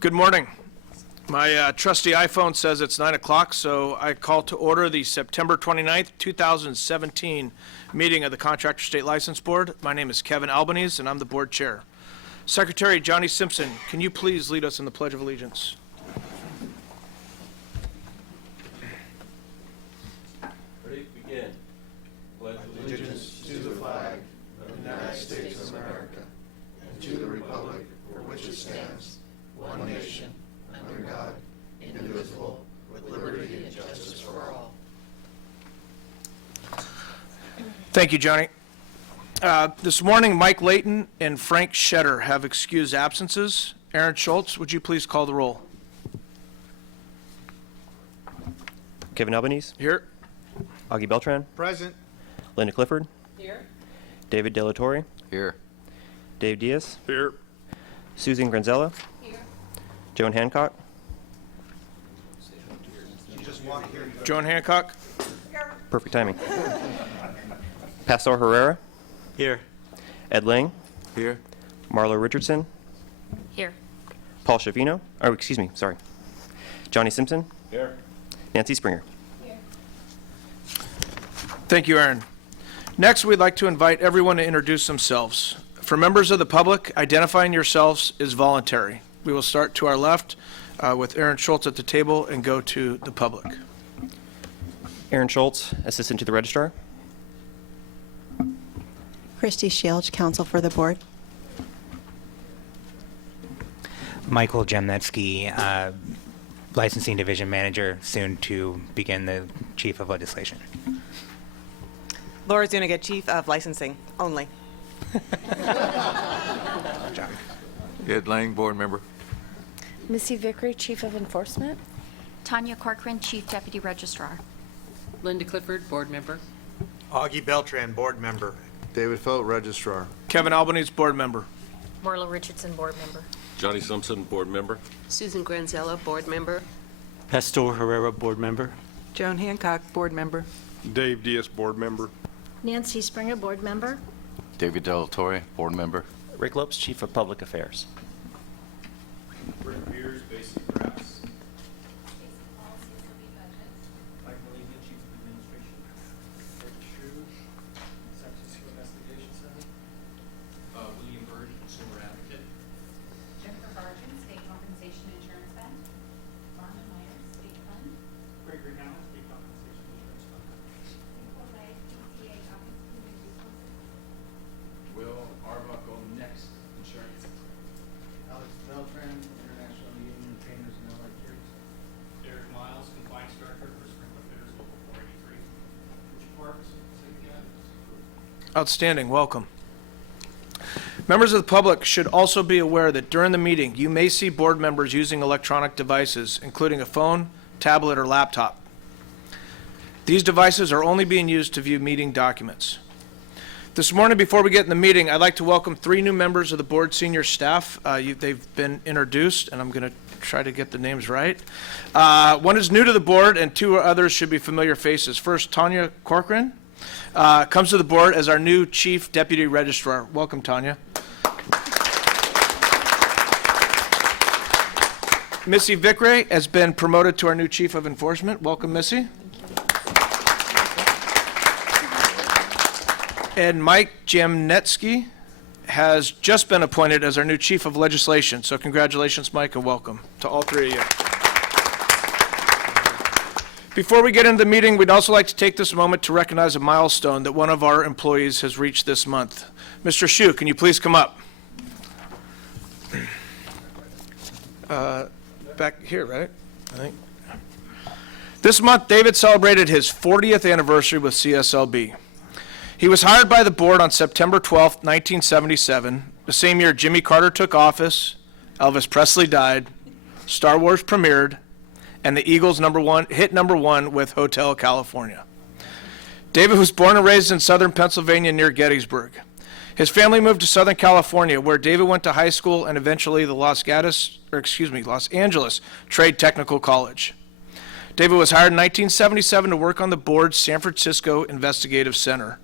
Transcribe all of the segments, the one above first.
Good morning. My trusty iPhone says it's 9 o'clock, so I call to order the September 29th, 2017 meeting of the Contractor State License Board. My name is Kevin Albanese, and I'm the board chair. Secretary Johnny Simpson, can you please lead us in the Pledge of Allegiance? Ready? Begin. Pledge Allegiance to the flag of the United States of America and to the republic for which it stands, one nation, under God, indivisible, with liberty and justice for all. Thank you, Johnny. This morning, Mike Layton and Frank Shetter have excused absences. Aaron Schultz, would you please call the roll? Kevin Albanese. Here. Augie Beltran. Present. Linda Clifford. Here. David De La Torre. Here. Dave Diaz. Here. Susan Granzella. Here. Joan Hancock. Joan Hancock. Perfect timing. Pastor Herrera. Here. Ed Lang. Here. Marlo Richardson. Here. Paul Shavino. Oh, excuse me. Sorry. Johnny Simpson. Here. Nancy Springer. Thank you, Aaron. Next, we'd like to invite everyone to introduce themselves. For members of the public, identifying yourselves is voluntary. We will start to our left with Aaron Schultz at the table and go to the public. Aaron Schultz, Assistant to the Registrar. Christy Shields, counsel for the board. Michael Jemnetsky, Licensing Division Manager, soon to begin the Chief of Legislation. Laura Zuniga, Chief of Licensing, only. Ed Lang, board member. Missy Vickery, Chief of Enforcement. Tanya Corcoran, Chief Deputy Registrar. Linda Clifford, board member. Augie Beltran, board member. David Felt, registrar. Kevin Albanese, board member. Marlo Richardson, board member. Johnny Simpson, board member. Susan Granzella, board member. Pastor Herrera, board member. Joan Hancock, board member. Dave Diaz, board member. Nancy Springer, board member. David De La Torre, board member. Rick Lopes, Chief of Public Affairs. Rick Beers, basic drafts. William Bird, consumer advocate. Jennifer Barton, State Compensation Insurance Fund. Rhonda Myers, State Fund. Gregory Hamlin, State Compensation Insurance Fund. Nicole Ray, PTA Office of Human Resources. Will Arbuckle, Next Insurance. Alex Beltran, International Union of Trainers and Allied Trades. Derek Miles, Compliance Director for Sprinkler Fitters, Local 483. Richard Parks, City Guidance. Outstanding. Welcome. Members of the public should also be aware that during the meeting, you may see board members using electronic devices, including a phone, tablet, or laptop. These devices are only being used to view meeting documents. This morning, before we get in the meeting, I'd like to welcome 3 new members of the board senior staff. They've been introduced, and I'm going to try to get the names right. One is new to the board, and 2 others should be familiar faces. First, Tanya Corcoran comes to the board as our new Chief Deputy Registrar. Welcome, Tanya. Missy Vickery has been promoted to our new Chief of Enforcement. Welcome, Missy. And Mike Jemnetsky has just been appointed as our new Chief of Legislation. So congratulations, Mike, and welcome to all 3 of you. Before we get into the meeting, we'd also like to take this moment to recognize a milestone that one of our employees has reached this month. Mr. Shu, can you please come up? Back here, right? I think. This month, David celebrated his 40th anniversary with CSLB. He was hired by the board on September 12, 1977, the same year Jimmy Carter took office, Elvis Presley died, Star Wars premiered, and the Eagles hit number one with Hotel California. David was born and raised in southern Pennsylvania near Gettysburg. His family moved to Southern California, where David went to high school and eventually the Los Angeles Trade Technical College. David was hired in 1977 to work on the board's San Francisco Investigative Center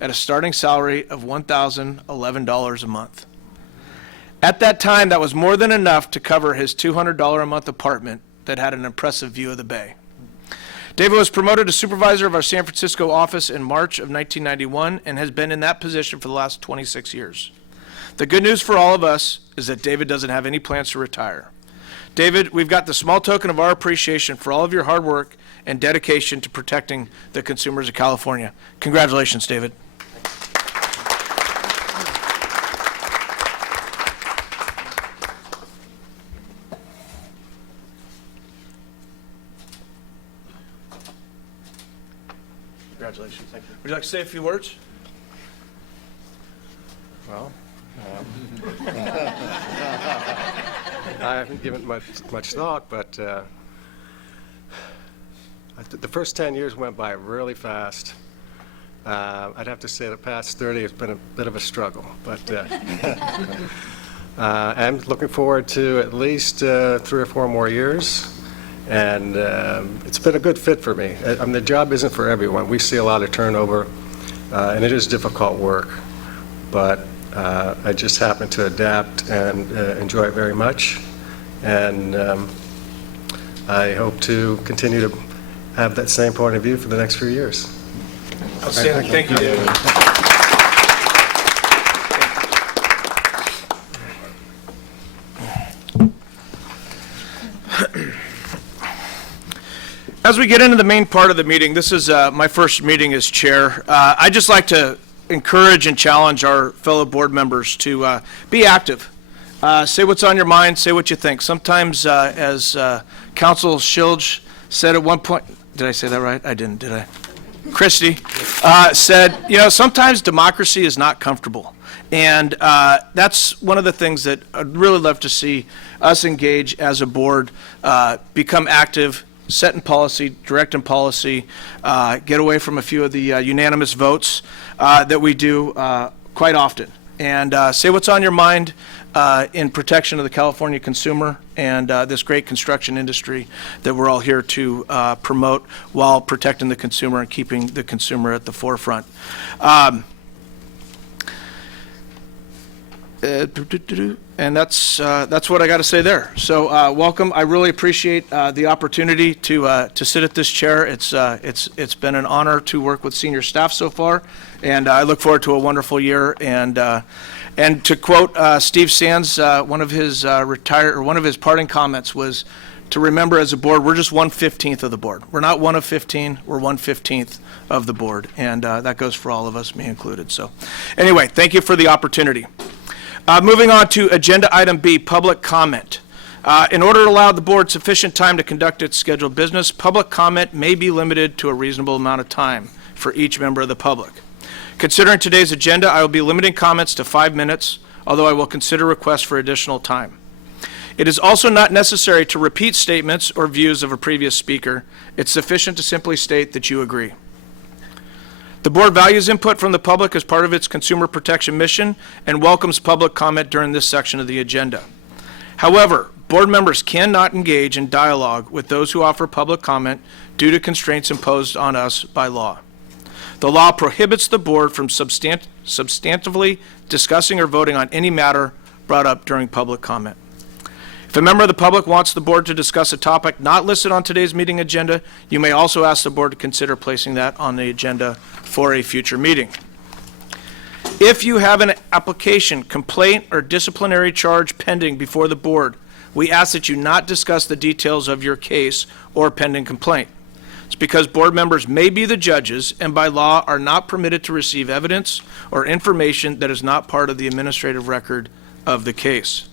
at a starting salary of $1,011 a month. At that time, that was more than enough to cover his $200 a month apartment that had an impressive view of the bay. David was promoted to supervisor of our San Francisco office in March of 1991 and has been in that position for the last 26 years. The good news for all of us is that David doesn't have any plans to retire. David, we've got the small token of our appreciation for all of your hard work and dedication to protecting the consumers of California. Congratulations, David. Congratulations. Thank you. Would you like to say a few words? Well, I haven't given much thought, but the first 10 years went by really fast. I'd have to say the past 30 has been a bit of a struggle, but I'm looking forward to at least 3 or 4 more years. And it's been a good fit for me. I mean, the job isn't for everyone. We see a lot of turnover, and it is difficult work. But I just happen to adapt and enjoy it very much. And I hope to continue to have that same point of view for the next few years. Outstanding. Thank you, David. As we get into the main part of the meeting, this is my first meeting as chair. I'd just like to encourage and challenge our fellow board members to be active. Say what's on your mind, say what you think. Sometimes, as Council Shilge said at one point, did I say that right? I didn't, did I? Christie said, you know, sometimes democracy is not comfortable. And that's one of the things that I'd really love to see us engage as a board, become active, set in policy, direct in policy, get away from a few of the unanimous votes that we do quite often. And say what's on your mind in protection of the California consumer and this great construction industry that we're all here to promote while protecting the consumer and keeping the consumer at the forefront. And that's what I got to say there. So welcome. I really appreciate the opportunity to sit at this chair. It's been an honor to work with senior staff so far, and I look forward to a wonderful year. And to quote Steve Sands, one of his parting comments was to remember as a board, we're just 1/15 of the board. We're not 1 of 15. We're 1/15 of the board, and that goes for all of us, me included. So, anyway, thank you for the opportunity. Moving on to agenda item B, public comment. In order to allow the board sufficient time to conduct its scheduled business, public comment may be limited to a reasonable amount of time for each member of the public. Considering today's agenda, I will be limiting comments to 5 minutes, although I will consider requests for additional time. It is also not necessary to repeat statements or views of a previous speaker. It's sufficient to simply state that you agree. The board values input from the public as part of its consumer protection mission and welcomes public comment during this section of the agenda. However, board members cannot engage in dialogue with those who offer public comment due to constraints imposed on us by law. The law prohibits the board from substantively discussing or voting on any matter brought up during public comment. If a member of the public wants the board to discuss a topic not listed on today's meeting agenda, you may also ask the board to consider placing that on the agenda for a future meeting. If you have an application, complaint, or disciplinary charge pending before the board, we ask that you not discuss the details of your case or pending complaint. It's because board members may be the judges and by law are not permitted to receive evidence or information that is not part of the administrative record of the case.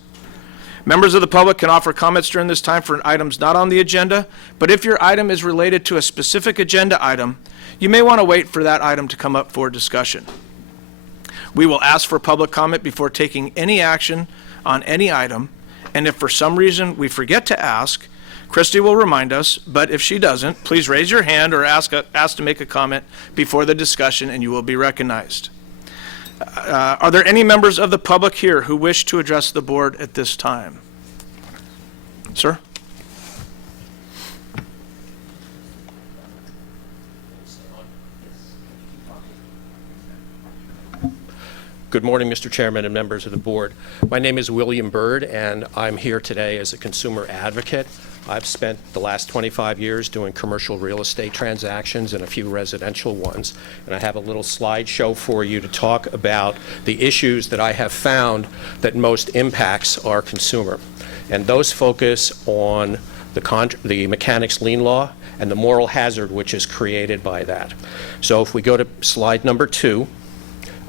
Members of the public can offer comments during this time for items not on the agenda, but if your item is related to a specific agenda item, you may want to wait for that item to come up for discussion. We will ask for public comment before taking any action on any item, and if for some reason we forget to ask, Christy will remind us, but if she doesn't, please raise your hand or ask to make a comment before the discussion and you will be recognized. Are there any members of the public here who wish to address the board at this time? Sir? Good morning, Mr. Chairman and members of the board. My name is William Bird, and I'm here today as a consumer advocate. I've spent the last 25 years doing commercial real estate transactions and a few residential ones, and I have a little slideshow for you to talk about the issues that I have found that most impacts our consumer. And those focus on the mechanics lien law and the moral hazard which is created by that. So if we go to slide number 2,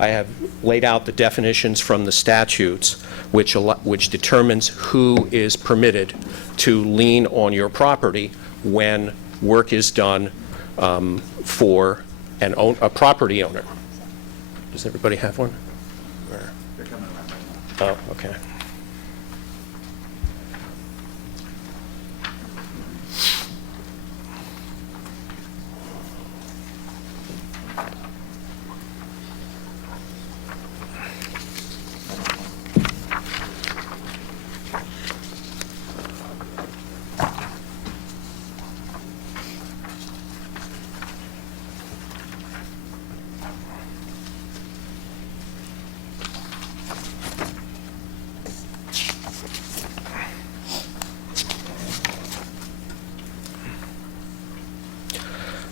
I have laid out the definitions from the statutes which determines who is permitted to lien on your property when work is done for a property owner. Does everybody have one? Oh, okay.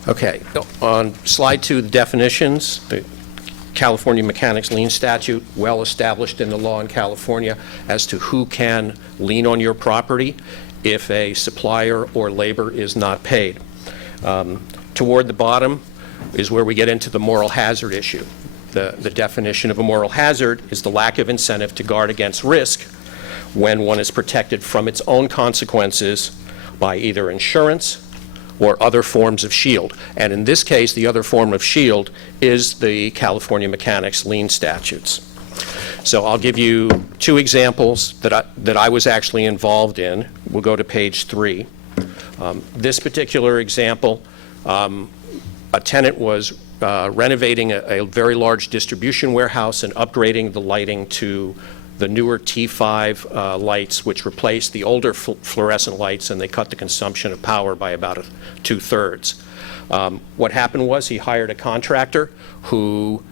Okay, on slide 2, the definitions, the California Mechanics Lien Statute, well established in the law in California as to who can lien on your property if a supplier or labor is not paid. Toward the bottom is where we get into the moral hazard issue. The definition of a moral hazard is the lack of incentive to guard against risk when one is protected from its own consequences by either insurance or other forms of shield. And in this case, the other form of shield is the California Mechanics Lien Statutes. So I'll give you 2 examples that I was actually involved in. We'll go to page 3. This particular example, a tenant was renovating a very large distribution warehouse and upgrading the lighting to the newer T5 lights, which replaced the older fluorescent lights, and they cut the consumption of power by about 2/3. What happened was he hired a contractor who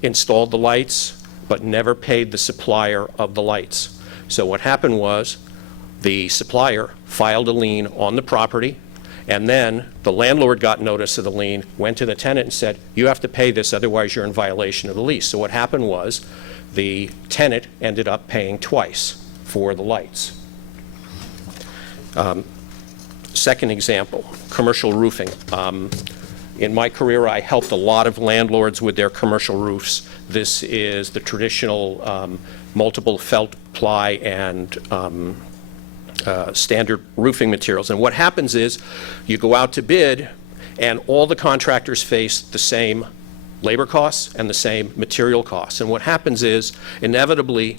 installed the lights but never paid the supplier of the lights. So what happened was the supplier filed a lien on the property, and then the landlord got notice of the lien, went to the tenant and said, you have to pay this, otherwise you're in violation of the lease. So what happened was the tenant ended up paying twice for the lights. Second example, commercial roofing. In my career, I helped a lot of landlords with their commercial roofs. This is the traditional multiple felt ply and standard roofing materials. And what happens is you go out to bid and all the contractors face the same labor costs and the same material costs. And what happens is, inevitably,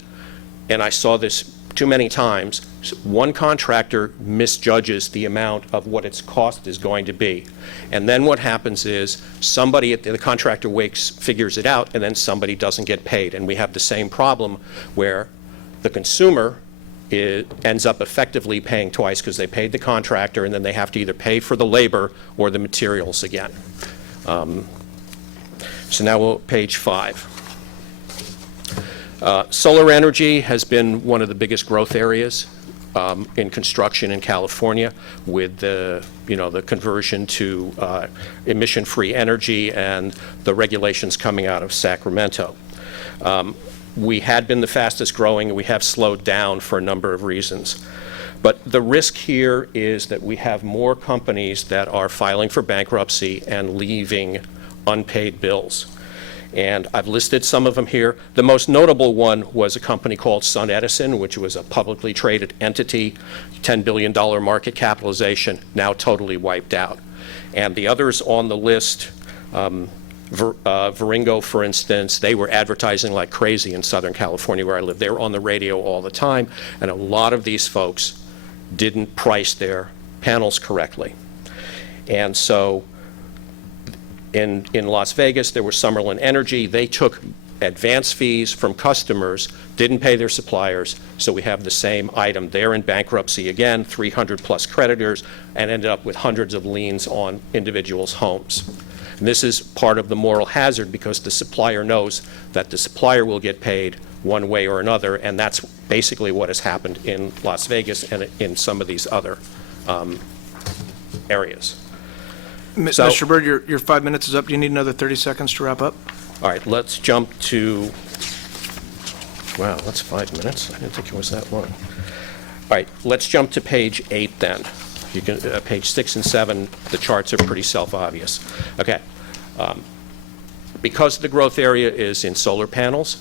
and I saw this too many times, one contractor misjudges the amount of what its cost is going to be. And then what happens is somebody at the contractor figures it out, and then somebody doesn't get paid. And we have the same problem where the consumer ends up effectively paying twice because they paid the contractor and then they have to either pay for the labor or the materials again. So now we'll page 5. Solar energy has been one of the biggest growth areas in construction in California, with the conversion to emission-free energy and the regulations coming out of Sacramento. We had been the fastest growing, and we have slowed down for a number of reasons. But the risk here is that we have more companies that are filing for bankruptcy and leaving unpaid bills. And I've listed some of them here. The most notable one was a company called SunEdison, which was a publicly traded entity, $10 billion market capitalization, now totally wiped out. And the others on the list, Viringo, for instance, they were advertising like crazy in Southern California where I live. They were on the radio all the time, and a lot of these folks didn't price their panels correctly. And so in Las Vegas, there was Summerlin Energy. They took advance fees from customers, didn't pay their suppliers, so we have the same item. They're in bankruptcy again, 300 plus creditors, and ended up with hundreds of liens on individuals' homes. And this is part of the moral hazard because the supplier knows that the supplier will get paid one way or another, and that's basically what has happened in Las Vegas and in some of these other areas. So- Mr. Byrd, your 5 minutes is up. Do you need another 30 seconds to wrap up? All right, let's jump to, wow, that's 5 minutes. I didn't think it was that long. All right, let's jump to page 8 then. You can, page 6 and 7, the charts are pretty self-obvious. Okay. Because the growth area is in solar panels,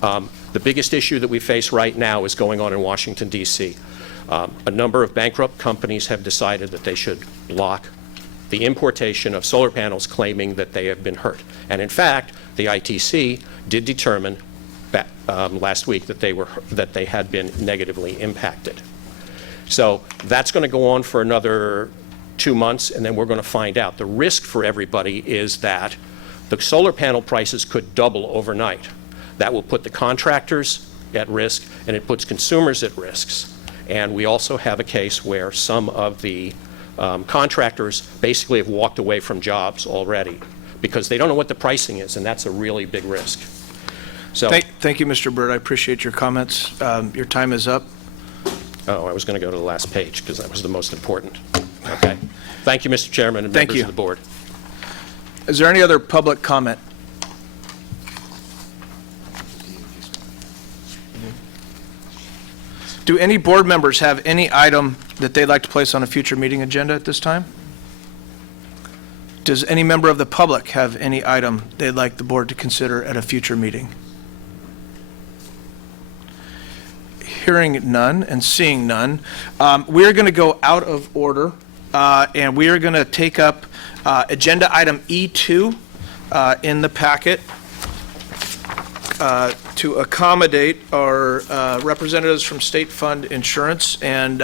the biggest issue that we face right now is going on in Washington, D.C. A number of bankrupt companies have decided that they should block the importation of solar panels, claiming that they have been hurt. And in fact, the ITC did determine last week that they had been negatively impacted. So that's going to go on for another 2 months, and then we're going to find out. The risk for everybody is that the solar panel prices could double overnight. That will put the contractors at risk, and it puts consumers at risks. And we also have a case where some of the contractors basically have walked away from jobs already because they don't know what the pricing is, and that's a really big risk. So, Thank you, Mr. Byrd. I appreciate your comments. Your time is up. oh, I was going to go to the last page because that was the most important. Okay. Thank you, Mr. Chairman and Thank members you. of the board. Is there any other public comment? Do any board members have any item that they'd like to place on a future meeting agenda at this time? Does any member of the public have any item they'd like the board to consider at a future meeting? Hearing none and seeing none, we're going to go out of order, and we are going to take up agenda item E2 in the packet to accommodate our representatives from State Fund Insurance and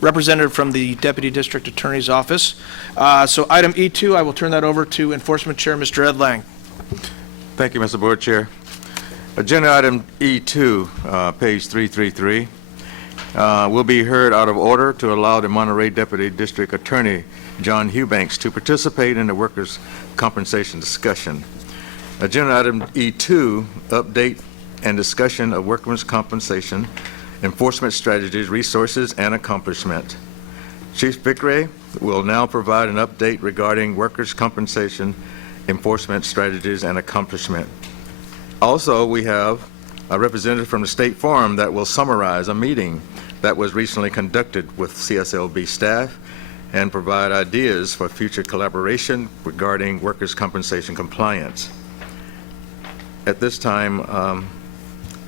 representative from the Deputy District Attorney's Office. So item E2, I will turn that over to Enforcement Chair, Mr. Ed Lang. Thank you, Mr. Board Chair. Agenda item E2, page 333, will be heard out of order to allow the Monterey Deputy District Attorney, John Hubanks, to participate in the workers' compensation discussion. Agenda item E2, update and discussion of workers' compensation, enforcement strategies, resources, and accomplishment. Chief Vickery will now provide an update regarding workers' compensation, enforcement strategies, and accomplishment. Also, we have a representative from the State Farm that will summarize a meeting that was recently conducted with CSLB staff and provide ideas for future collaboration regarding workers' compensation compliance. At this time,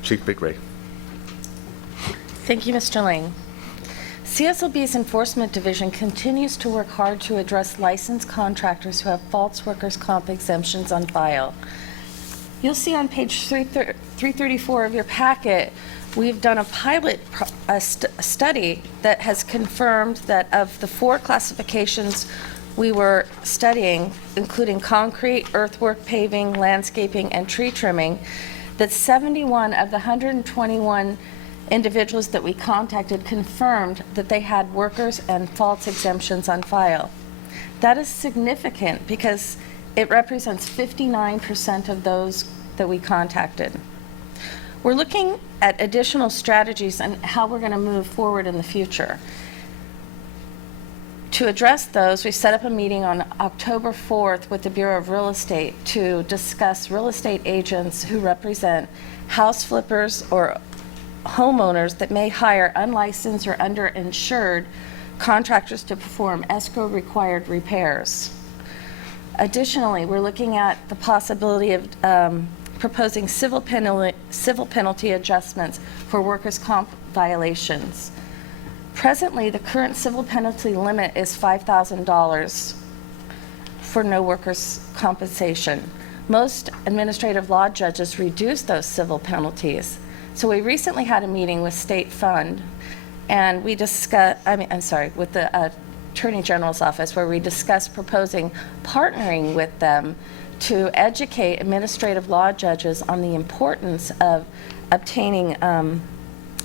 Chief Vickery. Thank you, Mr. Lang. CSLB's Enforcement Division continues to work hard to address licensed contractors who have false workers' comp exemptions on file. You'll see on page 334 of your packet, we've done a pilot study that has confirmed that of the 4 classifications we were studying, including concrete, earthwork, paving, landscaping, and tree trimming, that 71 of the 121 individuals that we contacted confirmed that they had workers and false exemptions on file. That is significant because it represents 59% of those that we contacted. We're looking at additional strategies and how we're going to move forward in the future. To address those, we set up a meeting on October 4th with the Bureau of Real Estate to discuss real estate agents who represent house flippers or homeowners that may hire unlicensed or underinsured contractors to perform escrow-required repairs. Additionally, we're looking at the possibility of proposing civil penalty adjustments for workers' comp violations. Presently, the current civil penalty limit is $5,000 for no workers' compensation. Most administrative law judges reduce those civil penalties. So we recently had a meeting with State Fund, and we discussed, with the Attorney General's office, where we discussed proposing partnering with them to educate administrative law judges on the importance of obtaining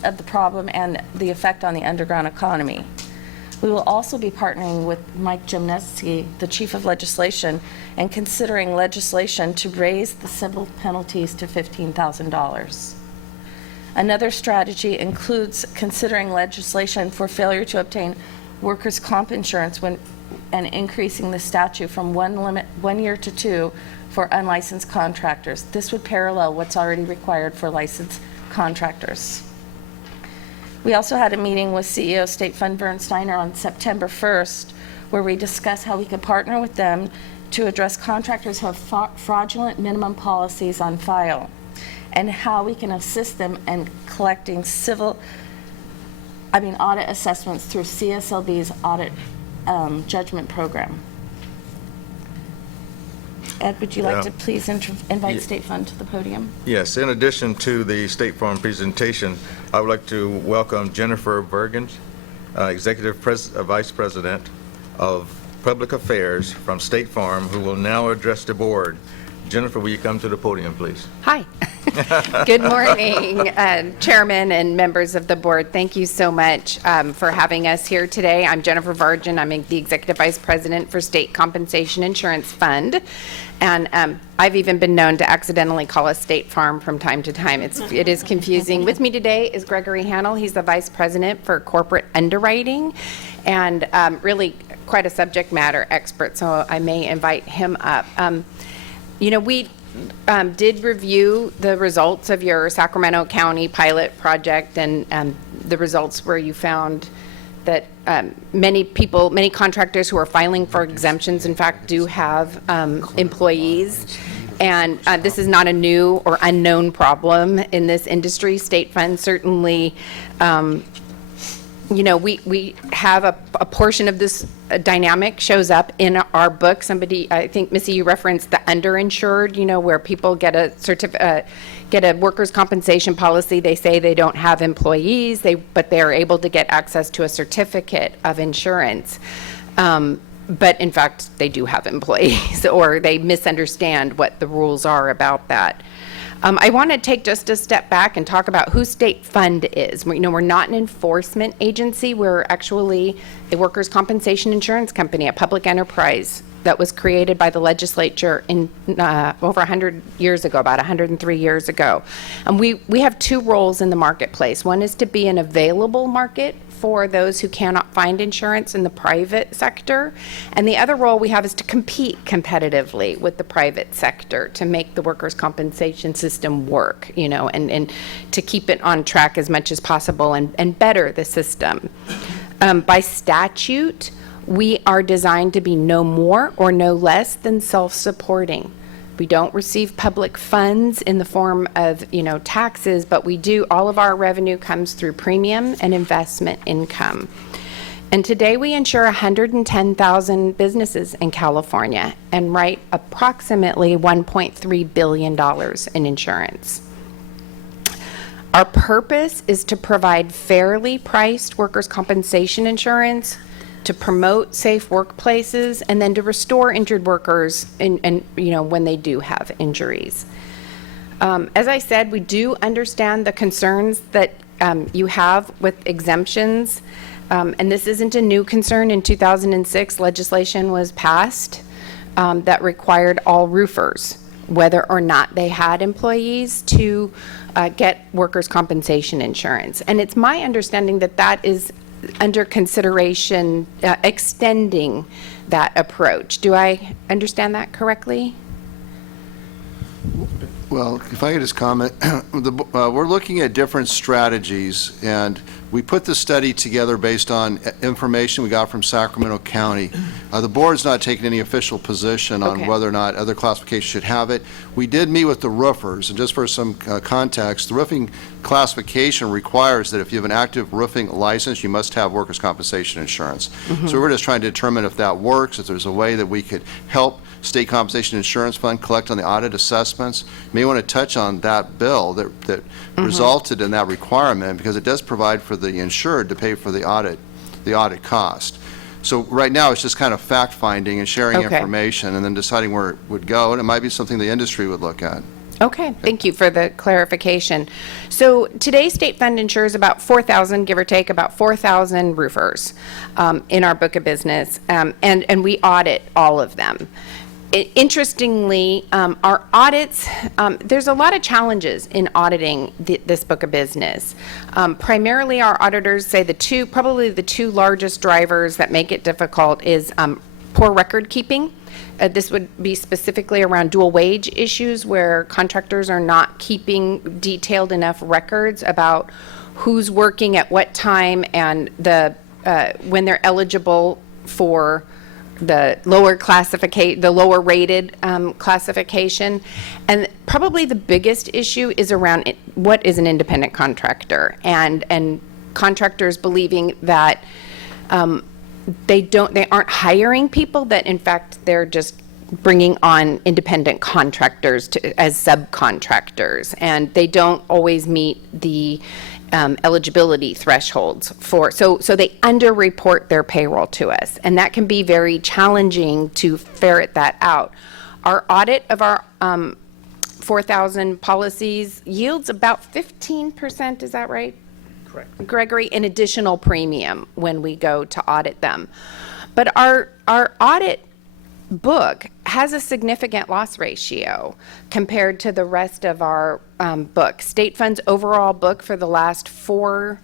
of the problem and the effect on the underground economy. We will also be partnering with Mike Jemnetsky, the Chief of Legislation, and considering legislation to raise the civil penalties to $15,000. Another strategy includes considering legislation for failure to obtain workers' comp insurance and increasing the statute from 1 year to 2 for unlicensed contractors. This would parallel what's already required for licensed contractors. We also had a meeting with CEO State Fund Vern Steiner on September 1st, where we discussed how we could partner with them to address contractors who have fraudulent minimum policies on file, and how we can assist them in collecting audit assessments through CSLB's audit judgment program. Ed, would you like to please invite State Fund to the podium? Yes, in addition to the State Farm presentation, I would like to welcome Jennifer Bergens, Executive Vice President of Public Affairs from State Farm, who will now address the board. Jennifer, will you come to the podium, please? Hi. Good morning, Chairman and members of the board. Thank you so much for having us here today. I'm Jennifer Vargin. I'm the Executive Vice President for State Compensation Insurance Fund. And I've even been known to accidentally call us State Farm from time to time. It is confusing. With me today is Gregory Hannell. He's the Vice President for Corporate Underwriting, and really quite a subject matter expert, so I may invite him up. We did review the results of your Sacramento County pilot project, and the results where you found that many contractors who are filing for exemptions, in fact, do have employees. And this is not a new or unknown problem in this industry. State Fund certainly, we have a portion of this dynamic shows up in our book. I think, Missy, you referenced the underinsured, where people get a workers' compensation policy. They say they don't have employees, but they're able to get access to a certificate of insurance. But in fact, they do have employees, or they misunderstand what the rules are about that. I want to take just a step back and talk about who State Fund is. We're not an enforcement agency. We're actually a workers' compensation insurance company, a public enterprise that was created by the legislature in over 100 years ago, about 103 years ago. And we have two roles in the marketplace. One is to be an available market for those who cannot find insurance in the private sector. And the other role we have is to compete competitively with the private sector to make the workers' compensation system work, and to keep it on track as much as possible and better the system. By statute, we are designed to be no more or no less than self-supporting. We don't receive public funds in the form of, taxes, but all of our revenue comes through premium and investment income. And today we insure 110,000 businesses in California and write approximately $1.3 billion in insurance. Our purpose is to provide fairly priced workers' compensation insurance, to promote safe workplaces, and then to restore injured workers when they do have injuries. As I said, we do understand the concerns that you have with exemptions, and this isn't a new concern. In 2006, legislation was passed that required all roofers, whether or not they had employees, to get workers' compensation insurance. And it's my understanding that that is under consideration, extending that approach. Do I understand that correctly? Well, if I could just comment, we're looking at different strategies, and we put the study together based on information we got from Sacramento County. The board's not taking any official position on whether or not other classifications should have it. We did meet with the roofers, and just for some context, the roofing classification requires that if you have an active roofing license, you must have workers' compensation insurance. So we're just trying to determine if that works, if there's a way that we could help State Compensation Insurance Fund collect on the audit assessments. You may want to touch on that bill that resulted in that requirement, because it does provide for the insured to pay for the audit cost. So right now, it's just kind of fact-finding and sharing information and then deciding where it would go, and it might be something the industry would look at. Okay, thank you for the clarification. So today, State Fund insures about 4,000, give or take, about 4,000 roofers in our book of business, and we audit all of them. Interestingly, our audits, there's a lot of challenges in auditing this book of business. Primarily, our auditors say probably the two largest drivers that make it difficult is poor record keeping. This would be specifically around dual wage issues where contractors are not keeping detailed enough records about who's working at what time and when they're eligible for the lower rated classification. And probably the biggest issue is around what is an independent contractor, and contractors believing that they aren't hiring people, that in fact they're just bringing on independent contractors as subcontractors, and they don't always meet the eligibility thresholds so they underreport their payroll to us, and that can be very challenging to ferret that out. Our audit of our 4,000 policies yields about 15%, is that right? Correct. Gregory, in additional premium when we go to audit them. But our audit book has a significant loss ratio compared to the rest of our book. State Fund's overall book for the last 4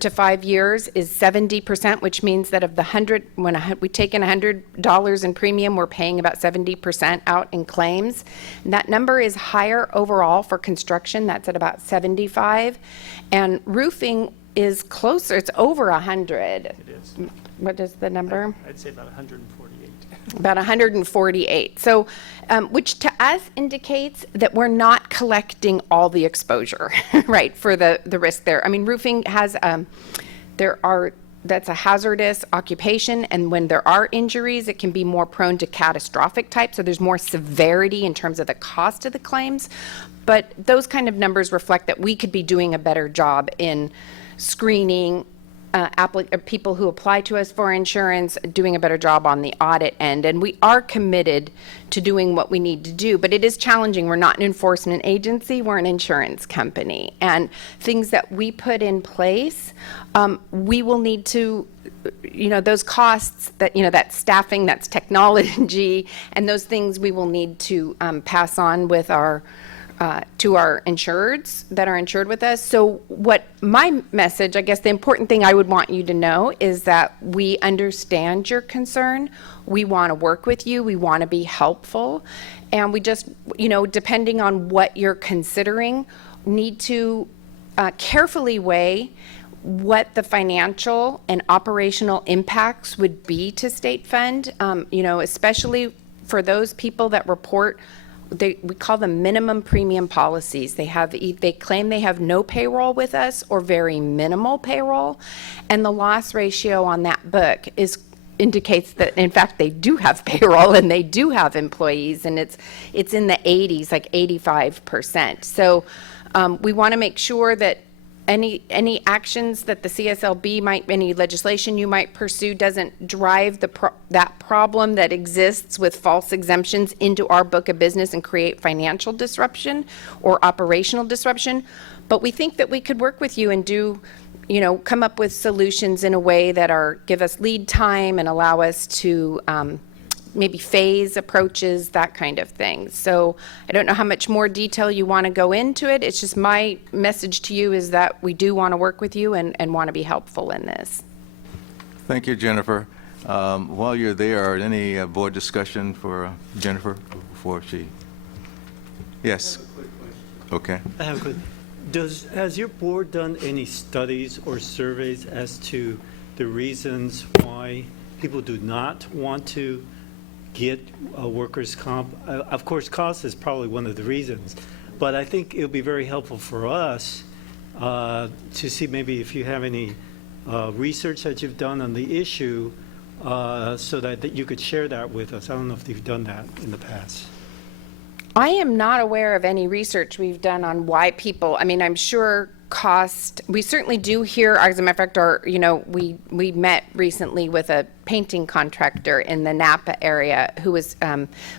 to 5 years is 70%, which means that of the 100, when we take in $100 in premium, we're paying about 70% out in claims. And that number is higher overall for construction. That's at about 75, and roofing is closer. It's over 100. It is. What is the number? I'd say about 148. About 148. So, which to us indicates that we're not collecting all the exposure, right, for the risk there. I mean, roofing has, that's a hazardous occupation, and when there are injuries, it can be more prone to catastrophic type, so there's more severity in terms of the cost of the claims. But those kind of numbers reflect that we could be doing a better job in screening people who apply to us for insurance, doing a better job on the audit end. And we are committed to doing what we need to do, but it is challenging. We're not an enforcement agency, we're an insurance company. And things that we put in place, we will need to, those costs that, that staffing, that's technology, and those things we will need to pass on with to our insureds that are insured with us. So what my message, I guess the important thing I would want you to know is that we understand your concern. We want to work with you. We want to be helpful. And we just, depending on what you're considering, need to carefully weigh what the financial and operational impacts would be to State Fund, especially for those people that report we call them minimum premium policies. They claim they have no payroll with us or very minimal payroll, and the loss ratio on that book indicates that in fact they do have payroll and they do have employees, and it's in the 80s, like 85%. So we want to make sure that any actions that the CSLB any legislation you might pursue doesn't drive that problem that exists with false exemptions into our book of business and create financial disruption or operational disruption. But we think that we could work with you and come up with solutions in a way that give us lead time and allow us to maybe phase approaches, that kind of thing. So I don't know how much more detail you want to go into it. It's just my message to you is that we do want to work with you and want to be helpful in this. Thank you, Jennifer. While you're there, any board discussion for Jennifer before she? Yes. Okay. I have a quick. Has your board done any studies or surveys as to the reasons why people do not want to get a workers' comp? Of course, cost is probably one of the reasons, but I think it would be very helpful for us to see maybe if you have any research that you've done on the issue so that you could share that with us. I don't know if you've done that in the past. I am not aware of any research we've done on why people, I'm sure cost, we certainly do hear, as a matter of fact, we met recently with a painting contractor in the Napa area who was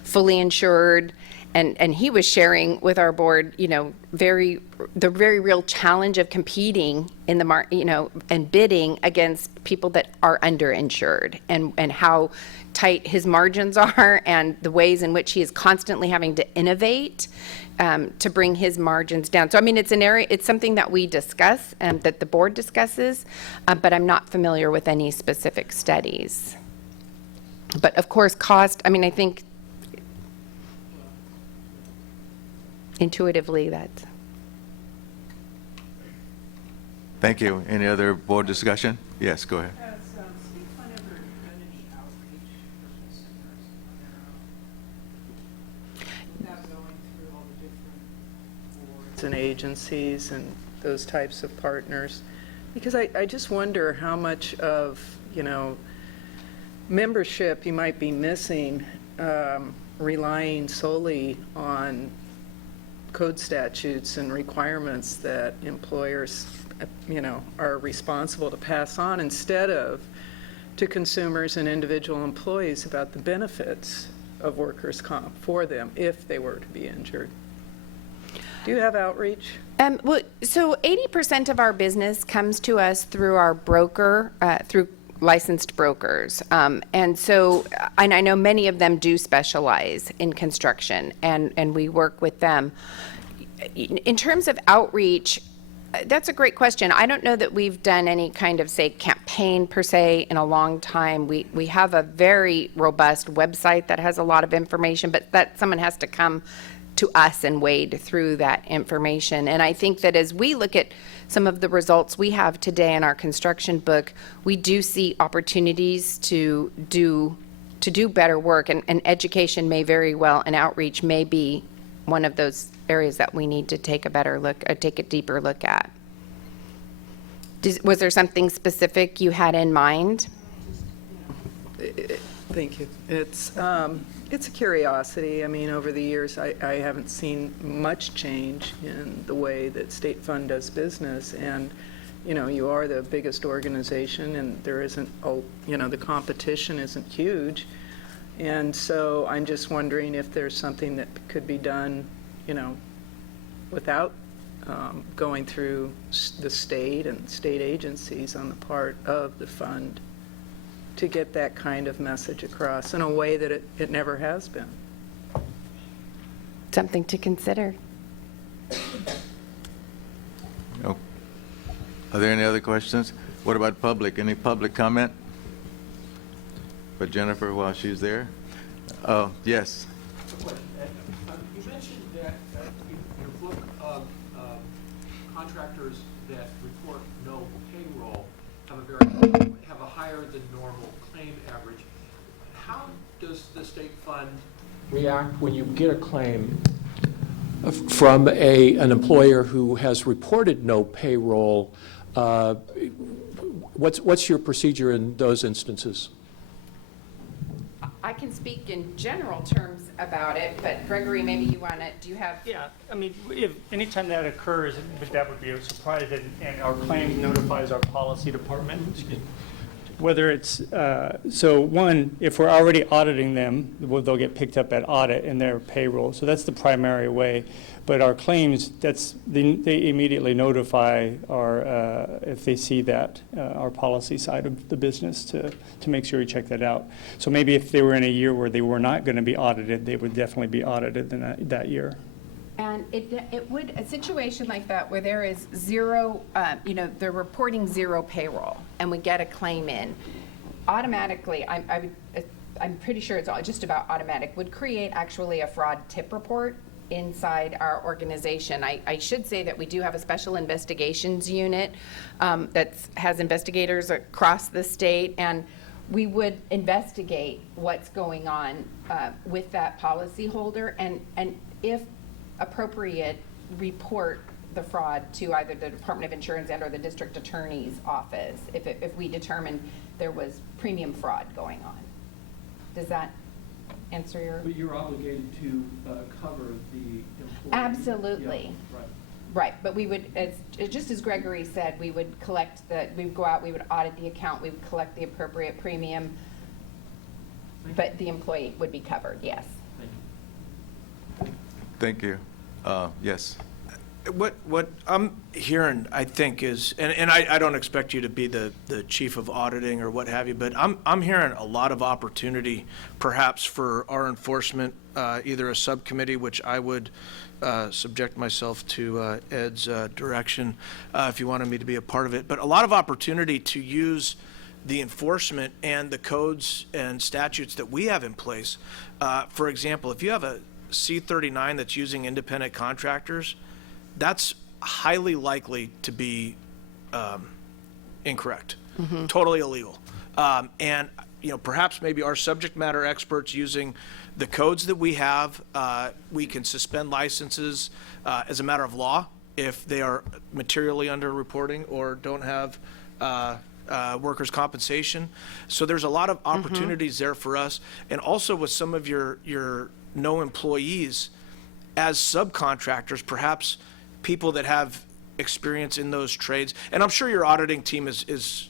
fully insured and he was sharing with our board, the very real challenge of competing in the and bidding against people that are underinsured, and how tight his margins are, and the ways in which he is constantly having to innovate to bring his margins down. So, I mean, it's something that we discuss, that the board discusses, but I'm not familiar with any specific studies. But of course, cost, I mean, I think intuitively that's. Thank you. Any other board discussion? Yes, go ahead. Has State Fund ever done any outreach for consumers on their own? Without going through all the different boards and agencies and those types of partners? Because I just wonder how much of, membership you might be missing, relying solely on code statutes and requirements that employers, are responsible to pass on, instead of to consumers and individual employees about the benefits of workers' comp for them if they were to be injured. Do you have outreach? Well, so 80% of our business comes to us through our broker, through licensed brokers. And so, and I know many of them do specialize in construction, and we work with them. In terms of outreach, that's a great question. I don't know that we've done any kind of, say, campaign per se in a long time. We have a very robust website that has a lot of information, but that someone has to come to us and wade through that information. And I think that as we look at some of the results we have today in our construction book, we do see opportunities to do better work, and education may very well, and outreach may be one of those areas that we need to take a better look, take a deeper look at. Was there something specific you had in mind? Thank you. It's a curiosity. I mean, over the years, I haven't seen much change in the way that State Fund does business. And, you are the biggest organization, and there isn't, the competition isn't huge. And so I'm just wondering if there's something that could be done, without going through the state and state agencies on the part of the fund, to get that kind of message across in a way that it never has been. Something to consider. Oh. Are there any other questions? What about public? Any public comment? For Jennifer while she's there? Yes. You mentioned that your book of contractors that report no payroll have a higher than normal claim average. How does the state fund react when you get a claim from an employer who has reported no payroll? What's your procedure in those instances? I can speak in general terms about it, but Gregory, maybe you want to, do you have? Yeah, I mean, anytime that occurs, that would be a surprise, and our claims notifies our policy department. Whether it's, so one, if we're already auditing them, they'll get picked up at audit in their payroll. So that's the primary way. But our claims, they immediately notify if they see that, our policy side of the business to make sure we check that out. So maybe if they were in a year where they were not going to be audited, they would definitely be audited in that year. And it would, a situation like that where there is zero, they're reporting zero payroll, and we get a claim in, automatically, I'm pretty sure it's just about automatic, would create actually a fraud tip report inside our organization. I should say that we do have a special investigations unit that has investigators across the state, and we would investigate what's going on with that policyholder, and if appropriate, report the fraud to either the Department of Insurance and or the district attorney's office if we determine there was premium fraud going on. Does that answer your? But you're obligated to cover the employee. Absolutely. Yeah, right, but we would, just as Gregory said, we would we would go out, we would audit the account, we would collect the appropriate premium, but the employee would be covered, yes. Thank you. Thank you. Yes. What I'm hearing, I think, is, and I don't expect you to be the chief of auditing or what have you, but I'm hearing a lot of opportunity perhaps for our enforcement, either a subcommittee, which I would subject myself to Ed's direction if you wanted me to be a part of it, but a lot of opportunity to use the enforcement and the codes and statutes that we have in place. For example, if you have a C-39 that's using independent contractors, that's highly likely to be incorrect, totally illegal. And perhaps maybe our subject matter experts using the codes that we have, we can suspend licenses as a matter of law if they are materially underreporting or don't have workers' compensation. So there's a lot of opportunities there for us. And also with some of your no employees as subcontractors, perhaps people that have experience in those trades. And I'm sure your auditing team is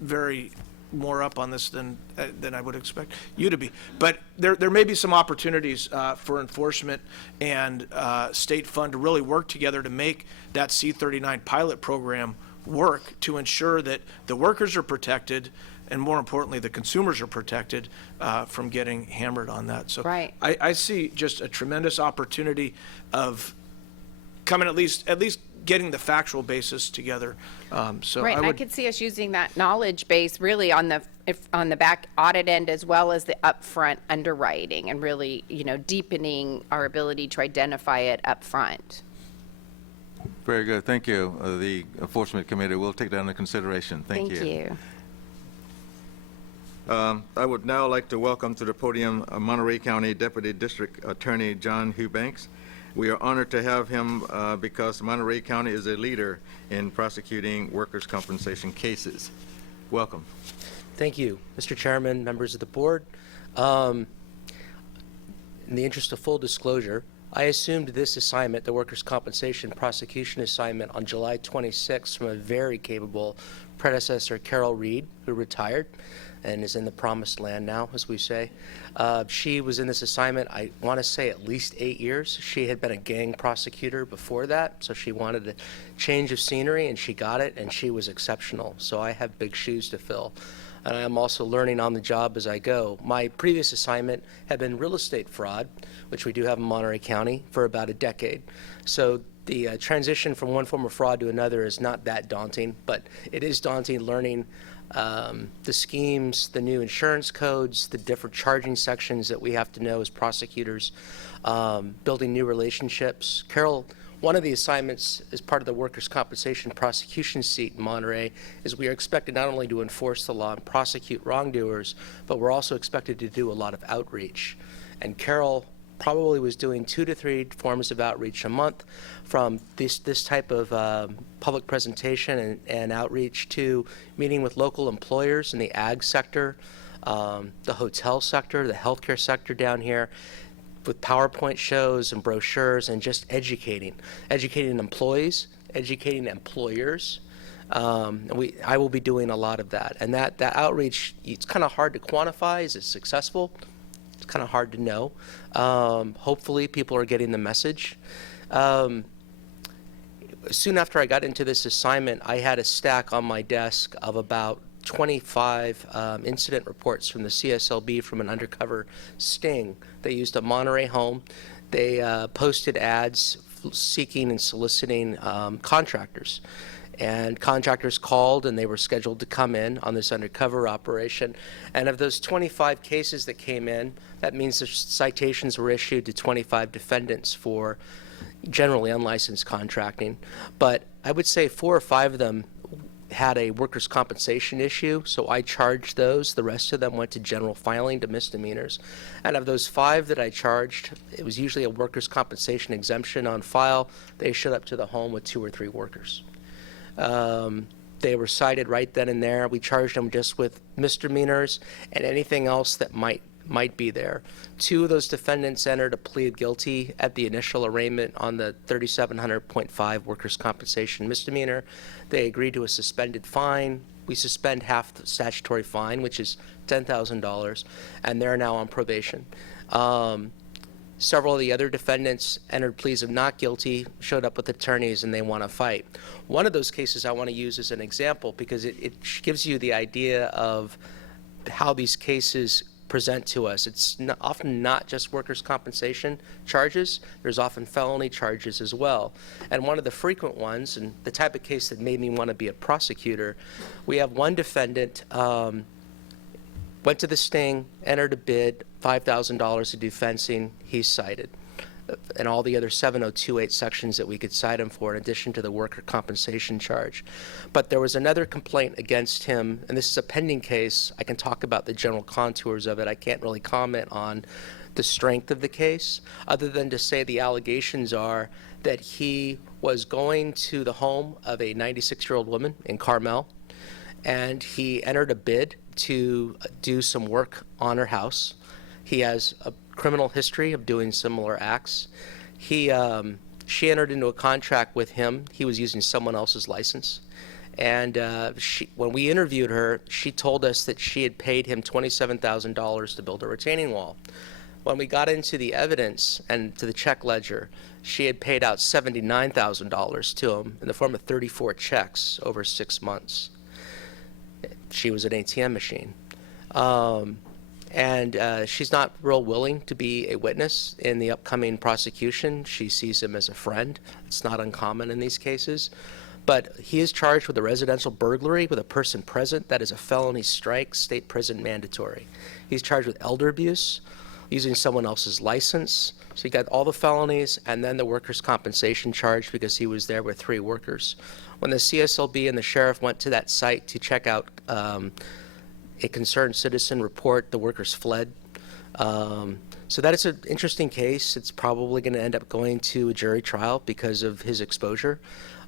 very more up on this than I would expect you to be. But there may be some opportunities for enforcement and state fund to really work together to make that C-39 pilot program work to ensure that the workers are protected and, more importantly, the consumers are protected from getting hammered on that. So Right. I see just a tremendous opportunity of coming at least getting the factual basis together. So Right, and I could see us using that knowledge base really on the back audit end as well as the upfront underwriting and really, deepening our ability to identify it upfront. Very good. Thank you. The Enforcement Committee will take that into consideration. Thank you. Thank you. I would now like to welcome to the podium Monterey County Deputy District Attorney John Eubanks. We are honored to have him because Monterey County is a leader in prosecuting workers' compensation cases. Welcome. Thank you, Mr. Chairman, members of the board. In the interest of full disclosure, I assumed this assignment, the workers' compensation prosecution assignment, on July 26th from a very capable predecessor, Carol Reed, who retired and is in the promised land now, as we say. She was in this assignment, I want to say, at least 8 years. She had been a gang prosecutor before that, so she wanted a change of scenery, and she got it, and she was exceptional. So I have big shoes to fill. And I am also learning on the job as I go. My previous assignment had been real estate fraud, which we do have in Monterey County, for about a decade. So the transition from one form of fraud to another is not that daunting, but it is daunting learning the schemes, the new insurance codes, the different charging sections that we have to know as prosecutors, building new relationships. Carol, one of the assignments as part of the workers' compensation prosecution seat in Monterey is we are expected not only to enforce the law and prosecute wrongdoers, but we're also expected to do a lot of outreach. And Carol probably was doing 2 to 3 forms of outreach a month, from this type of public presentation and outreach to meeting with local employers in the ag sector, the hotel sector, the healthcare sector down here, with PowerPoint shows and brochures, and just educating employees, educating employers. I will be doing a lot of that. And that outreach, it's kind of hard to quantify. Is it successful? It's kind of hard to know. Hopefully people are getting the message. Soon after I got into this assignment, I had a stack on my desk of about 25 incident reports from the CSLB from an undercover sting. They used a Monterey home. They posted ads seeking and soliciting contractors. And contractors called, and they were scheduled to come in on this undercover operation. And of those 25 cases that came in, that means the citations were issued to 25 defendants for generally unlicensed contracting. But I would say 4 or 5 of them had a workers' compensation issue, so I charged those. The rest of them went to general filing to misdemeanors. And of those 5 that I charged, it was usually a workers' compensation exemption on file. They showed up to the home with 2 or 3 workers. They were cited right then and there. We charged them just with misdemeanors and anything else that might be there. 2 of those defendants entered a plea of guilty at the initial arraignment on the 3700.5 workers' compensation misdemeanor. They agreed to a suspended fine. We suspend half the statutory fine, which is $10,000, and they're now on probation. Several of the other defendants entered pleas of not guilty, showed up with attorneys, and they want to fight. One of those cases I want to use as an example because it gives you the idea of how these cases present to us. It's often not just workers' compensation charges. There's often felony charges as well. And one of the frequent ones, and the type of case that made me want to be a prosecutor, we have one defendant went to the sting, entered a bid, $5,000 to do fencing, he's cited. And all the other 7028 sections that we could cite him for in addition to the worker compensation charge. But there was another complaint against him, and this is a pending case. I can talk about the general contours of it. I can't really comment on the strength of the case, other than to say the allegations are that he was going to the home of a 96-year-old woman in Carmel, and he entered a bid to do some work on her house. He has a criminal history of doing similar acts. She entered into a contract with him. He was using someone else's license. And when we interviewed her, she told us that she had paid him $27,000 to build a retaining wall. When we got into the evidence and to the check ledger, she had paid out $79,000 to him in the form of 34 checks over 6 months. She was an ATM machine. And she's not real willing to be a witness in the upcoming prosecution. She sees him as a friend. It's not uncommon in these cases. But he is charged with a residential burglary with a person present. That is a felony strike, state prison mandatory. He's charged with elder abuse, using someone else's license. So he got all the felonies and then the workers' compensation charge because he was there with 3 workers. When the CSLB and the sheriff went to that site to check out a concerned citizen report, the workers fled. So that is an interesting case. It's probably going to end up going to a jury trial because of his exposure.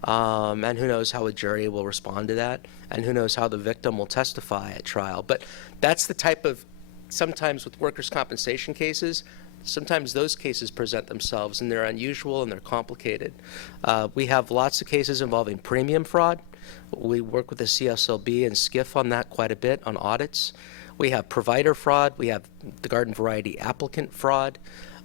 And who knows how a jury will respond to that, and who knows how the victim will testify at trial. But that's the type of, sometimes with workers' compensation cases, sometimes those cases present themselves, and they're unusual and they're complicated. We have lots of cases involving premium fraud. We work with the CSLB and SCIF on that quite a bit, on audits. We have provider fraud. We have the garden variety applicant fraud.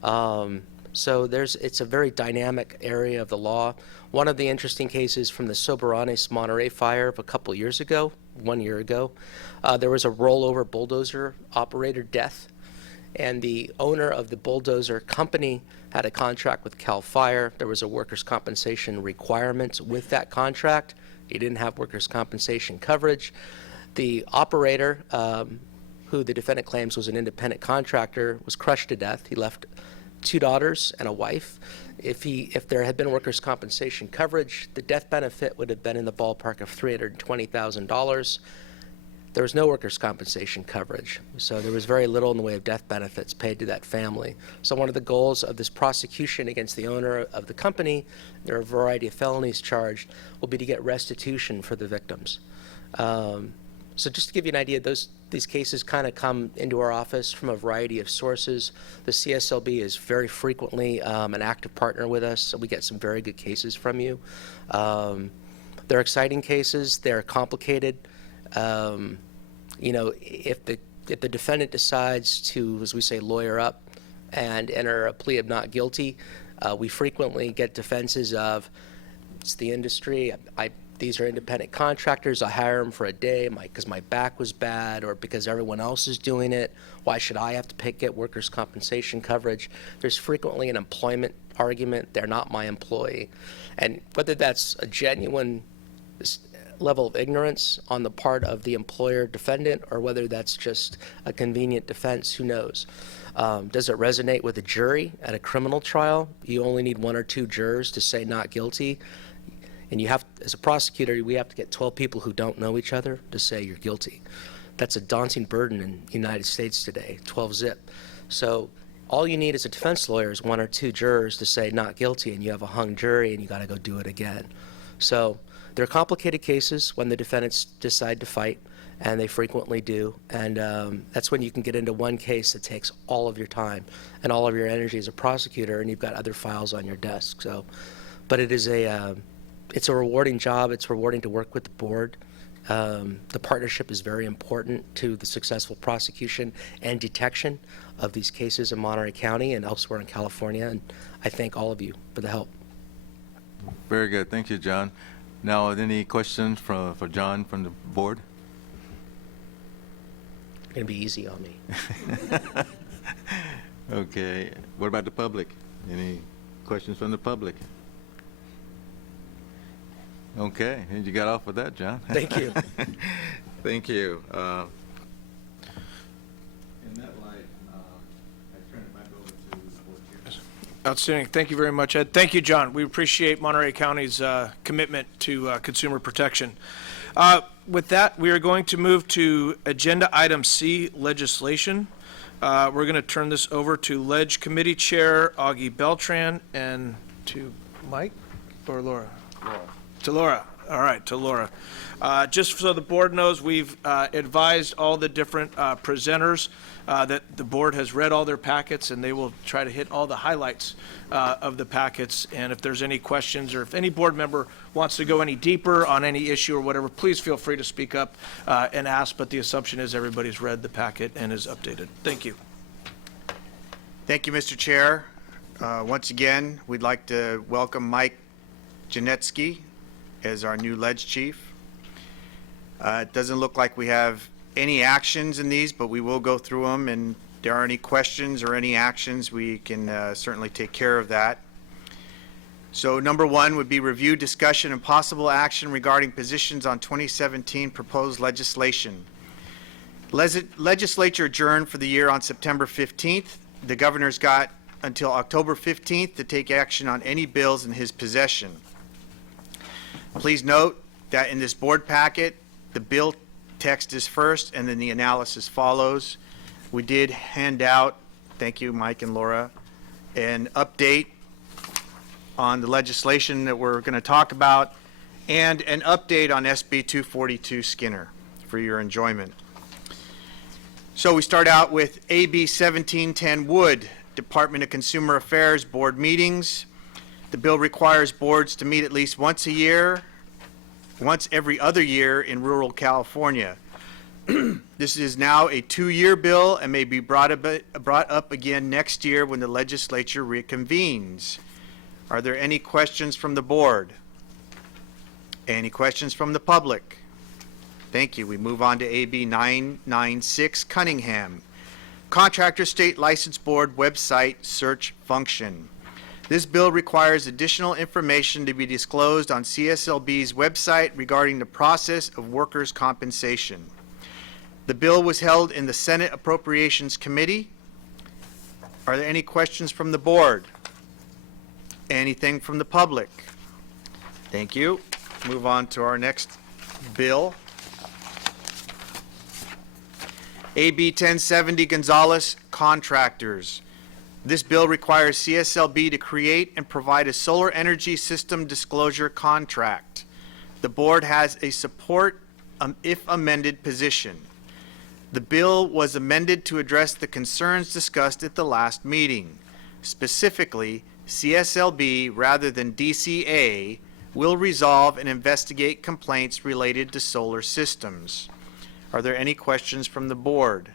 So it's a very dynamic area of the law. One of the interesting cases from the Soberanes Monterey fire of a couple years ago, 1 year ago, there was a rollover bulldozer operator death, and the owner of the bulldozer company had a contract with CAL FIRE. There was a workers' compensation requirement with that contract. He didn't have workers' compensation coverage. The operator, who the defendant claims was an independent contractor, was crushed to death. He left 2 daughters and a wife. If there had been workers' compensation coverage, the death benefit would have been in the ballpark of $320,000. There was no workers' compensation coverage, so there was very little in the way of death benefits paid to that family. So one of the goals of this prosecution against the owner of the company, there are a variety of felonies charged, will be to get restitution for the victims. So just to give you an idea, these cases kind of come into our office from a variety of sources. The CSLB is very frequently an active partner with us, so we get some very good cases from you. They're exciting cases. They're complicated. You know, if the defendant decides to, as we say, lawyer up and enter a plea of not guilty, we frequently get defenses of, it's the industry, these are independent contractors, I hire them for a day because my back was bad or because everyone else is doing it. Why should I have to get workers' compensation coverage? There's frequently an employment argument, they're not my employee. And whether that's a genuine level of ignorance on the part of the employer defendant or whether that's just a convenient defense, who knows? Does it resonate with a jury at a criminal trial? You only need 1 or 2 jurors to say not guilty. And you have, as a prosecutor, we have to get 12 people who don't know each other to say you're guilty. That's a daunting burden in the United States today, 12 zip. So all you need as a defense lawyer is 1 or 2 jurors to say not guilty, and you have a hung jury, and you got to go do it again. So they're complicated cases when the defendants decide to fight, and they frequently do. And that's when you can get into one case that takes all of your time and all of your energy as a prosecutor, and you've got other files on your desk. So, but it is it's a rewarding job. It's rewarding to work with the board. The partnership is very important to the successful prosecution and detection of these cases in Monterey County and elsewhere in California, and I thank all of you for the help. Very good. Thank you, John. Now, any questions for John from the board? It's going to be easy on me. Okay. What about the public? Any questions from the public? Okay. And you got off with that, John. Thank you. Thank you. In that light, I turn it back over to the board chair. Outstanding. Thank you very much, Ed. Thank you, John. We appreciate Monterey County's commitment to consumer protection. With that, we are going to move to Agenda Item C, legislation. We're going to turn this over to Ledge Committee Chair Augie Beltran and to Mike or Laura? To Laura. All right, to Laura. Just so the board knows, we've advised all the different presenters that the board has read all their packets, and they will try to hit all the highlights of the packets. And if there's any questions, or if any board member wants to go any deeper on any issue or whatever, please feel free to speak up and ask. But the assumption is everybody's read the packet and is updated. Thank you. Thank you, Mr. Chair. Once again, we'd like to welcome Mike Janetsky as our new Ledge Chief. It doesn't look like we have any actions in these, but we will go through them, and if there are any questions or any actions, we can certainly take care of that. So number one would be review, discussion, and possible action regarding positions on 2017 proposed legislation. Legislature adjourned for the year on September 15th. The governor's got until October 15th to take action on any bills in his possession. Please note that in this board packet, the bill text is first and then the analysis follows. We did hand out, thank you, Mike and Laura, an update on the legislation that we're going to talk about and an update on SB 242 Skinner for your enjoyment. So we start out with AB 1710 Wood, Department of Consumer Affairs Board meetings. The bill requires boards to meet at least once a year, once every other year in rural California. This is now a 2-year bill and may be brought up again next year when the legislature reconvenes. Are there any questions from the board? Any questions from the public? Thank you. We move on to AB 996 Cunningham, Contractor State License Board website search function. This bill requires additional information to be disclosed on CSLB's website regarding the process of workers' compensation. The bill was held in the Senate Appropriations Committee. Are there any questions from the board? Anything from the public? Thank you. Move on to our next bill. AB 1070 Gonzalez Contractors. This bill requires CSLB to create and provide a solar energy system disclosure contract. The board has a support if amended position. The bill was amended to address the concerns discussed at the last meeting. Specifically, CSLB, rather than DCA, will resolve and investigate complaints related to solar systems. Are there any questions from the board?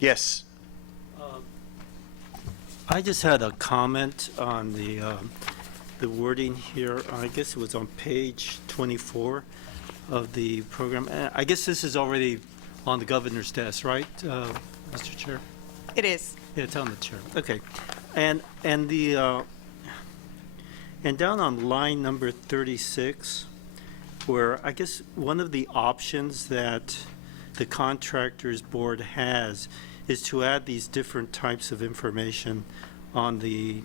Yes. I just had a comment on the wording here. I guess it was on page 24 of the program. I guess this is already on the governor's desk, right, Mr. Chair? It is. Yeah, it's on the chair. Okay. And down on line number 36, where I guess one of the options that the contractors board has is to add these different types of information on the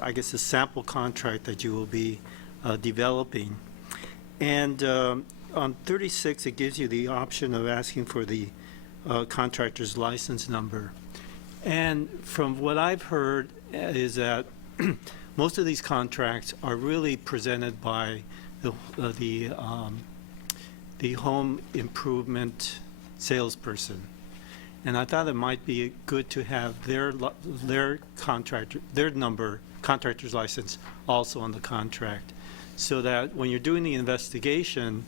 I guess the sample contract that you will be developing. And on 36, it gives you the option of asking for the contractor's license number. And from what I've heard is that most of these contracts are really presented by the home improvement salesperson. And I thought it might be good to have their contractor's license also on the contract. so that when you're doing the investigation,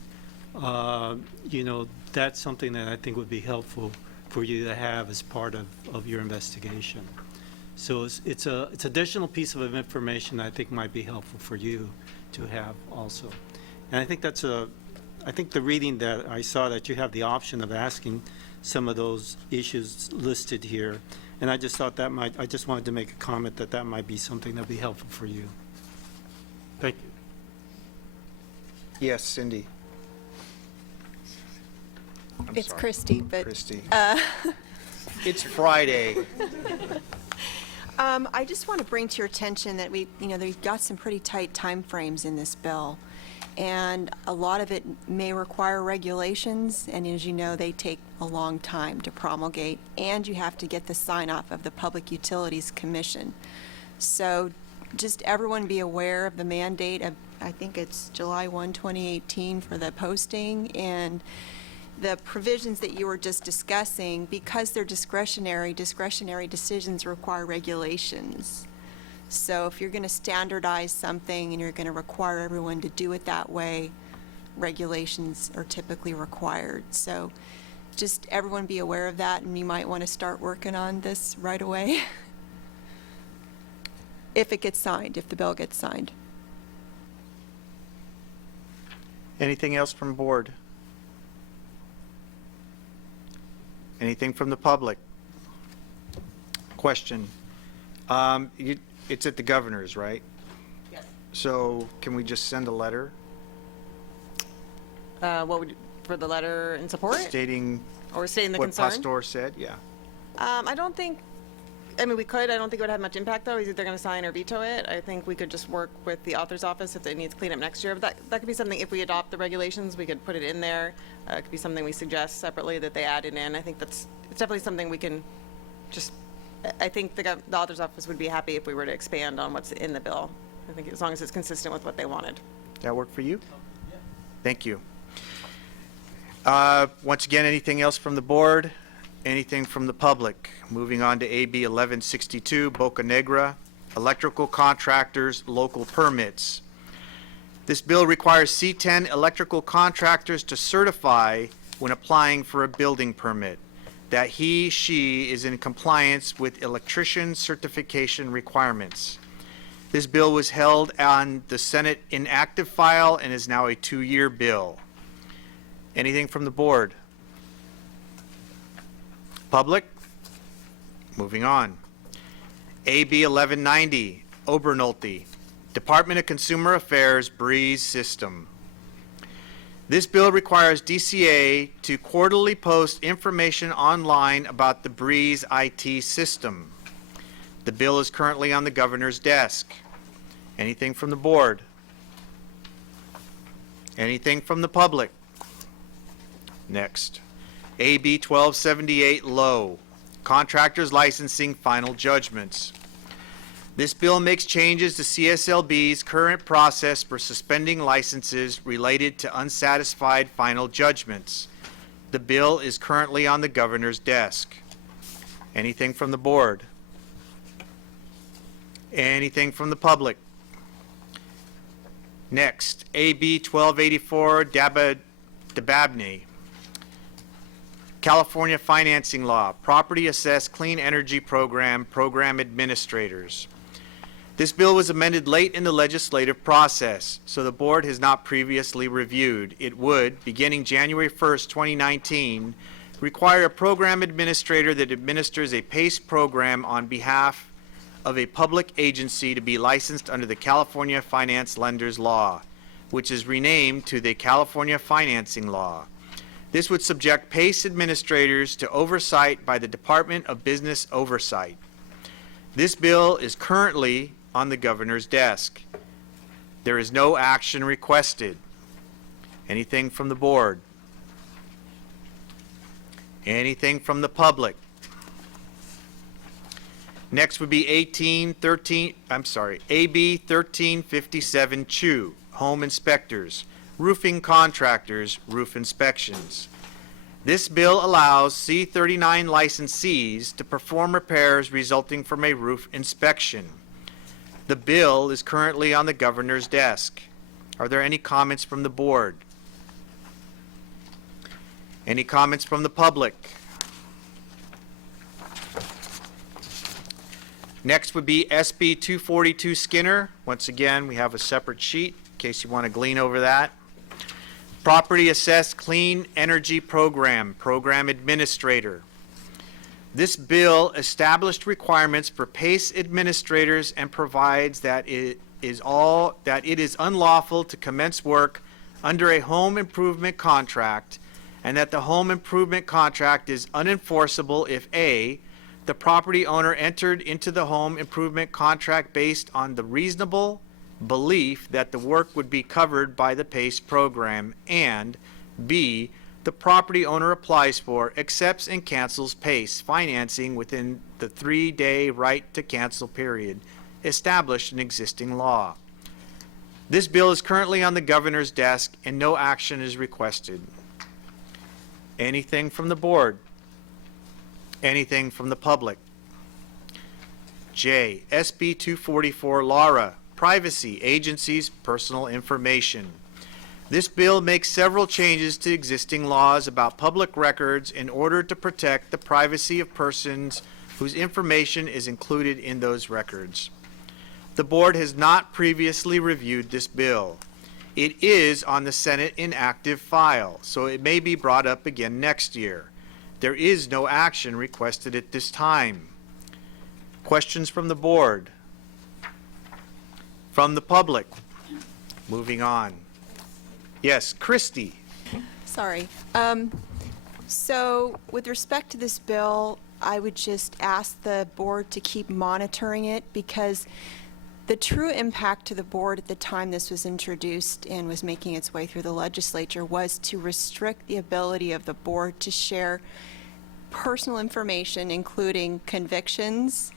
that's something that I think would be helpful for you to have as part of your investigation. So it's additional piece of information that I think might be helpful for you to have also. And I think I think the reading that I saw that you have the option of asking some of those issues listed here. And I just thought I just wanted to make a comment that might be something that would be helpful for you. Thank you. Yes, Cindy. It's Christy, but. Christy. It's Friday. I just want to bring to your attention that we've got some pretty tight timeframes in this bill. And a lot of it may require regulations, and as you know, they take a long time to promulgate, and you have to get the sign-off of the Public Utilities Commission. So just everyone be aware of the mandate of, I think it's July 1, 2018 for the posting, and the provisions that you were just discussing, because they're discretionary decisions require regulations. So if you're going to standardize something and you're going to require everyone to do it that way, regulations are typically required. So just everyone be aware of that, and you might want to start working on this right away if it gets signed, if the bill gets signed. Anything else from board? Anything from the public? Question. It's at the governor's, right? Yes. So can we just send a letter For the letter in support? stating Or stating the what concern? Pastor said? Yeah. I don't think, we could. I don't think it would have much impact, though. He's either going to sign or veto it. I think we could just work with the author's office if it needs cleanup next year. But that could be something, if we adopt the regulations, we could put it in there. It could be something we suggest separately that they add it in. I think it's definitely something we can just, I think the author's office would be happy if we were to expand on what's in the bill. I think as long as it's consistent with what they wanted. That work for you? Yeah. Thank you. Once again, anything else from the board? Anything from the public? Moving on to AB 1162, Boca Negra, electrical contractors, local permits. This bill requires C10 electrical contractors to certify when applying for a building permit that she is in compliance with electrician certification requirements. This bill was held on the Senate inactive file and is now a 2-year bill. Anything from the board? Public? Moving on. AB 1190, Obernolte, Department of Consumer Affairs Breeze System. This bill requires DCA to quarterly post information online about the Breeze IT system. The bill is currently on the governor's desk. Anything from the board? Anything from the public? Next. AB 1278 Low, Contractors Licensing Final Judgments. This bill makes changes to CSLB's current process for suspending licenses related to unsatisfied final judgments. The bill is currently on the governor's desk. Anything from the board? Anything from the public? Next, AB 1284 Dababneh, California Financing Law, Property Assessed Clean Energy Program, Program Administrators. This bill was amended late in the legislative process, so the board has not previously reviewed. It would, beginning January 1st, 2019, require a program administrator that administers a PACE program on behalf of a public agency to be licensed under the California Finance Lenders Law, which is renamed to the California Financing Law. This would subject PACE administrators to oversight by the Department of Business Oversight. This bill is currently on the governor's desk. There is no action requested. Anything from the board? Anything from the public? Next would be AB 1357 Chew, Home Inspectors, Roofing Contractors, Roof Inspections. This bill allows C39 licensees to perform repairs resulting from a roof inspection. The bill is currently on the governor's desk. Are there any comments from the board? Any comments from the public? Next would be SB 242 Skinner. Once again, we have a separate sheet in case you want to glean over that. Property Assessed Clean Energy Program, Program Administrator. This bill established requirements for PACE administrators and provides that it is unlawful to commence work under a home improvement contract, and that the home improvement contract is unenforceable if A, the property owner entered into the home improvement contract based on the reasonable belief that the work would be covered by the PACE program, and B, the property owner applies for, accepts, and cancels PACE financing within the 3-day right to cancel period established in existing law. This bill is currently on the governor's desk and no action is requested. Anything from the board? Anything from the public? J, SB 244 Laura, Privacy Agencies Personal Information. This bill makes several changes to existing laws about public records in order to protect the privacy of persons whose information is included in those records. The board has not previously reviewed this bill. It is on the Senate inactive file, so it may be brought up again next year. There is no action requested at this time. Questions from the board? From the public? Moving on. Yes, Christie. Sorry. So with respect to this bill, I would just ask the board to keep monitoring it, because the true impact to the board at the time this was introduced and was making its way through the legislature was to restrict the ability of the board to share personal information, including convictions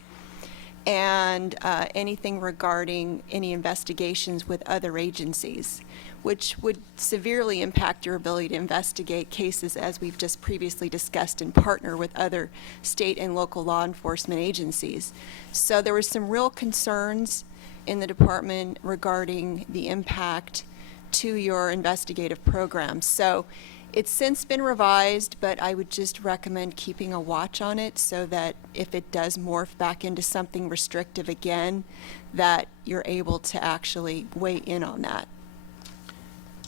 and anything regarding any investigations with other agencies, which would severely impact your ability to investigate cases, as we've just previously discussed, and partner with other state and local law enforcement agencies. So there were some real concerns in the department regarding the impact to your investigative program. So it's since been revised, but I would just recommend keeping a watch on it so that if it does morph back into something restrictive again, that you're able to actually weigh in on that.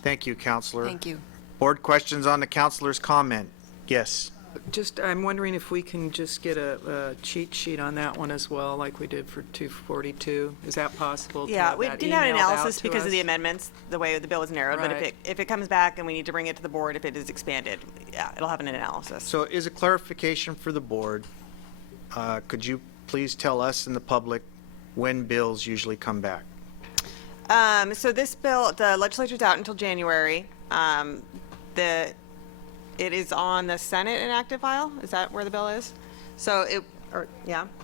Thank you, Counselor. Thank you. Board questions on the counselor's comment? Yes. Just, I'm wondering if we can just get a cheat sheet on that one as well, like we did for 242. Is that possible? to Yeah, have we that didn't have an emailed out analysis to because of us? the amendments, the way the bill was narrowed, but Right. if it comes back and we need to bring it to the board, if it is expanded, yeah, it'll have an analysis. So is a clarification for the board, could you please tell us and the public when bills usually come back? So this bill, the legislature's out until January. It is on the Senate inactive file. Is that where the bill is? So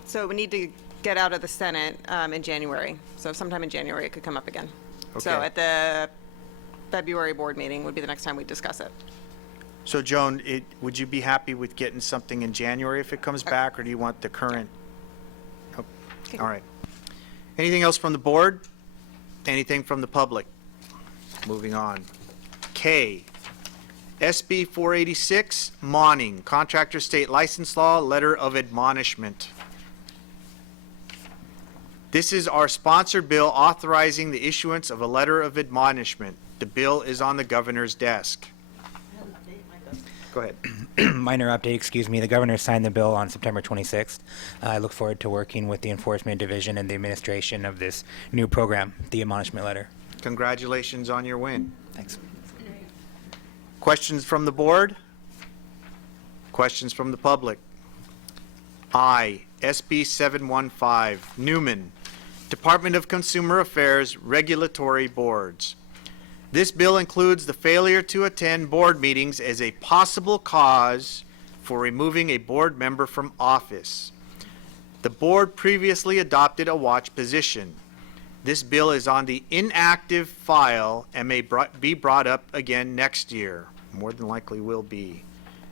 so we need to get out of the Senate in January. So sometime in January it could come up again. So Okay. at the February board meeting would be the next time we discuss it. So Joan, would you be happy with getting something in January if it comes back, or do you want the current? Oh, all right. Anything else from the board? Anything from the public? Moving on. K, SB 486, Mawning, Contractor State License Law, Letter of Admonishment. This is our sponsored bill authorizing the issuance of a letter of admonishment. The bill is on the governor's desk. Go ahead. Minor update, excuse me. The governor signed the bill on September 26th. I look forward to working with the Enforcement Division and the administration of this new program, the admonishment letter. Congratulations on your win. Thanks. Questions from the board? Questions from the public? I, SB 715, Newman, Department of Consumer Affairs Regulatory Boards. This bill includes the failure to attend board meetings as a possible cause for removing a board member from office. The board previously adopted a watch position. This bill is on the inactive file and may be brought up again next year. More than likely will be.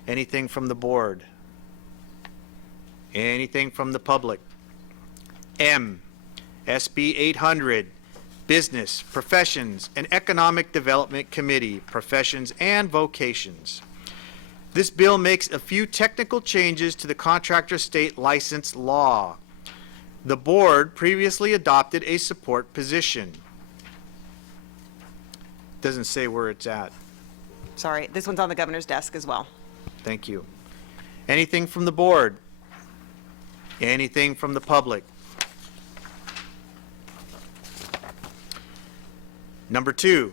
Anything from the board? Anything from the public? M, SB 800, Business, Professions, and Economic Development Committee, Professions and Vocations. This bill makes a few technical changes to the contractor state license law. The board previously adopted a support position. Doesn't say where it's at. Sorry, this one's on the governor's desk as well. Thank you. Anything from the board? Anything from the public? Number 2,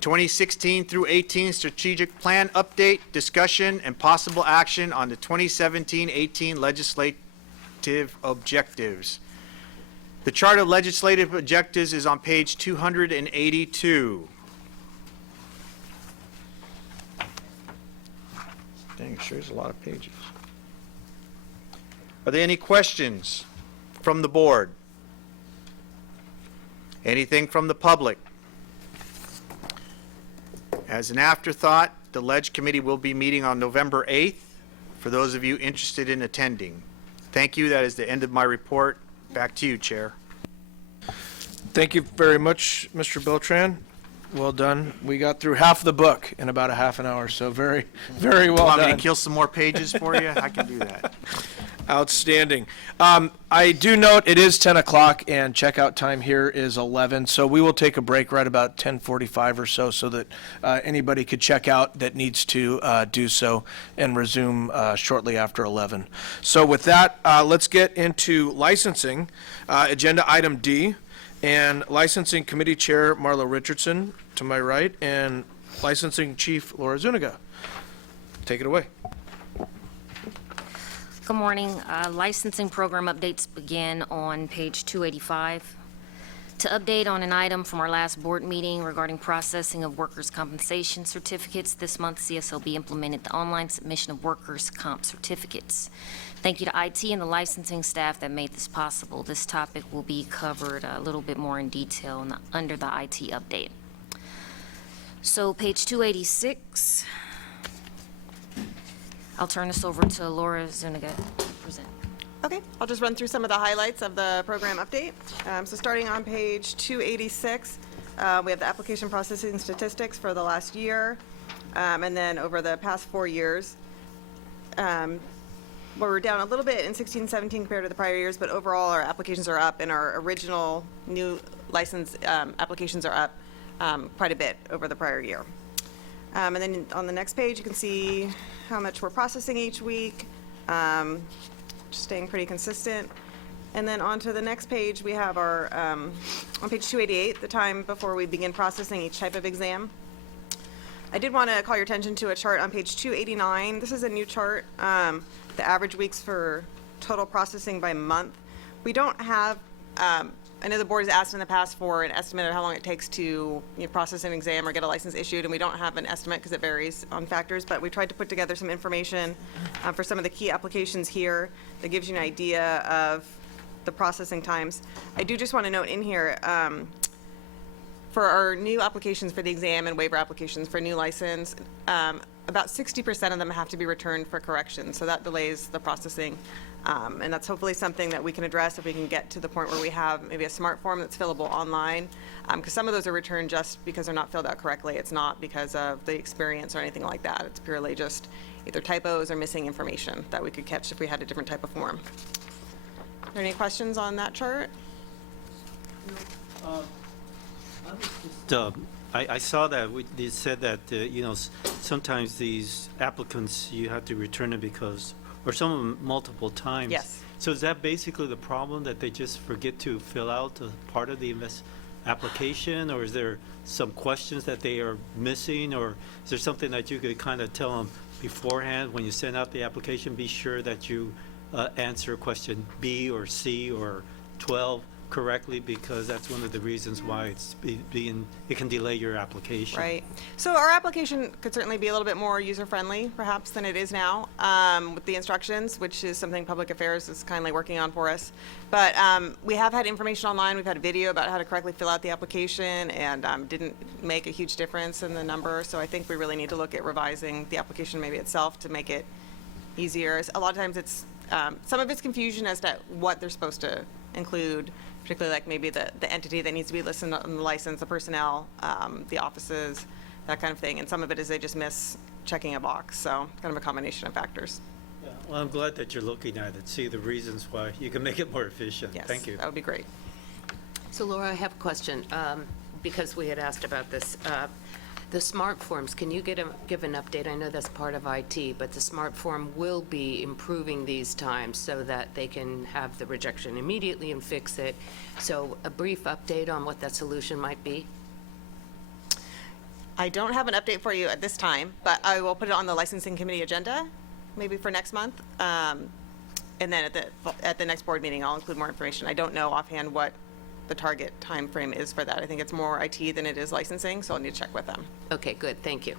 2016 through 18 strategic plan update, discussion, and possible action on the 2017-18 legislative objectives. The chart of legislative objectives is on page 282. Dang, it sure is a lot of pages. Are there any questions from the board? Anything from the public? As an afterthought, the Ledge Committee will be meeting on November 8th for those of you interested in attending. Thank you. That is the end of my report. Back to you, Chair. Thank you very much, Mr. Beltran. Well done. We got through half the book in about a half an hour, so very, very well Want me done. to kill some more pages for you? I can do that. Outstanding. I do note it is 10 o'clock and checkout time here is 11, so we will take a break right about 10:45 or so that anybody could check out that needs to do so and resume shortly after 11. So with that, let's get into licensing. Agenda item D, and Licensing Committee Chair Marlo Richardson to my right, and Licensing Chief Laura Zuniga. Take it away. Good morning. Licensing program updates begin on page 285. To update on an item from our last board meeting regarding processing of workers' compensation certificates, this month CSLB implemented the online submission of workers' comp certificates. Thank you to IT and the licensing staff that made this possible. This topic will be covered a little bit more in detail under the IT update. So page 286. I'll turn this over to Laura Zuniga to present. Okay, I'll just run through some of the highlights of the program update. So starting on page 286, we have the application processing statistics for the last year, and then over the past 4 years. Where we're down a little bit in 16-17 compared to the prior years, but overall our applications are up, and our original new license applications are up quite a bit over the prior year. And then on the next page, you can see how much we're processing each week, just staying pretty consistent. And then on to the next page, we have our, on page 288, the time before we begin processing each type of exam. I did want to call your attention to a chart on page 289. This is a new chart, the average weeks for total processing by month. We don't have, I know the board has asked in the past for an estimate of how long it takes to process an exam or get a license issued, and we don't have an estimate because it varies on factors, but we tried to put together some information for some of the key applications here that gives you an idea of the processing times. I do just want to note in here, for our new applications for the exam and waiver applications for new license, about 60% of them have to be returned for correction, so that delays the processing. And that's hopefully something that we can address if we can get to the point where we have maybe a smart form that's fillable online, because some of those are returned just because they're not filled out correctly. It's not because of the experience or anything like that. It's purely just either typos or missing information that we could catch if we had a different type of form. Are there any questions on that chart? I saw that they said that, sometimes these applicants, you have to return it because, or some of them multiple times. Yes. So is that basically the problem, that they just forget to fill out a part of the application, or is there some questions that they are missing, or is there something that you could kind of tell them beforehand when you send out the application, be sure that you answer question B or C or 12 correctly, because that's one of the reasons why it can delay your application. Right. So our application could certainly be a little bit more user-friendly, perhaps, than it is now, with the instructions, which is something Public Affairs is kindly working on for us. But we have had information online. We've had a video about how to correctly fill out the application, and didn't make a huge difference in the number. So I think we really need to look at revising the application maybe itself to make it easier. A lot of times it's, some of it's confusion as to what they're supposed to include. particularly like maybe the entity that needs to be listed on the license, the personnel, the offices, that kind of thing. And some of it is they just miss checking a box, so kind of a combination of factors. Yeah, well, I'm glad that you're looking at it, see the reasons why you can make it more efficient. Yes, Thank you. that would be great. So Laura, I have a question, because we had asked about this. The smart forms, can you give an update? I know that's part of IT, but the smart form will be improving these times so that they can have the rejection immediately and fix it. So a brief update on what that solution might be? I don't have an update for you at this time, but I will put it on the licensing committee agenda, maybe for next month. And then at the next board meeting, I'll include more information. I don't know offhand what the target time frame is for that. I think it's more IT than it is licensing, so I'll need to check with them. Okay, good, thank you.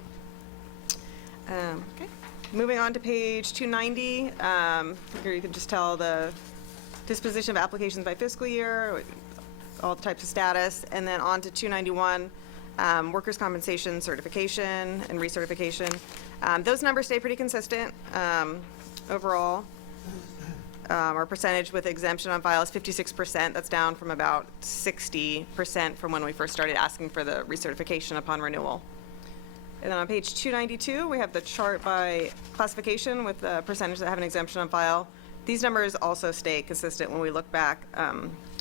Okay. Moving on to page 290, here you can just tell the disposition of applications by fiscal year, all the types of status, and then on to 291, workers' compensation certification and recertification. Those numbers stay pretty consistent overall. Our percentage with exemption on file is 56%. That's down from about 60% from when we first started asking for the recertification upon renewal. And then on page 292, we have the chart by classification with the percentage that have an exemption on file. These numbers also stay consistent when we look back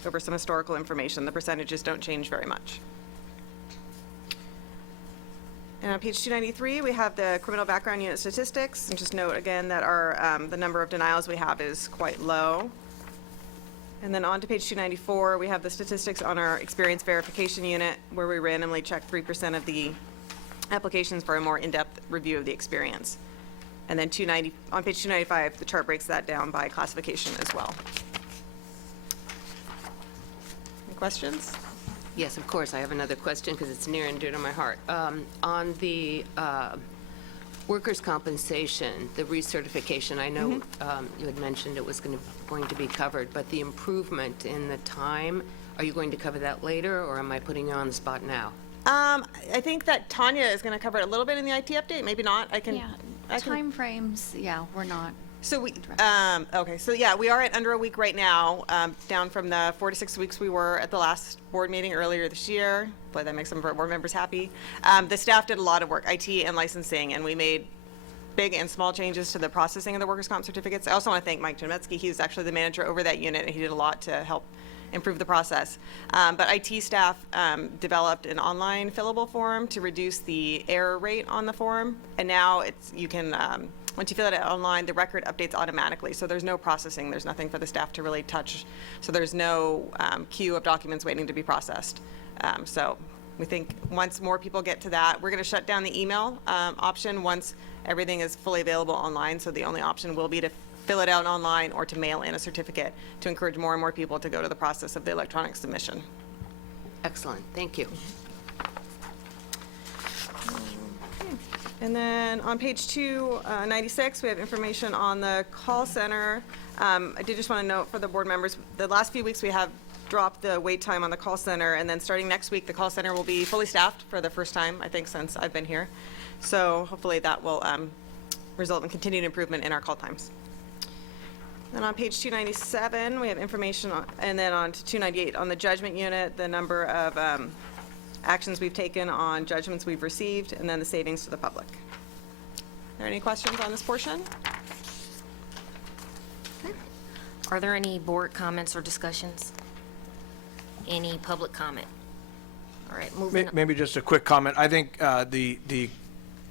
over some historical information. The percentages don't change very much. And on page 293, we have the criminal background unit statistics. And just note again that our the number of denials we have is quite low. And then on to page 294, we have the statistics on our experience verification unit, where we randomly check 3% of the applications for a more in-depth review of the experience. And then on page 295, the chart breaks that down by classification as well. Any questions? Yes, of course, I have another question because it's near and dear to my heart. On the workers' compensation, the recertification, I know you had mentioned it was going to be covered, but the improvement in the time, are you going to cover that later, or am I putting you on the spot now? I think that Tanya is going to cover it a little bit in the IT update, maybe not. Timeframes, yeah, we're not. So we, okay, so yeah, we are at under a week right now, down from the 4 to 6 weeks we were at the last board meeting earlier this year. Boy, that makes some of our board members happy. The staff did a lot of work, IT and licensing, and we made big and small changes to the processing of the workers' comp certificates. I also want to thank Mike Janetsky. He was actually the manager over that unit, and he did a lot to help improve the process. But IT staff developed an online fillable form to reduce the error rate on the form, and now you can, once you fill it out online, the record updates automatically. So there's no processing. There's nothing for the staff to really touch. So there's no queue of documents waiting to be processed. So we think once more people get to that, we're going to shut down the email option once everything is fully available online. So the only option will be to fill it out online or to mail in a certificate to encourage more and more people to go to the process of the electronic submission. Excellent, thank you. And then on page 296, we have information on the call center. I did just want to note for the board members, the last few weeks we have dropped the wait time on the call center, and then starting next week, the call center will be fully staffed for the first time, I think, since I've been here. So hopefully that will result in continued improvement in our call times. Then on page 297, we have information on, and then on to 298 on the judgment unit, the number of actions we've taken on judgments we've received, and then the savings to the public. Are there any questions on this portion? Are there any board comments or discussions? Any public comment? All right, moving on. Maybe just a quick comment. I think the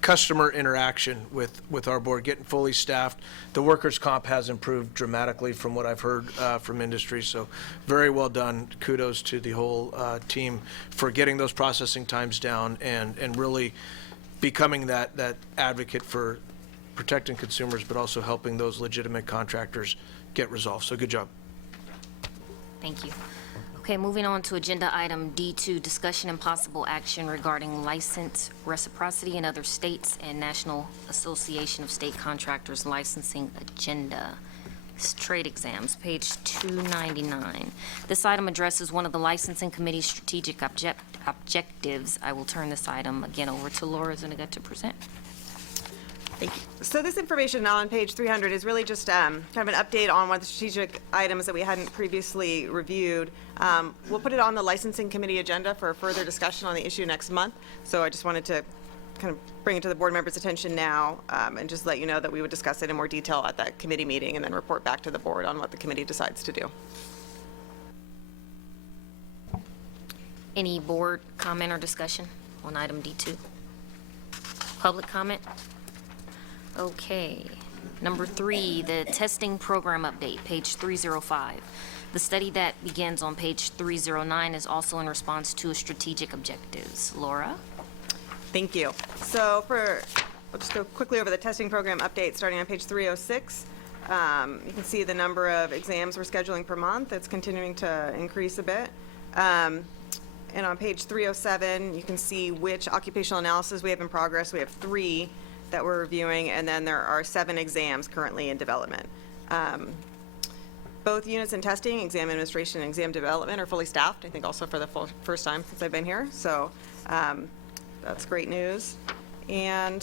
customer interaction with our board, getting fully staffed, the workers' comp has improved dramatically from what I've heard from industry, so very well done. Kudos to the whole team for getting those processing times down and really becoming that advocate for protecting consumers, but also helping those legitimate contractors get resolved. So good job. Thank you. Okay, moving on to agenda item D2, discussion and possible action regarding license reciprocity in other states and National Association of State Contractors licensing agenda. It's trade exams, page 299. This item addresses one of the licensing committee's strategic objectives. I will turn this item again over to Laura Zuniga to present. Thank you. So this information on page 300 is really just kind of an update on one of the strategic items that we hadn't previously reviewed. We'll put it on the licensing committee agenda for further discussion on the issue next month. So I just wanted to kind of bring it to the board members' attention now and just let you know that we would discuss it in more detail at that committee meeting and then report back to the board on what the committee decides to do. Any board comment or discussion on item D2? Public comment? Okay. Number 3, the testing program update, page 305. The study that begins on page 309 is also in response to strategic objectives. Laura? Thank you. So I'll just go quickly over the testing program update starting on page 306. You can see the number of exams we're scheduling per month. It's continuing to increase a bit. And on page 307, you can see which occupational analysis we have in progress. We have 3 that we're reviewing, and then there are 7 exams currently in development. Both units in testing, exam administration and exam development, are fully staffed, I think also for the first time since I've been here. So that's great news. And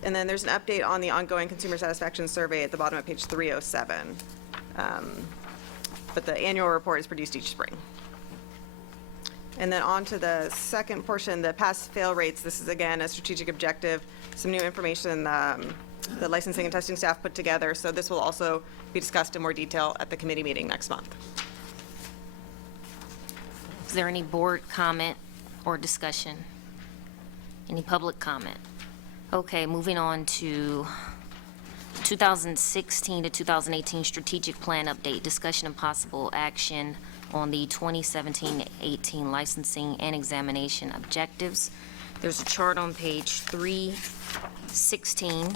then there's an update on the ongoing consumer satisfaction survey at the bottom of page 307. But the annual report is produced each spring. And then on to the second portion, the pass-fail rates. This is, again, a strategic objective, some new information the licensing and testing staff put together. So this will also be discussed in more detail at the committee meeting next month. Is there any board comment or discussion? Any public comment? Okay, moving on to 2016 to 2018 strategic plan update, discussion and possible action on the 2017-18 licensing and examination objectives. There's a chart on page 316,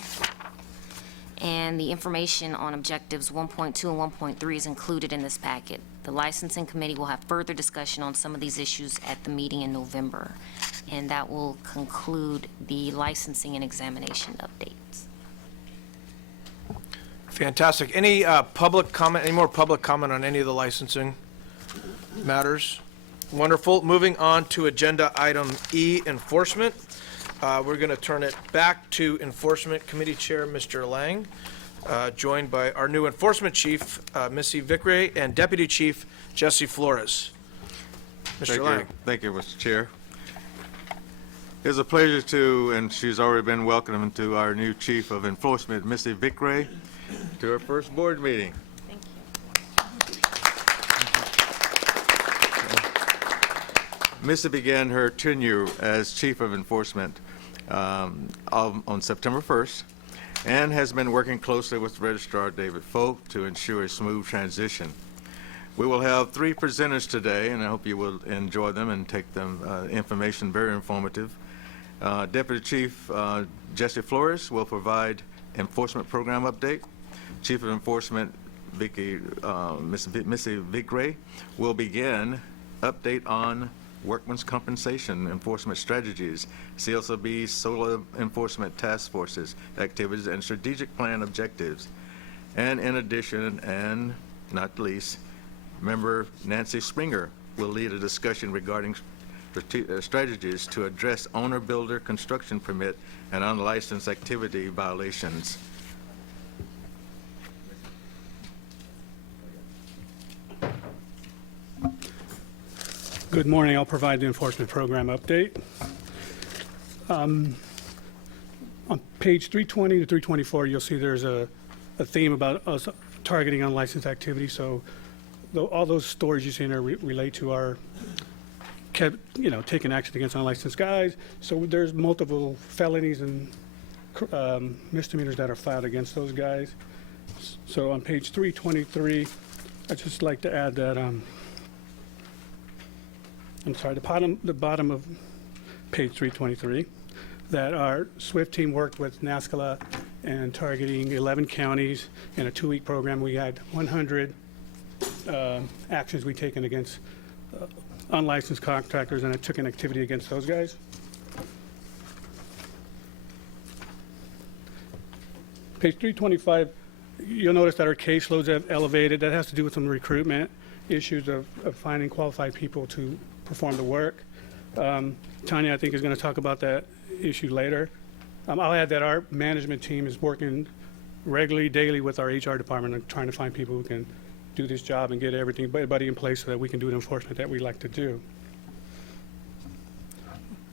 and the information on objectives 1.2 and 1.3 is included in this packet. The licensing committee will have further discussion on some of these issues at the meeting in November, and that will conclude the licensing and examination updates. Fantastic. Any public comment, any more public comment on any of the licensing matters? Wonderful. Moving on to agenda item E, enforcement. We're going to turn it back to Enforcement Committee Chair, Mr. Lang, joined by our new Enforcement Chief, Missy Vickery, and Deputy Chief Jesse Flores. Mr. Lang. Thank you, Mr. Chair. It's a pleasure to, and she's already been welcomed to our new Chief of Enforcement, Missy Vickery, to her first board meeting. Missy began her tenure as Chief of Enforcement on September 1st and has been working closely with Registrar David Folk to ensure a smooth transition. We will have 3 presenters today, and I hope you will enjoy them and take them information very informative. Deputy Chief Jesse Flores will provide enforcement program update. Chief of Enforcement Missy Vickery will begin update on workman's compensation enforcement strategies, CSLB solo enforcement task forces activities, and strategic plan objectives. And in addition, and not least, Member Nancy Springer will lead a discussion regarding strategies to address owner-builder construction permit and unlicensed activity violations. Good morning. I'll provide the enforcement program update. On page 320 to 324, you'll see there's a theme about us targeting unlicensed activity. So all those stories you see in there relate to our taking action against unlicensed guys. So there's multiple felonies and misdemeanors that are filed against those guys. So on page 323, I'd just like to add that I'm sorry, the bottom of page 323, that our SWIFT team worked with NASCLA and targeting 11 counties in a 2-week program. We had 100 actions we taken against unlicensed contractors, and I took an activity against those guys. Page 325, you'll notice that our caseloads have elevated. That has to do with some recruitment issues of finding qualified people to perform the work. Tanya, I think, is going to talk about that issue later. I'll add that our management team is working regularly, daily with our HR department and trying to find people who can do this job and get everybody in place so that we can do the enforcement that we like to do.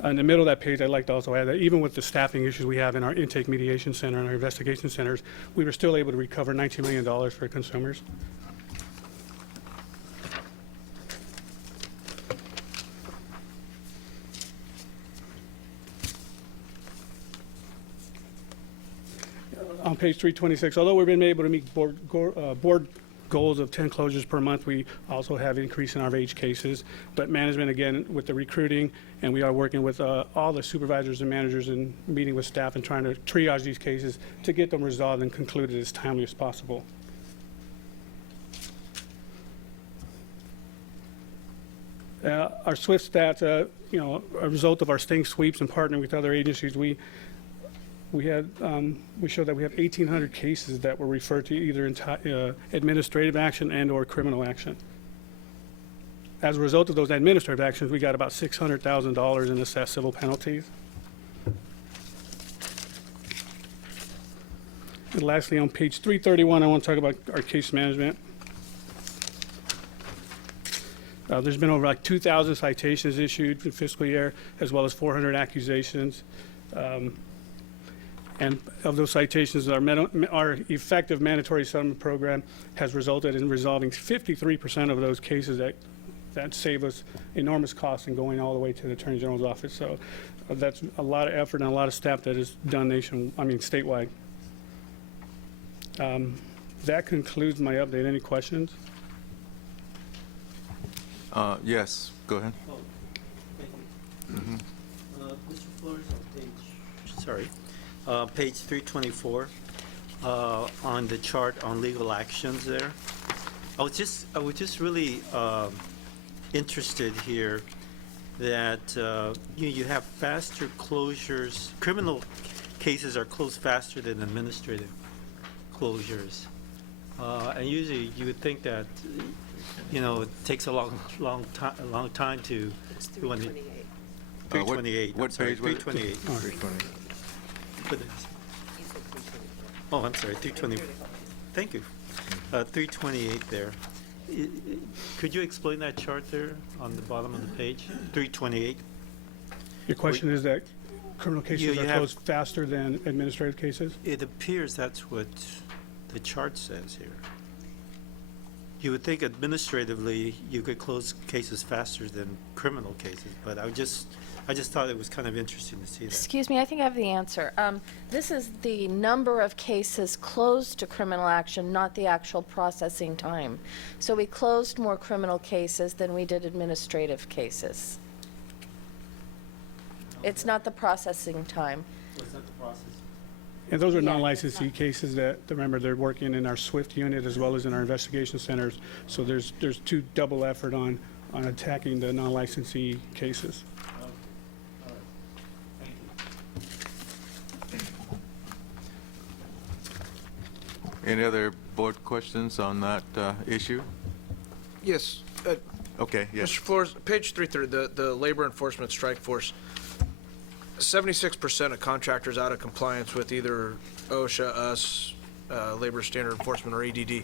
In the middle of that page, I'd like to also add that even with the staffing issues we have in our intake mediation center and our investigation centers, we were still able to recover $19 million for consumers. On page 326, although we've been able to meet board goals of 10 closures per month, we also have increase in our age cases. But management, again, with the recruiting, and we are working with all the supervisors and managers and meeting with staff and trying to triage these cases to get them resolved and concluded as timely as possible. Our SWIFT stats, a result of our sting sweeps and partnering with other agencies, we showed that we have 1,800 cases that were referred to either administrative action and/or criminal action. As a result of those administrative actions, we got about $600,000 in assessed civil penalties. And lastly, on page 331, I want to talk about our case management. There's been over like 2,000 citations issued in fiscal year, as well as 400 accusations. And of those citations, our effective mandatory settlement program has resulted in resolving 53% of those cases that save us enormous costs and going all the way to the Attorney General's office. So that's a lot of effort and a lot of staff that is done statewide. That concludes my update. Any questions? Yes, go ahead. Oh, thank you. Mr. Flores, on page 324, on the chart on legal actions there, I was just really interested here that you have faster closures. Criminal cases are closed faster than administrative closures, and usually you would think that it takes a long time to do on the 328. What page was it? 328. 328. Oh, I'm sorry, 320. Thank you. 328 there. Could you explain that chart there on the bottom of the page? 328. Your question is that criminal cases are closed faster than administrative cases? It appears that's what the chart says here. You would think administratively you could close cases faster than criminal cases, but I just thought it was kind of interesting to see that. Excuse me, I think I have the answer. This is the number of cases closed to criminal action, not the actual processing time. So we closed more criminal cases than we did administrative cases. It's not the processing time. Was that the process? And those are non-licensee cases that, remember, they're working in our SWIFT unit as well as in our investigation centers. So there's two double effort on attacking the non-licensee cases. Any other board questions on that issue? Yes. Okay, yes. Mr. Flores, page 330, the labor enforcement strike force, 76% of contractors out of compliance with either OSHA, us, Labor Standard Enforcement, or EDD.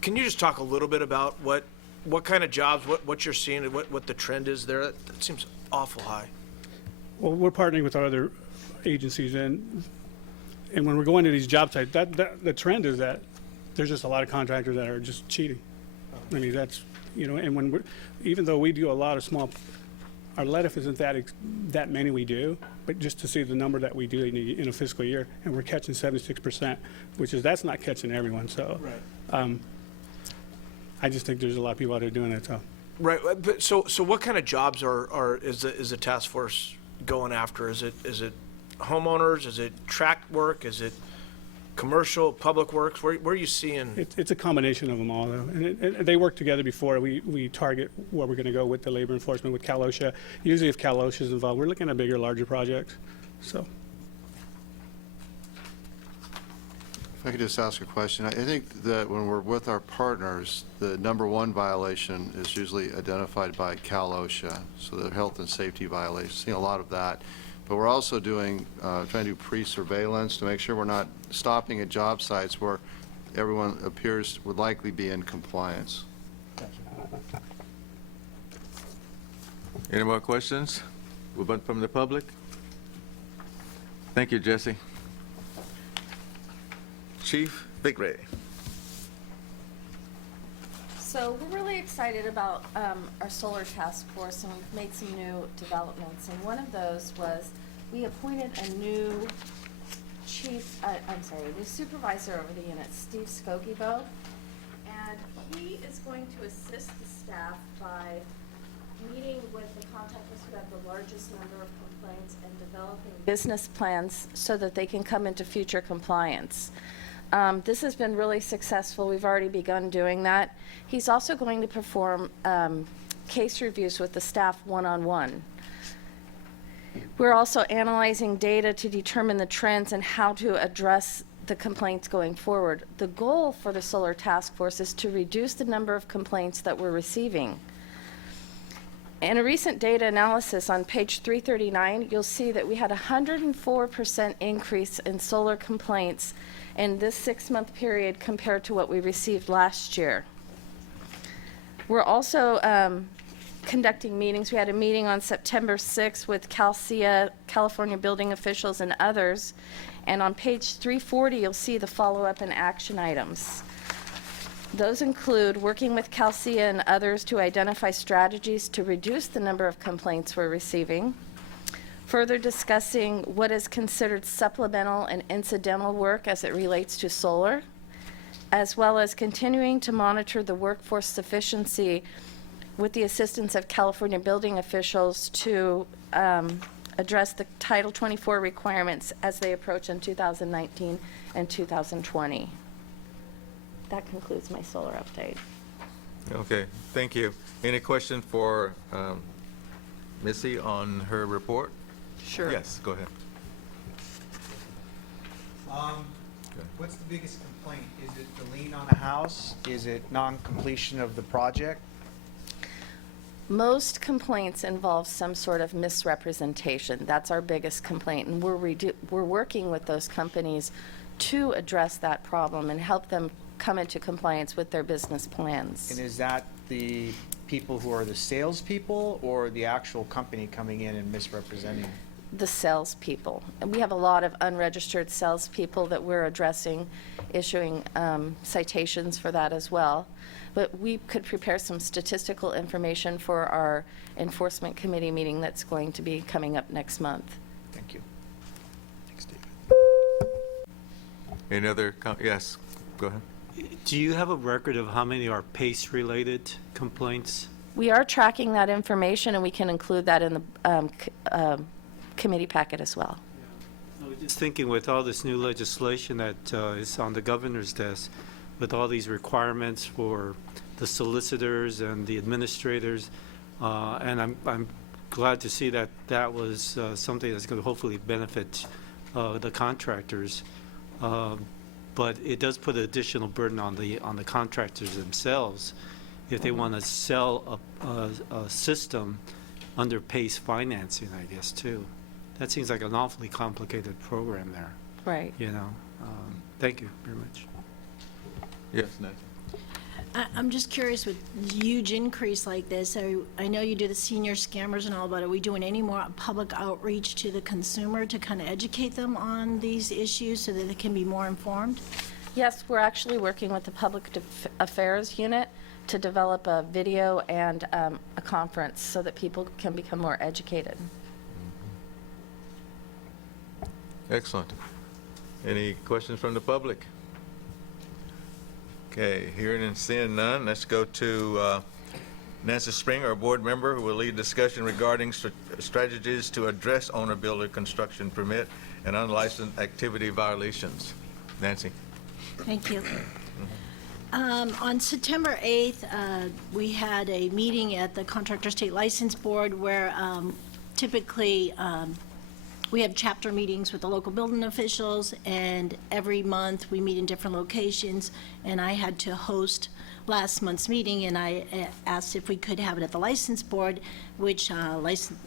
Can you just talk a little bit about what kind of jobs, what you're seeing, and what the trend is there? That seems awful high. Well, we're partnering with our other agencies, and when we're going to these job sites, the trend is that there's just a lot of contractors that are just cheating. I mean, that's, and when even though we do a lot of small, our let-off isn't that many we do, but just to see the number that we do in a fiscal year, and we're catching 76%, that's not catching everyone. So, right. I just think there's a lot of people out there doing that. So, right. But so what kind of jobs is the task force going after? Is it homeowners? Is it tract work? Is it commercial, public works? Where are you seeing? It's a combination of them all, though. And they work together before we target where we're going to go with the labor enforcement with Cal OSHA. Usually if Cal OSHA is involved, we're looking at bigger, larger projects. So. If I could just ask a question. I think that when we're with our partners, the number one violation is usually identified by Cal OSHA, so the health and safety violation. Seeing a lot of that. but we're also doing, trying to do pre-surveillance to make sure we're not stopping at job sites where everyone appears would likely be in compliance. Any more questions? From the public? Thank you, Jesse. Chief Bigray. So we're really excited about our solar task force, and we've made some new developments. And one of those was we appointed a new new supervisor over the unit, Steve Skogibo. And he is going to assist the staff by meeting with the contractors who have the largest number of complaints and developing business plans so that they can come into future compliance. This has been really successful. We've already begun doing that. He's also going to perform case reviews with the staff one-on-one. We're also analyzing data to determine the trends and how to address the complaints going forward. The goal for the Solar Task Force is to reduce the number of complaints that we're receiving. In a recent data analysis on page 339, you'll see that we had a 104% increase in solar complaints in this 6-month period compared to what we received last year. We're also conducting meetings. We had a meeting on September 6th with CalCIA, California building officials, and others. And on page 340, you'll see the follow-up and action items. Those include working with CalCIA and others to identify strategies to reduce the number of complaints we're receiving, further discussing what is considered supplemental and incidental work as it relates to solar, as well as continuing to monitor the workforce sufficiency with the assistance of California building officials to address the Title 24 requirements as they approach in 2019 and 2020. That concludes my solar update. Okay, thank you. Any question for Missy on her report? Sure. Yes, go ahead. What's the biggest complaint? Is it the lien on a house? Is it non-completion of the project? Most complaints involve some sort of misrepresentation. That's our biggest complaint, and we're working with those companies to address that problem and help them come into compliance with their business plans. And is that the people who are the salespeople or the actual company coming in and misrepresenting? The salespeople. And we have a lot of unregistered salespeople that we're addressing, issuing citations for that as well. But we could prepare some statistical information for our enforcement committee meeting that's going to be coming up next month. Thank you. Thanks, David. Any other, yes, go ahead. Do you have a record of how many are PACE-related complaints? We are tracking that information, and we can include that in the committee packet as well. I was just thinking with all this new legislation that is on the governor's desk, with all these requirements for the solicitors and the administrators, and I'm glad to see that that was something that's going to hopefully benefit the contractors. But it does put an additional burden on the contractors themselves if they want to sell a system under PACE financing, I guess, too. That seems like an awfully complicated program there. Right. You know. Thank you very much. Yes, Nancy. I'm just curious, with huge increase like this, I know you do the senior scammers and all, but are we doing any more public outreach to the consumer to kind of educate them on these issues so that they can be more informed? Yes, we're actually working with the Public Affairs Unit to develop a video and a conference so that people can become more educated. Excellent. Any questions from the public? Okay, hearing and seeing none, let's go to Nancy Springer, our board member, who will lead discussion regarding strategies to address owner-builder construction permit and unlicensed activity violations. Nancy. Thank you. On September 8th, we had a meeting at the Contractor State License Board where typically we have chapter meetings with the local building officials, and every month we meet in different locations, and I had to host last month's meeting, and I asked if we could have it at the license board, which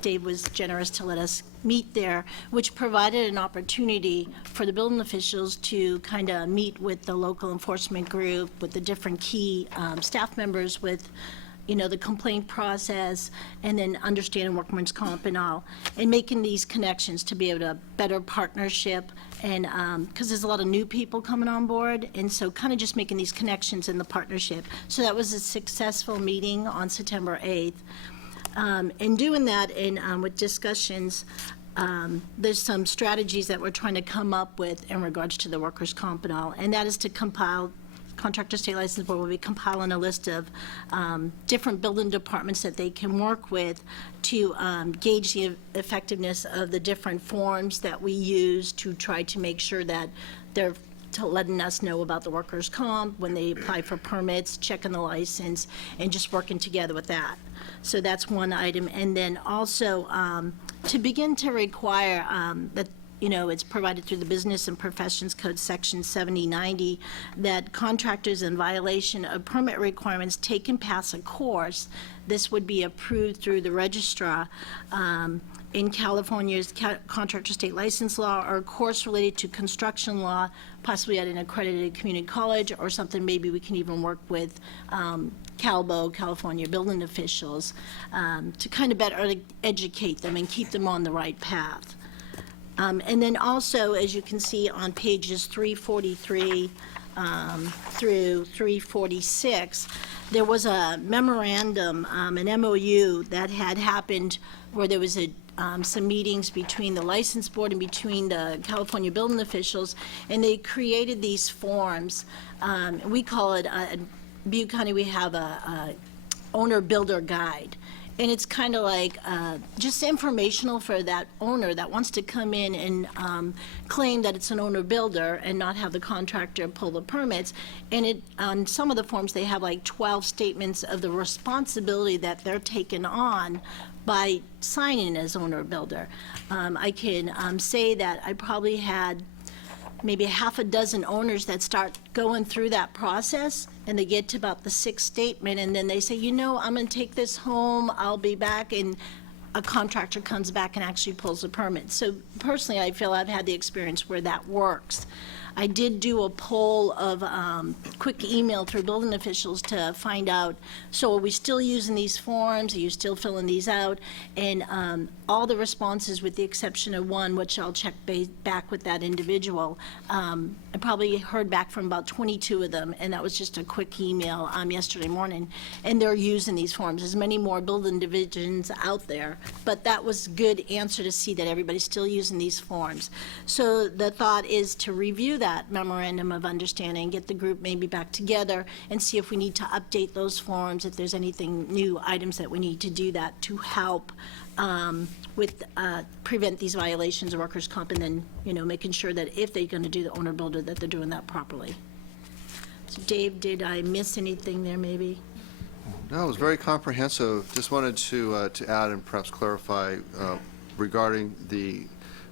Dave was generous to let us meet there, which provided an opportunity for the building officials to kind of meet with the local enforcement group, with the different key staff members, with the complaint process, and then understanding workman's comp and all, and making these connections to be able to better partnership, and because there's a lot of new people coming on board, and so kind of just making these connections in the partnership. So that was a successful meeting on September 8th. In doing that, and with discussions, there's some strategies that we're trying to come up with in regards to the workers' comp and all, and that is to compile Contractor State License Board will be compiling a list of different building departments that they can work with to gauge the effectiveness of the different forms that we use to try to make sure that they're letting us know about the workers' comp when they apply for permits, checking the license, and just working together with that. So that's one item. And then also to begin to require that it's provided through the Business and Professions Code, Section 7090, that contractors in violation of permit requirements take and pass a course. This would be approved through the registrar in California's Contractor State License Law, or a course related to construction law, possibly at an accredited community college, or something maybe we can even work with CalBO, California building officials, to kind of better educate them and keep them on the right path. And then also, as you can see on pages 343 through 346, there was a memorandum, an MOU that had happened where there was some meetings between the license board and between the California building officials, and they created these forms. We call it, in Butte County, we have a owner-builder guide. And it's kind of like just informational for that owner that wants to come in and claim that it's an owner-builder and not have the contractor pull the permits. And on some of the forms, they have like 12 statements of the responsibility that they're taking on by signing as owner-builder. I can say that I probably had maybe half a dozen owners that start going through that process, and they get to about the sixth statement, and then they say, I'm going to take this home, I'll be back, and a contractor comes back and actually pulls a permit. So personally, I feel I've had the experience where that works. I did do a poll of quick email through building officials to find out, so are we still using these forms? Are you still filling these out? And all the responses, with the exception of one, which I'll check back with that individual, I probably heard back from about 22 of them, and that was just a quick email yesterday morning. And they're using these forms. There's many more building divisions out there, but that was good answer to see that everybody's still using these forms. So the thought is to review that memorandum of understanding, get the group maybe back together and see if we need to update those forms, if there's anything new items that we need to do that to help with prevent these violations of workers' comp, and then making sure that if they're going to do the owner builder, that they're doing that properly. So Dave, did I miss anything there maybe? No, it was very comprehensive. Just wanted to add and perhaps clarify regarding the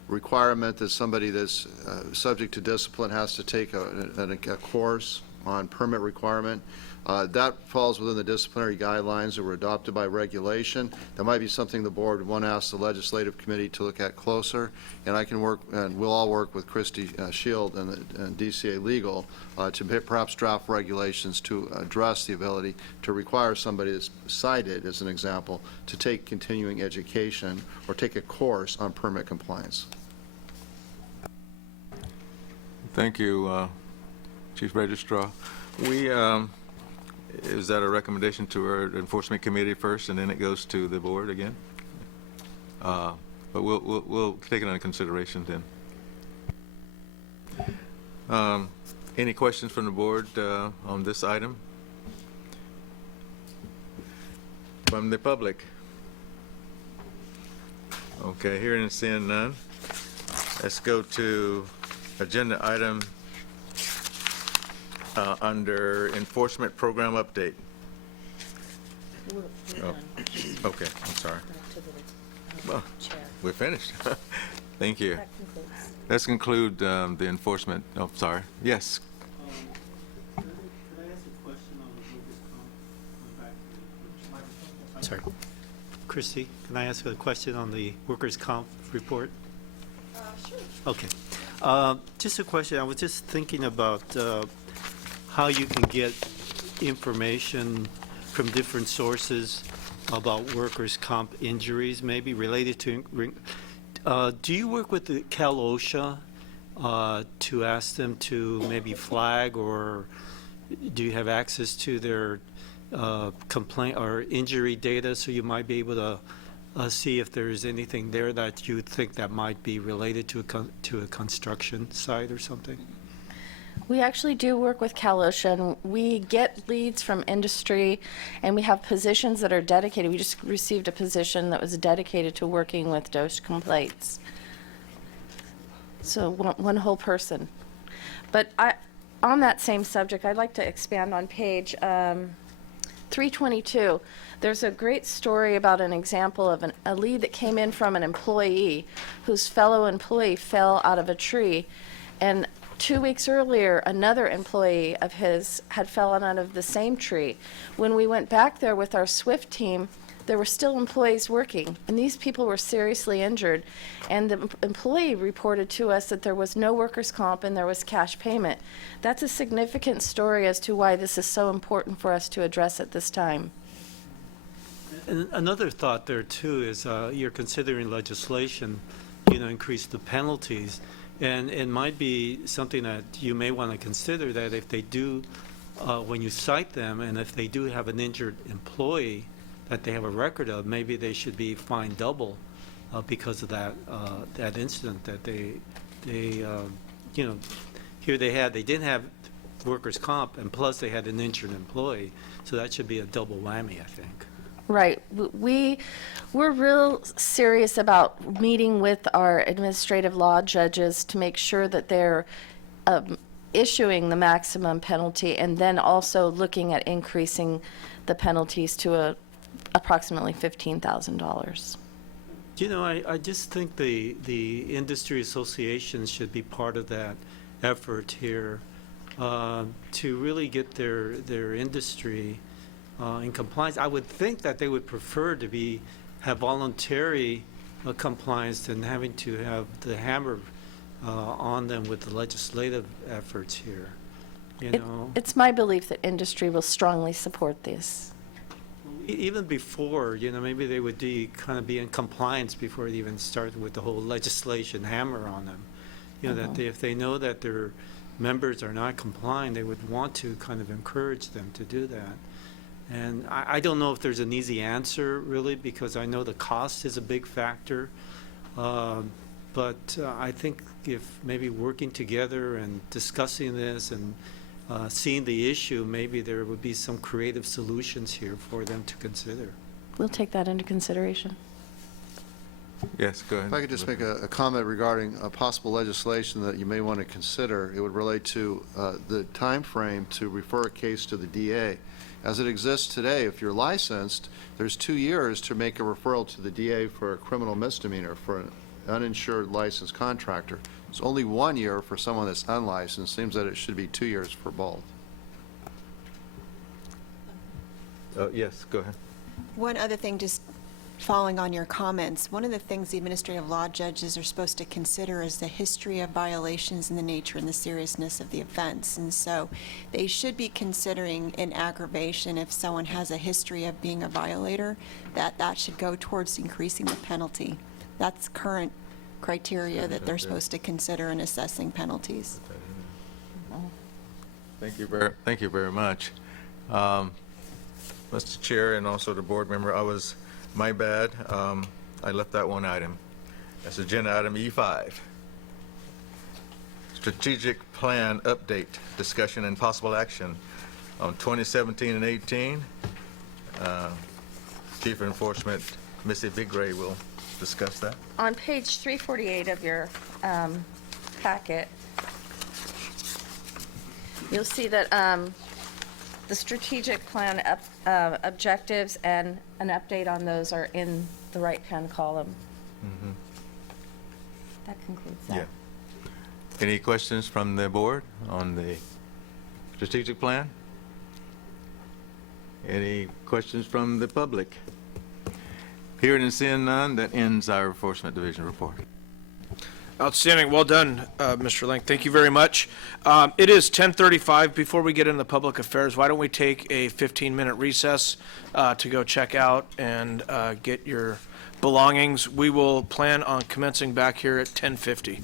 requirement that somebody that's subject to discipline has to take a course on permit requirement. That falls within the disciplinary guidelines that were adopted by regulation. That might be something the board would want to ask the legislative committee to look at closer. And I can work, and we'll all work with Christy Shield and DCA Legal to perhaps draft regulations to address the ability to require somebody that's cited, as an example, to take continuing education or take a course on permit compliance. Thank you, Chief Registrar. Is that a recommendation to our enforcement committee first, and then it goes to the board again? But we'll take it under consideration then. Any questions from the board on this item? From the public? Okay, hearing and seeing none. Let's go to agenda item under enforcement program update. Oh, okay, I'm sorry. Well, we're finished. Thank you. That concludes. Let's conclude the enforcement. Oh, sorry. Yes. Could I ask a question on the workers' comp? Going back to Sorry. Christie, can I ask a question on the workers' comp report? Sure. Okay. Just a question. I was just thinking about how you can get information from different sources about workers' comp injuries, maybe related to. Do you work with the Cal OSHA to ask them to maybe flag, or do you have access to their complaint or injury data, so you might be able to see if there's anything there that you think that might be related to a construction site or something? We actually do work with Cal OSHA, and we get leads from industry, and we have positions that are dedicated. We just received a position that was dedicated to working with DOSH complaints. So one whole person. But on that same subject, I'd like to expand on page 322. There's a great story about an example of a lead that came in from an employee whose fellow employee fell out of a tree, and 2 weeks earlier, another employee of his had fallen out of the same tree. When we went back there with our SWIFT team, there were still employees working, and these people were seriously injured. And the employee reported to us that there was no workers' comp and there was cash payment. That's a significant story as to why this is so important for us to address at this time. And another thought there, too, is you're considering legislation, increase the penalties. And it might be something that you may want to consider, that if they do, when you cite them, and if they do have an injured employee that they have a record of, maybe they should be fined double because of that incident that they here they didn't have workers' comp, and plus they had an injured employee, so that should be a double whammy, I think. Right. We're real serious about meeting with our administrative law judges to make sure that they're issuing the maximum penalty, and then also looking at increasing the penalties to approximately $15,000. I just think the industry associations should be part of that effort here to really get their industry in compliance. I would think that they would prefer to have voluntary compliance than having to have the hammer on them with the legislative efforts here. It's my belief that industry will strongly support this. Even before, maybe they would be in compliance before they even start with the whole legislation hammer on them. That if they know that their members are not complying, they would want to kind of encourage them to do that. And I don't know if there's an easy answer, really, because I know the cost is a big factor. But I think if maybe working together and discussing this and seeing the issue, maybe there would be some creative solutions here for them to consider. We'll take that into consideration. Yes, go ahead. If I could just make a comment regarding a possible legislation that you may want to consider, it would relate to the time frame to refer a case to the DA. As it exists today, if you're licensed, there's 2 years to make a referral to the DA for a criminal misdemeanor for an uninsured licensed contractor. It's only 1 year for someone that's unlicensed. Seems that it should be 2 years for both. Yes, go ahead. One other thing, just following on your comments, one of the things the administrative law judges are supposed to consider is the history of violations and the nature and the seriousness of the offense. And so they should be considering an aggravation if someone has a history of being a violator, that should go towards increasing the penalty. That's current criteria that they're supposed to consider in assessing penalties. Thank you very much. Mr. Chair, and also the board member, my bad. I left that one item. That's agenda item E5. Strategic plan update, discussion and possible action on 2017 and 18. Chief of Enforcement, Missy Bigray, will discuss that. On page 348 of your packet, you'll see that the strategic plan objectives and an update on those are in the right-hand column. That concludes Yeah. that. Any questions from the board on the strategic plan? Any questions from the public? Hearing and seeing none, that ends our Enforcement Division report. Outstanding. Well done, Mr. Link. Thank you very much. It is 10:35. Before we get into public affairs, why don't we take a 15-minute recess to go check out and get your belongings. We will plan on commencing back here at 10:50.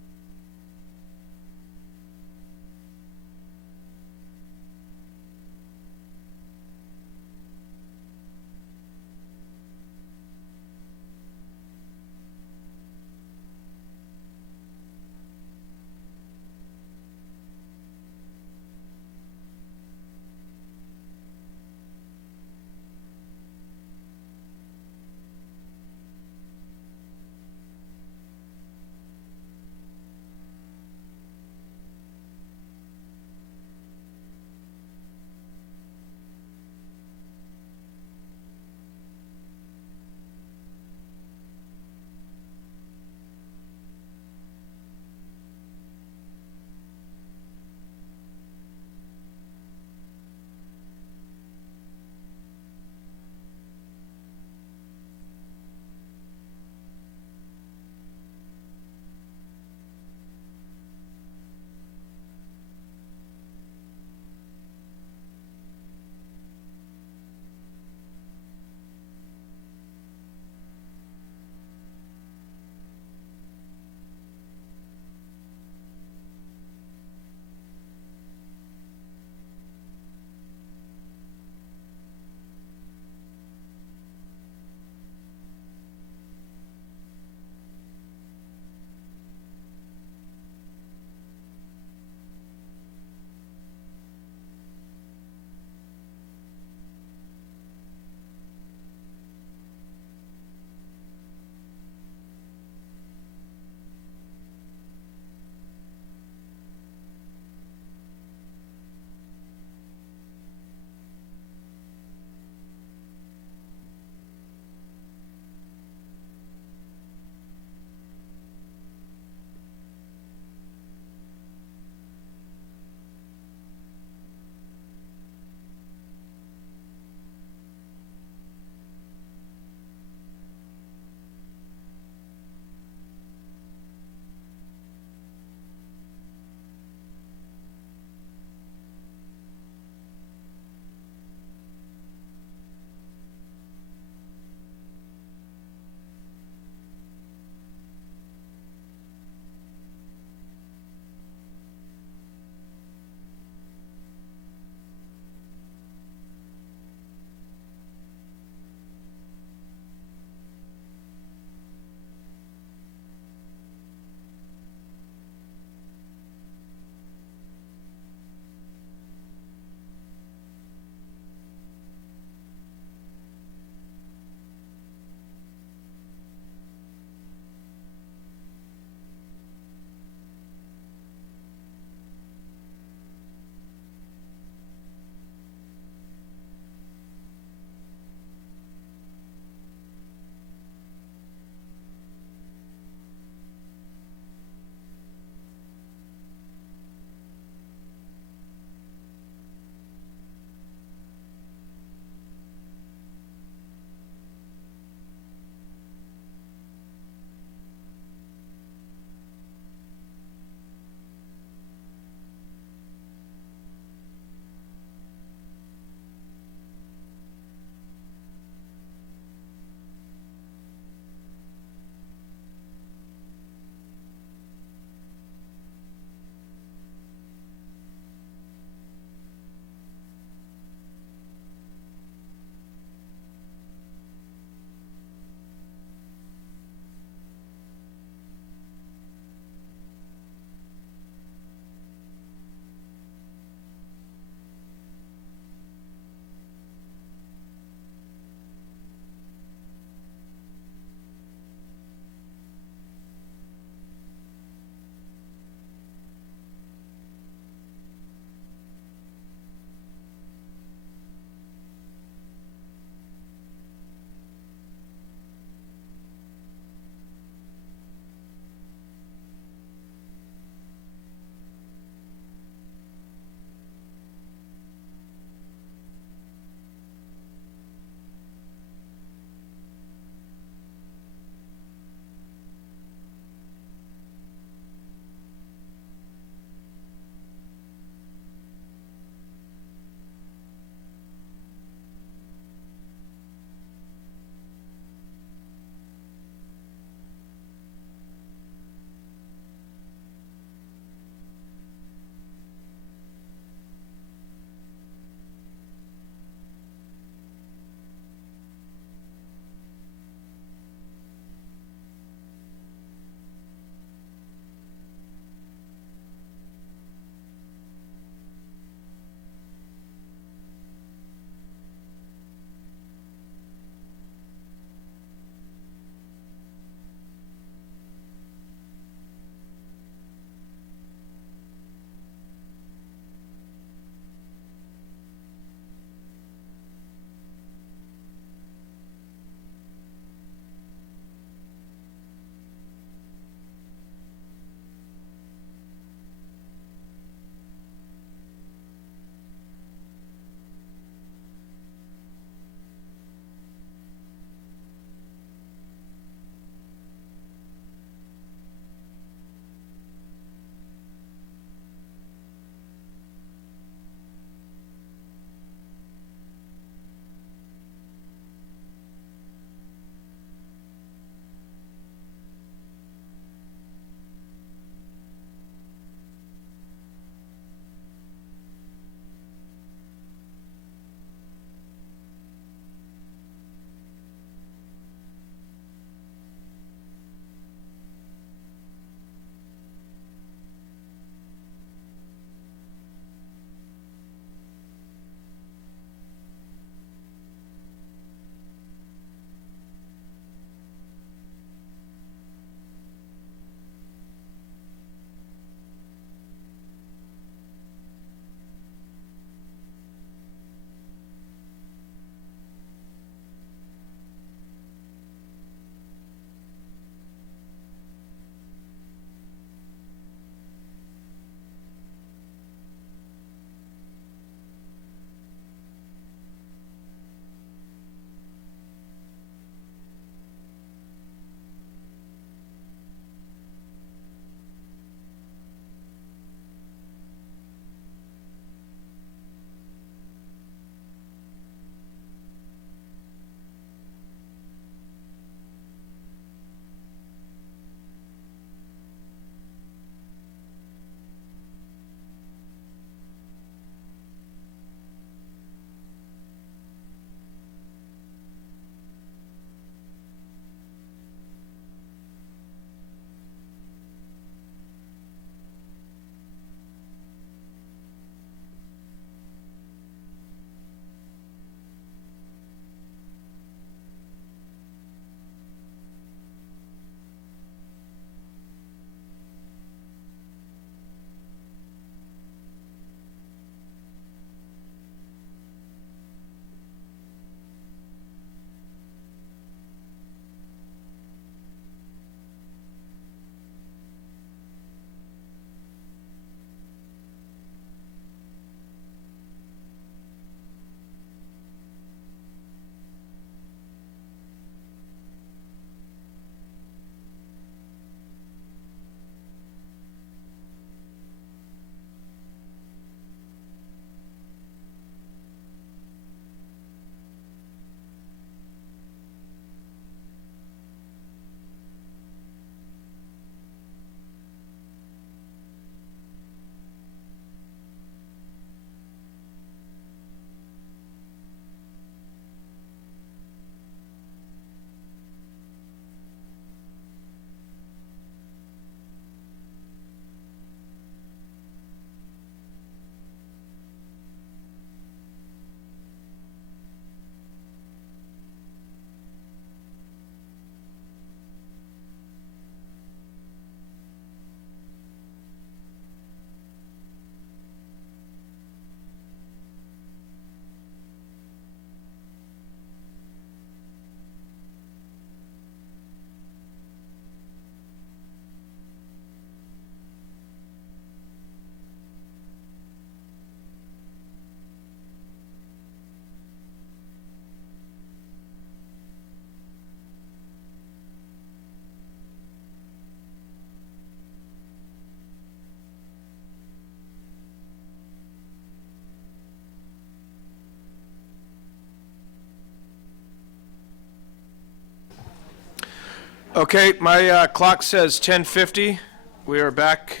Okay, my clock says 10:50. We are back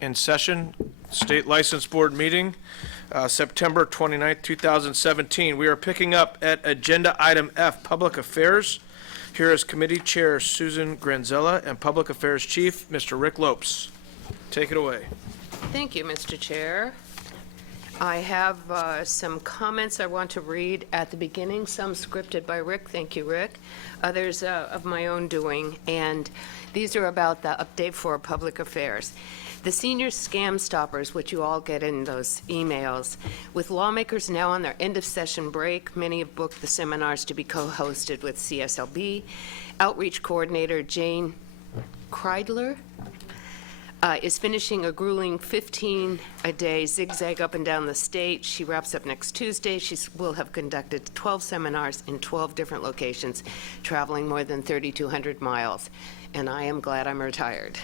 in session. State License Board meeting, September 29th, 2017. We are picking up at Agenda Item F, Public Affairs. Here is Committee Chair Susan Granzella and Public Affairs Chief, Mr. Rick Lopes. Take it away. Thank you, Mr. Chair. I have some comments I want to read at the beginning, some scripted by Rick. Thank you, Rick. Others of my own doing, and these are about the update for public affairs. The senior scam stoppers, which you all get in those emails, with lawmakers now on their end-of-session break, many have booked the seminars to be co-hosted with CSLB. Outreach Coordinator Jane Kreidler is finishing a grueling 15-a-day zigzag up and down the state. She wraps up next Tuesday. She will have conducted 12 seminars in 12 different locations, traveling more than 3,200 miles. And I am glad I'm retired.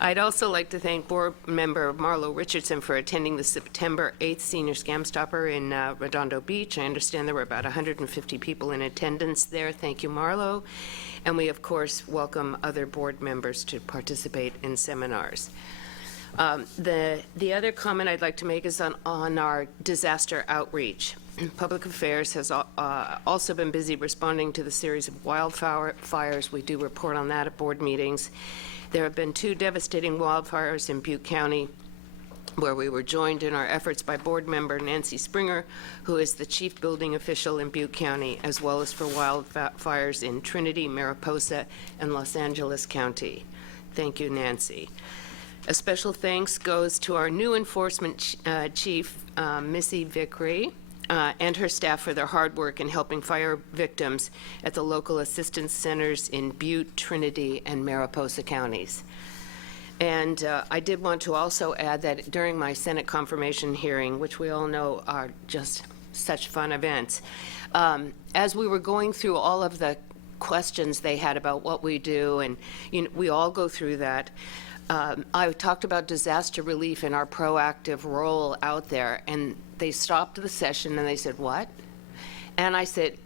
I'd also like to thank Board Member Marlo Richardson for attending the September 8th Senior Scam Stopper in Redondo Beach. I understand there were about 150 people in attendance there. Thank you, Marlo. And we, of course, welcome other board members to participate in seminars. The other comment I'd like to make is on our disaster outreach. Public Affairs has also been busy responding to the series of wildfires. We do report on that at board meetings. There have been 2 devastating wildfires in Butte County, where we were joined in our efforts by board member Nancy Springer, who is the chief building official in Butte County, as well as for wildfires in Trinity, Mariposa, and Los Angeles County. Thank you, Nancy. A special thanks goes to our new enforcement chief, Missy Vickery, and her staff for their hard work in helping fire victims at the local assistance centers in Butte, Trinity, and Mariposa counties. And I did want to also add that during my Senate confirmation hearing, which we all know are just such fun events, as we were going through all of the questions they had about what we do, and we all go through that, I talked about disaster relief and our proactive role out there, and they stopped the session and they said, "What?" And I said,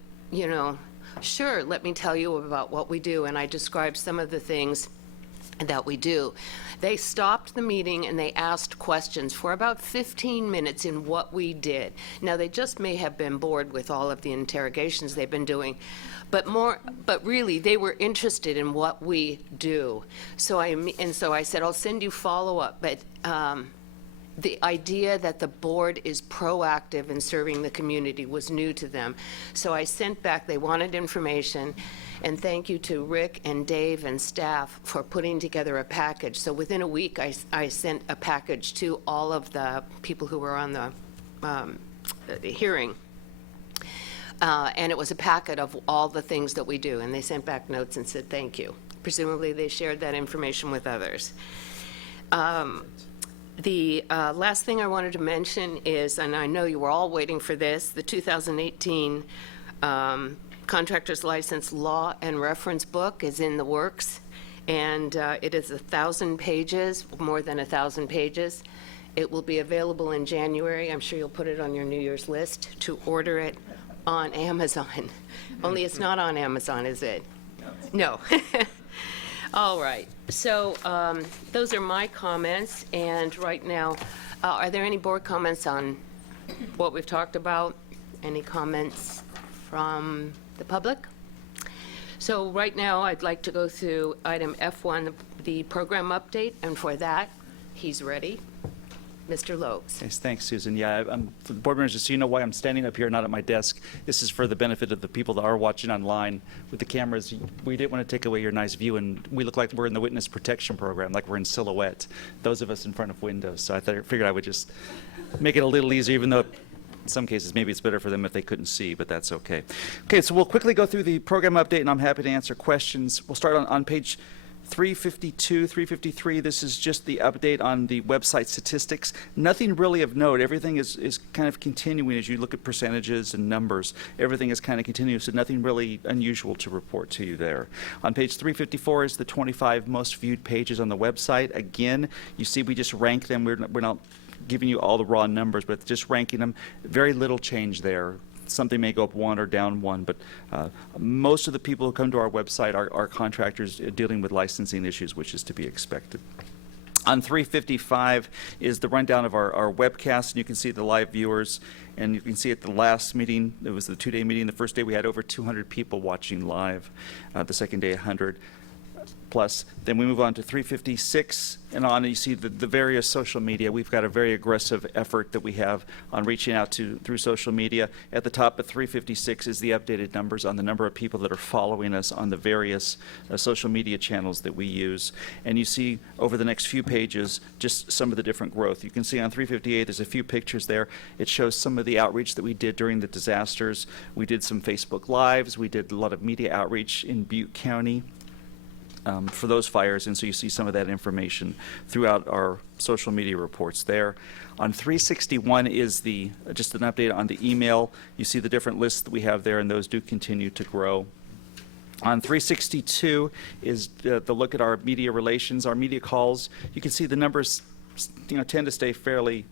sure, let me tell you about what we do, and I described some of the things that we do. They stopped the meeting and they asked questions for about 15 minutes in what we did. Now, they just may have been bored with all of the interrogations they've been doing, but really, they were interested in what we do. So I said, I'll send you follow-up, but the idea that the board is proactive in serving the community was new to them. So I sent back, they wanted information, and thank you to Rick and Dave and staff for putting together a package. So within a week, I sent a package to all of the people who were on the hearing. And it was a packet of all the things that we do, and they sent back notes and said thank you. Presumably, they shared that information with others. The last thing I wanted to mention is, and I know you were all waiting for this, the 2018 Contractor's License Law and Reference Book is in the works, and it is 1,000 pages, more than 1,000 pages. It will be available in January. I'm sure you'll put it on your New Year's list to order it on Amazon. Only it's not on Amazon, is it? No. All right. So those are my comments. And right now, are there any board comments on what we've talked about? Any comments from the public? So right now, I'd like to go through item F1, the program update. And for that, he's ready. Mr. Lopes. Yes, thanks, Susan. Yeah, for the board members, just so you know why I'm standing up here, not at my desk. This is for the benefit of the people that are watching online with the cameras. We didn't want to take away your nice view, and we look like we're in the witness protection program, like we're in silhouette, those of us in front of windows. So I figured I would just make it a little easier, even though in some cases maybe it's better for them if they couldn't see, but that's okay. Okay, so we'll quickly go through the program update, and I'm happy to answer questions. We'll start on page 352, 353, this is just the update on the website statistics. Nothing really of note. Everything is kind of continuing as you look at percentages and numbers. Everything is kind of continuous, so nothing really unusual to report to you there. On page 354 is the 25 most viewed pages on the website. Again, you see we just rank them. We're not giving you all the raw numbers, but just ranking them. Very little change there. something may go up one or down one, but most of the people who come to our website are contractors dealing with licensing issues, which is to be expected. On 355 is the rundown of our webcast, and you can see the live viewers, and you can see at the last meeting, it was the two-day meeting, the first day we had over 200 people watching live, the second day 100 plus. Then we move on to 356 and on, and you see the various social media. We've got a very aggressive effort that we have on reaching out through social media. At the top of 356 is the updated numbers on the number of people that are following us on the various social media channels that we use. And you see over the next few pages just some of the different growth. You can see on 358 there's a few pictures there. It shows some of the outreach that we did during the disasters. We did some Facebook Lives. We did a lot of media outreach in Butte County for those fires, and so you see some of that information throughout our social media reports there. On 361 is just an update on the email. You see the different lists that we have there, and those do continue to grow. On 362 is the look at our media relations, our media calls. You can see the numbers tend to stay fairly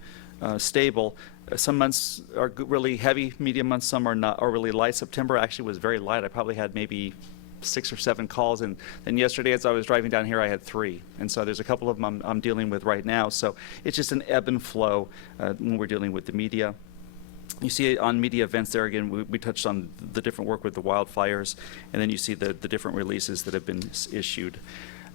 stable. Some months are really heavy media months, some are really light. September actually was very light. I probably had maybe 6 or 7 calls, and then yesterday as I was driving down here I had 3, and so there's a couple of them I'm dealing with right now. So it's just an ebb and flow when we're dealing with the media. You see on media events there again, we touched on the different work with the wildfires, and then you see the different releases that have been issued.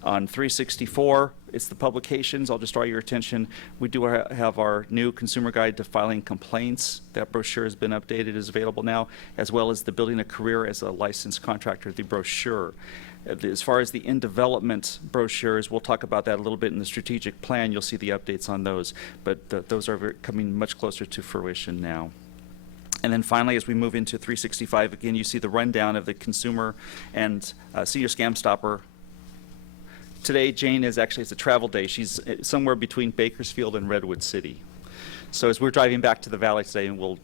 On 364, it's the publications. I'll just draw your attention. We do have our new Consumer Guide to Filing Complaints. That brochure has been updated, is available now, as well as the Building a Career as a Licensed Contractor, the brochure. As far as the in-development brochures, we'll talk about that a little bit in the strategic plan. You'll see the updates on those, but those are coming much closer to fruition now. And then finally, as we move into 365, again, you see the rundown of the consumer and senior scam stopper. Today, Jane it's a travel day. She's somewhere between Bakersfield and Redwood City. So as we're driving back to the valley today, and we'll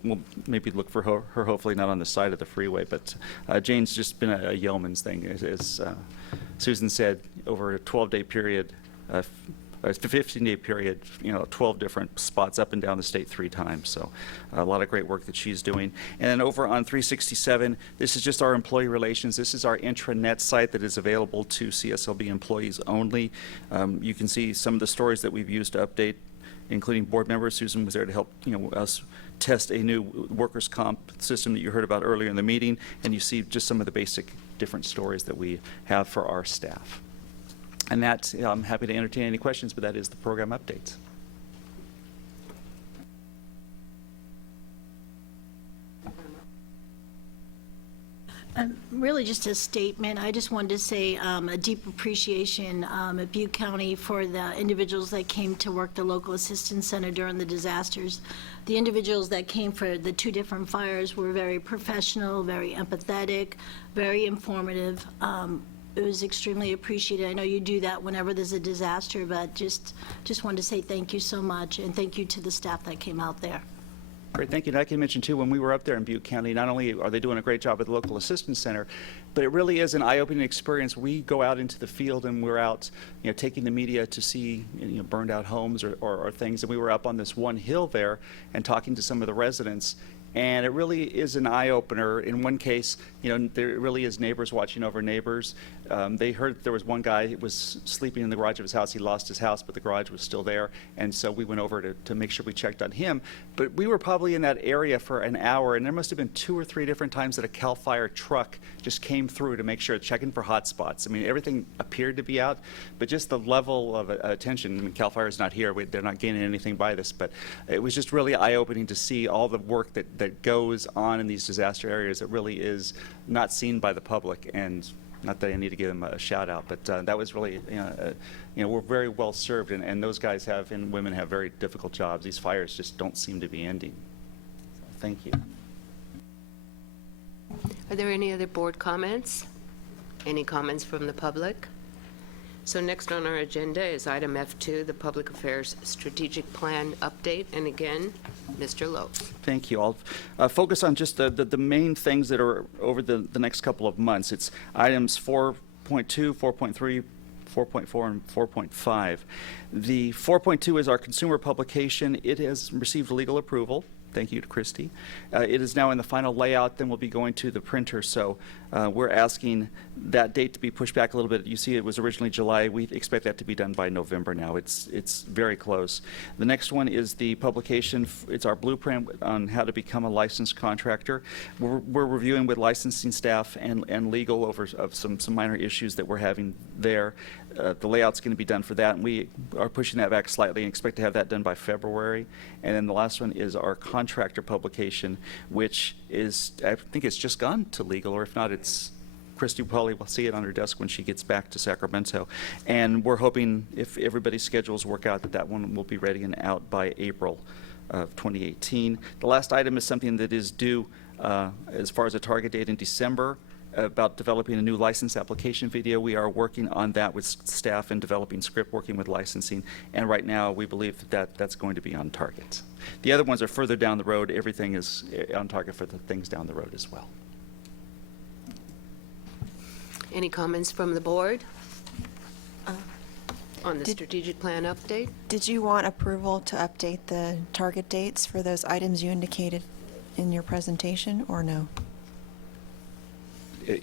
maybe look for her, hopefully not on the side of the freeway, but Jane's just been a yeoman's thing. As Susan said, over a 12-day period, a 15-day period, 12 different spots up and down the state 3 times. So a lot of great work that she's doing. And then over on 367, this is just our employee relations. This is our intranet site that is available to CSLB employees only. You can see some of the stories that we've used to update, including board members. Susan was there to help us test a new workers' comp system that you heard about earlier in the meeting, and you see just some of the basic different stories that we have for our staff. And that, I'm happy to entertain any questions, but that is the program updates. Really just a statement. I just wanted to say a deep appreciation at Butte County for the individuals that came to work the local assistance center during the disasters. The individuals that came for the 2 different fires were very professional, very empathetic, very informative. It was extremely appreciated. I know you do that whenever there's a disaster, but just wanted to say thank you so much, and thank you to the staff that came out there. Great, thank you. And I can mention too, when we were up there in Butte County, not only are they doing a great job at the local assistance center, but it really is an eye-opening experience. We go out into the field and we're out, taking the media to see, burned out homes or things. And we were up on this one hill there and talking to some of the residents. And it really is an eye-opener. In one case, there really is neighbors watching over neighbors. They heard there was one guy who was sleeping in the garage of his house. He lost his house, but the garage was still there. And so we went over to make sure we checked on him. But we were probably in that area for an hour, and there must have been 2 or 3 different times that a CAL FIRE truck just came through to make sure, checking for hot spots. I mean, everything appeared to be out, but just the level of attention. I mean, CAL FIRE is not here. They're not gaining anything by this, but it was just really eye-opening to see all the work that goes on in these disaster areas that really is not seen by the public. And not that I need to give them a shout out, but that was really, we're very well served, and those guys and women have very difficult jobs. These fires just don't seem to be ending. So, thank you. Are there any other board comments? Any comments from the public? So next on our agenda is item F2, the Public Affairs Strategic Plan Update. And again, Mr. Lowe. Thank you. I'll focus on just the main things that are over the next couple of months. It's items 4.2, 4.3, 4.4, and 4.5. The 4.2 is our consumer publication. It has received legal approval. Thank you to Christy. It is now in the final layout, then we'll be going to the printer. So we're asking that date to be pushed back a little bit. You see it was originally July. We expect that to be done by November now. It's very close. The next one is the publication. It's our blueprint on how to become a licensed contractor. We're reviewing with licensing staff and legal over some minor issues that we're having there. The layout's going to be done for that, and we are pushing that back slightly and expect to have that done by February. And then the last one is our contractor publication, which is, I think it's just gone to legal, or if not, it's, Christy probably will see it on her desk when she gets back to Sacramento. And we're hoping, if everybody's schedules work out, that one will be ready and out by April of 2018. The last item is something that is due as far as a target date in December, about developing a new license application video. We are working on that with staff and developing script, working with licensing, and right now we believe that that's going to be on target. The other ones are further down the road. Everything is on target for the things down the road as well. Any comments from the board on the strategic plan update? Did you want approval to update the target dates for those items you indicated in your presentation, or no?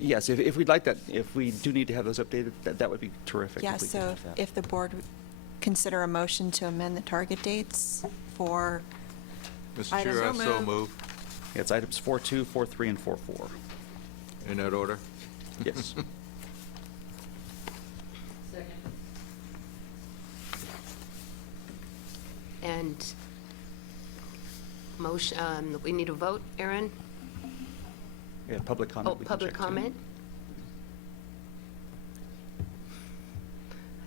Yes, if we'd like that, if we do need to have those updated, that would be terrific. Yeah, if we could so have that. if the board would consider a motion to amend the target dates for Mr. items. Chair, I so move. Yeah, it's items 4.2, 4.3, and 4.4. In that order? Yes. And motion, we need a vote, Aaron? Yeah, public comment. Oh, we can public check, too. comment?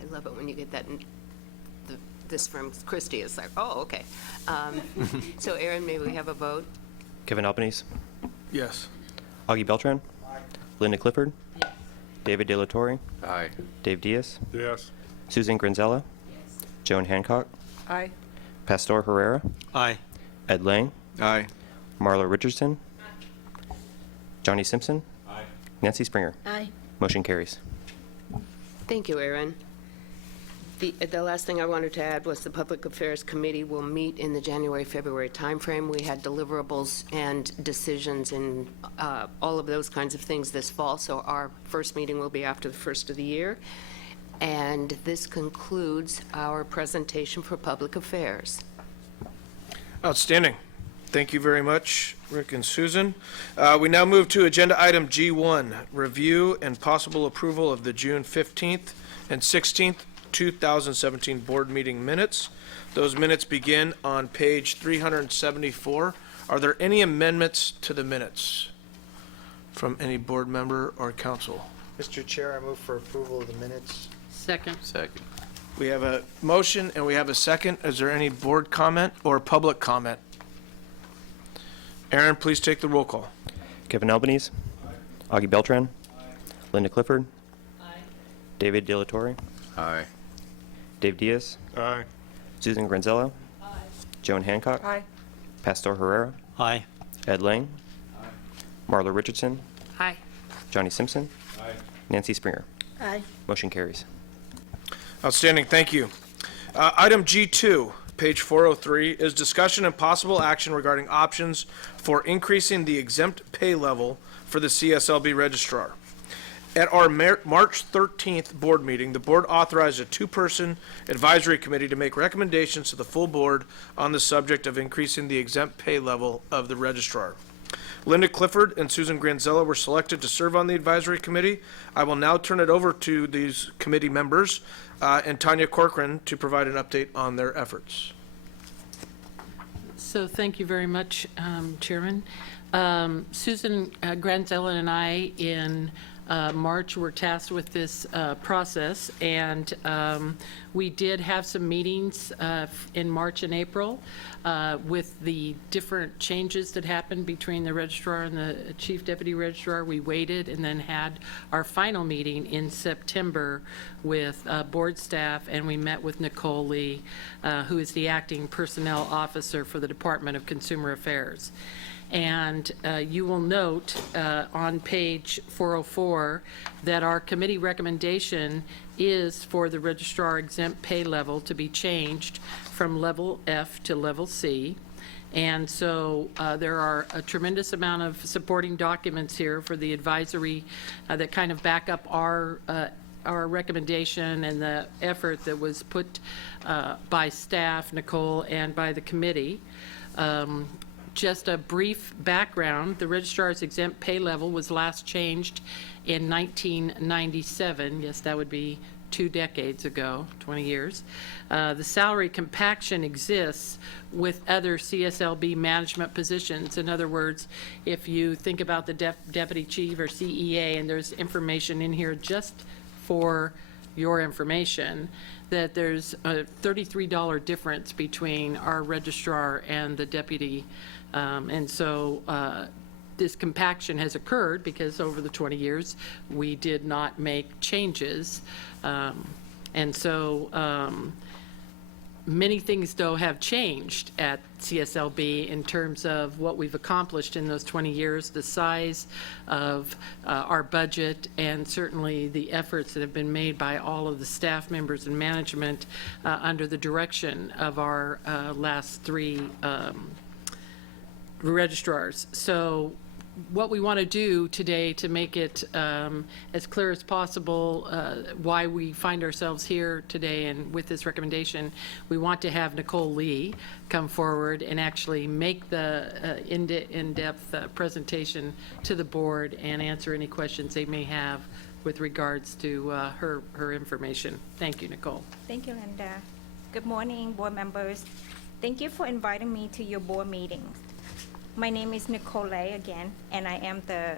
I love it when you get that, this from Christie. It's like, oh, okay. So Aaron, may we have a vote? Kevin Albanese. Yes. Augie Beltran. Linda Clifford. David De La Torre. Aye. Dave Diaz. Yes. Susan Granzella. Joan Hancock. Aye. Pastor Herrera. Aye. Ed Lang. Aye. Marla Richardson. Johnny Simpson. Aye. Nancy Springer. Aye. Motion carries. Thank you, Aaron. The last thing I wanted to add was the Public Affairs Committee will meet in the January-February timeframe. We had deliverables and decisions and all of those kinds of things this fall, so our first meeting will be after the first of the year. And this concludes our presentation for Public Affairs. Outstanding. Thank you very much, Rick and Susan. We now move to agenda item G1, review and possible approval of the June 15th and 16th, 2017 board meeting minutes. Those minutes begin on page 374. Are there any amendments to the minutes from any board member or council? Mr. Chair, I move for approval of the minutes. Second. Second. We have a motion and we have a second. Is there any board comment or public comment? Aaron, please take the roll call. Kevin Albanese. Augie Beltran. Linda Clifford. David De La Torre. Aye. Dave Diaz. Aye. Susan Granzella. Joan Hancock. Aye. Pastor Herrera. Aye. Ed Lang. Marla Richardson. Aye. Johnny Simpson. Aye. Nancy Springer. Aye. Motion carries. Outstanding, thank you. Item G2, page 403, is discussion and possible action regarding options for increasing the exempt pay level for the CSLB registrar. At our March 13th board meeting, the board authorized a two-person advisory committee to make recommendations to the full board on the subject of increasing the exempt pay level of the registrar. Linda Clifford and Susan Granzella were selected to serve on the advisory committee. I will now turn it over to these committee members and Tanya Corcoran to provide an update on their efforts. So thank you very much, Chairman. Susan Granzella and I in March were tasked with this process, and we did have some meetings in March and April with the different changes that happened between the registrar and the chief deputy registrar. We waited and then had our final meeting in September with board staff, and we met with Nicole Lee, who is the acting personnel officer for the Department of Consumer Affairs. And you will note on page 404 that our committee recommendation is for the registrar exempt pay level to be changed from level F to level C. And so there are a tremendous amount of supporting documents here for the advisory that kind of back up our recommendation and the effort that was put by staff, Nicole, and by the committee. Just a brief background, the registrar's exempt pay level was last changed in 1997. Yes, that would be 2 decades ago, 20 years. The salary compaction exists with other CSLB management positions. In other words, if you think about the deputy chief or CEA, and there's information in here just for your information, that there's a $33 difference between our registrar and the deputy. And so this compaction has occurred because over the 20 years, we did not make changes. And so many things, though, have changed at CSLB in terms of what we've accomplished in those 20 years, the size of our budget, and certainly the efforts that have been made by all of the staff members and management under the direction of our last 3 registrars. So what we want to do today to make it as clear as possible why we find ourselves here today and with this recommendation, we want to have Nicole Lee come forward and actually make the in-depth presentation to the board and answer any questions they may have with regards to her information. Thank you, Nicole. Thank you, Linda. Good morning, board members. Thank you for inviting me to your board meeting. My name is Nicole Lay again, and I am the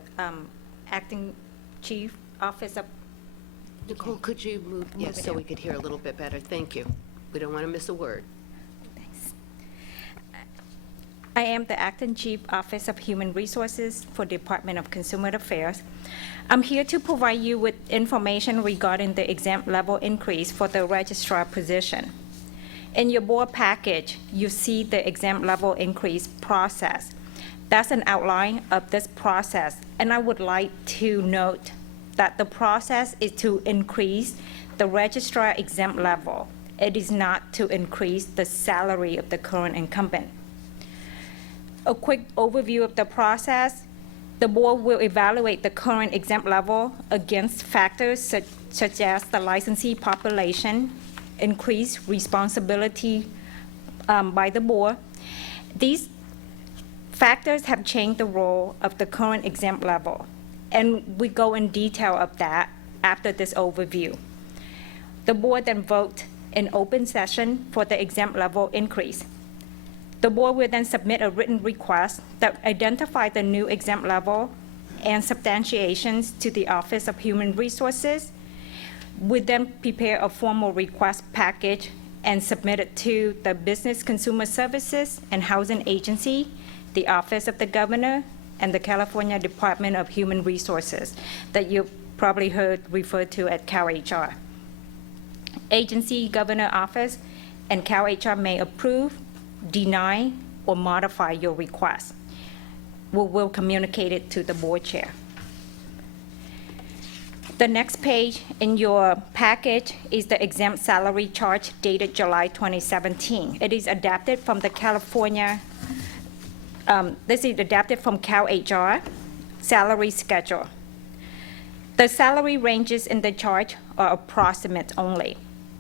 acting chief office of. Nicole, could you move, yes, so we could hear a little bit better? Thank you. We don't want to miss a word. Thanks. I am the acting chief office of human resources for Department of Consumer Affairs. I'm here to provide you with information regarding the exempt level increase for the registrar position. In your board package, you see the exempt level increase process. That's an outline of this process, and I would like to note that the process is to increase the registrar exempt level. It is not to increase the salary of the current incumbent. A quick overview of the process. The board will evaluate the current exempt level against factors such as the licensee population, increased responsibility by the board. These factors have changed the role of the current exempt level, and we go in detail of that after this overview. The board then vote in open session for the exempt level increase. The board will then submit a written request that identifies the new exempt level and substantiations to the Office of Human Resources. We then prepare a formal request package and submit it to the Business Consumer Services and Housing Agency, the Office of the Governor, and the California Department of Human Resources that you probably heard referred to at CalHR. Agency, Governor Office, and CalHR may approve, deny, or modify your request. We will communicate it to the board chair. The next page in your package is the exempt salary chart dated July 2017. It is adapted from the California, this is adapted from CalHR salary schedule. The salary ranges in the chart are approximate only.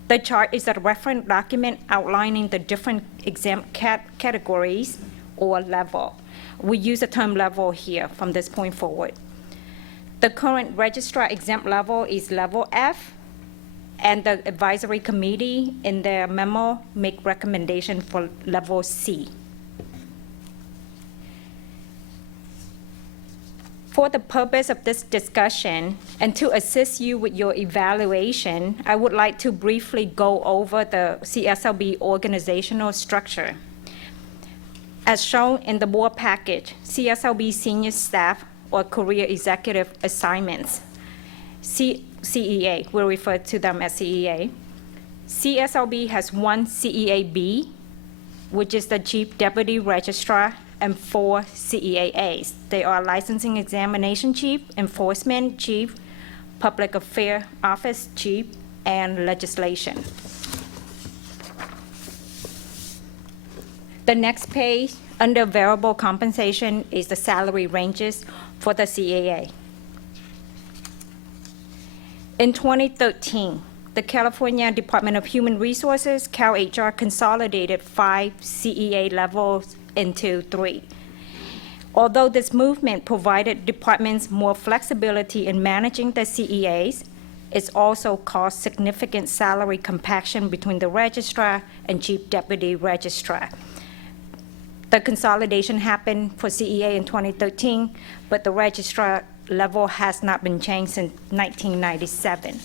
The chart is a reference document outlining the different exempt categories or level. We use the term level here from this point forward. The current registrar exempt level is level F, and the advisory committee in their memo make recommendation for level C. For the purpose of this discussion and to assist you with your evaluation, I would like to briefly go over the CSLB organizational structure. As shown in the board package, CSLB senior staff or career executive assignments, CEA, we'll refer to them as CEA. CSLB has one CEA-B, which is the Chief Deputy Registrar, and 4 CEAAs. They are Licensing Examination Chief, Enforcement Chief, Public Affairs Office Chief, and Legislation. The next page under variable compensation is the salary ranges for the CAA. In 2013, the California Department of Human Resources, CalHR, consolidated 5 CEA levels into 3. Although this movement provided departments more flexibility in managing the CEAs, it's also caused significant salary compaction between the registrar and chief deputy registrar. The consolidation happened for CEA in 2013, but the registrar level has not been changed since 1997.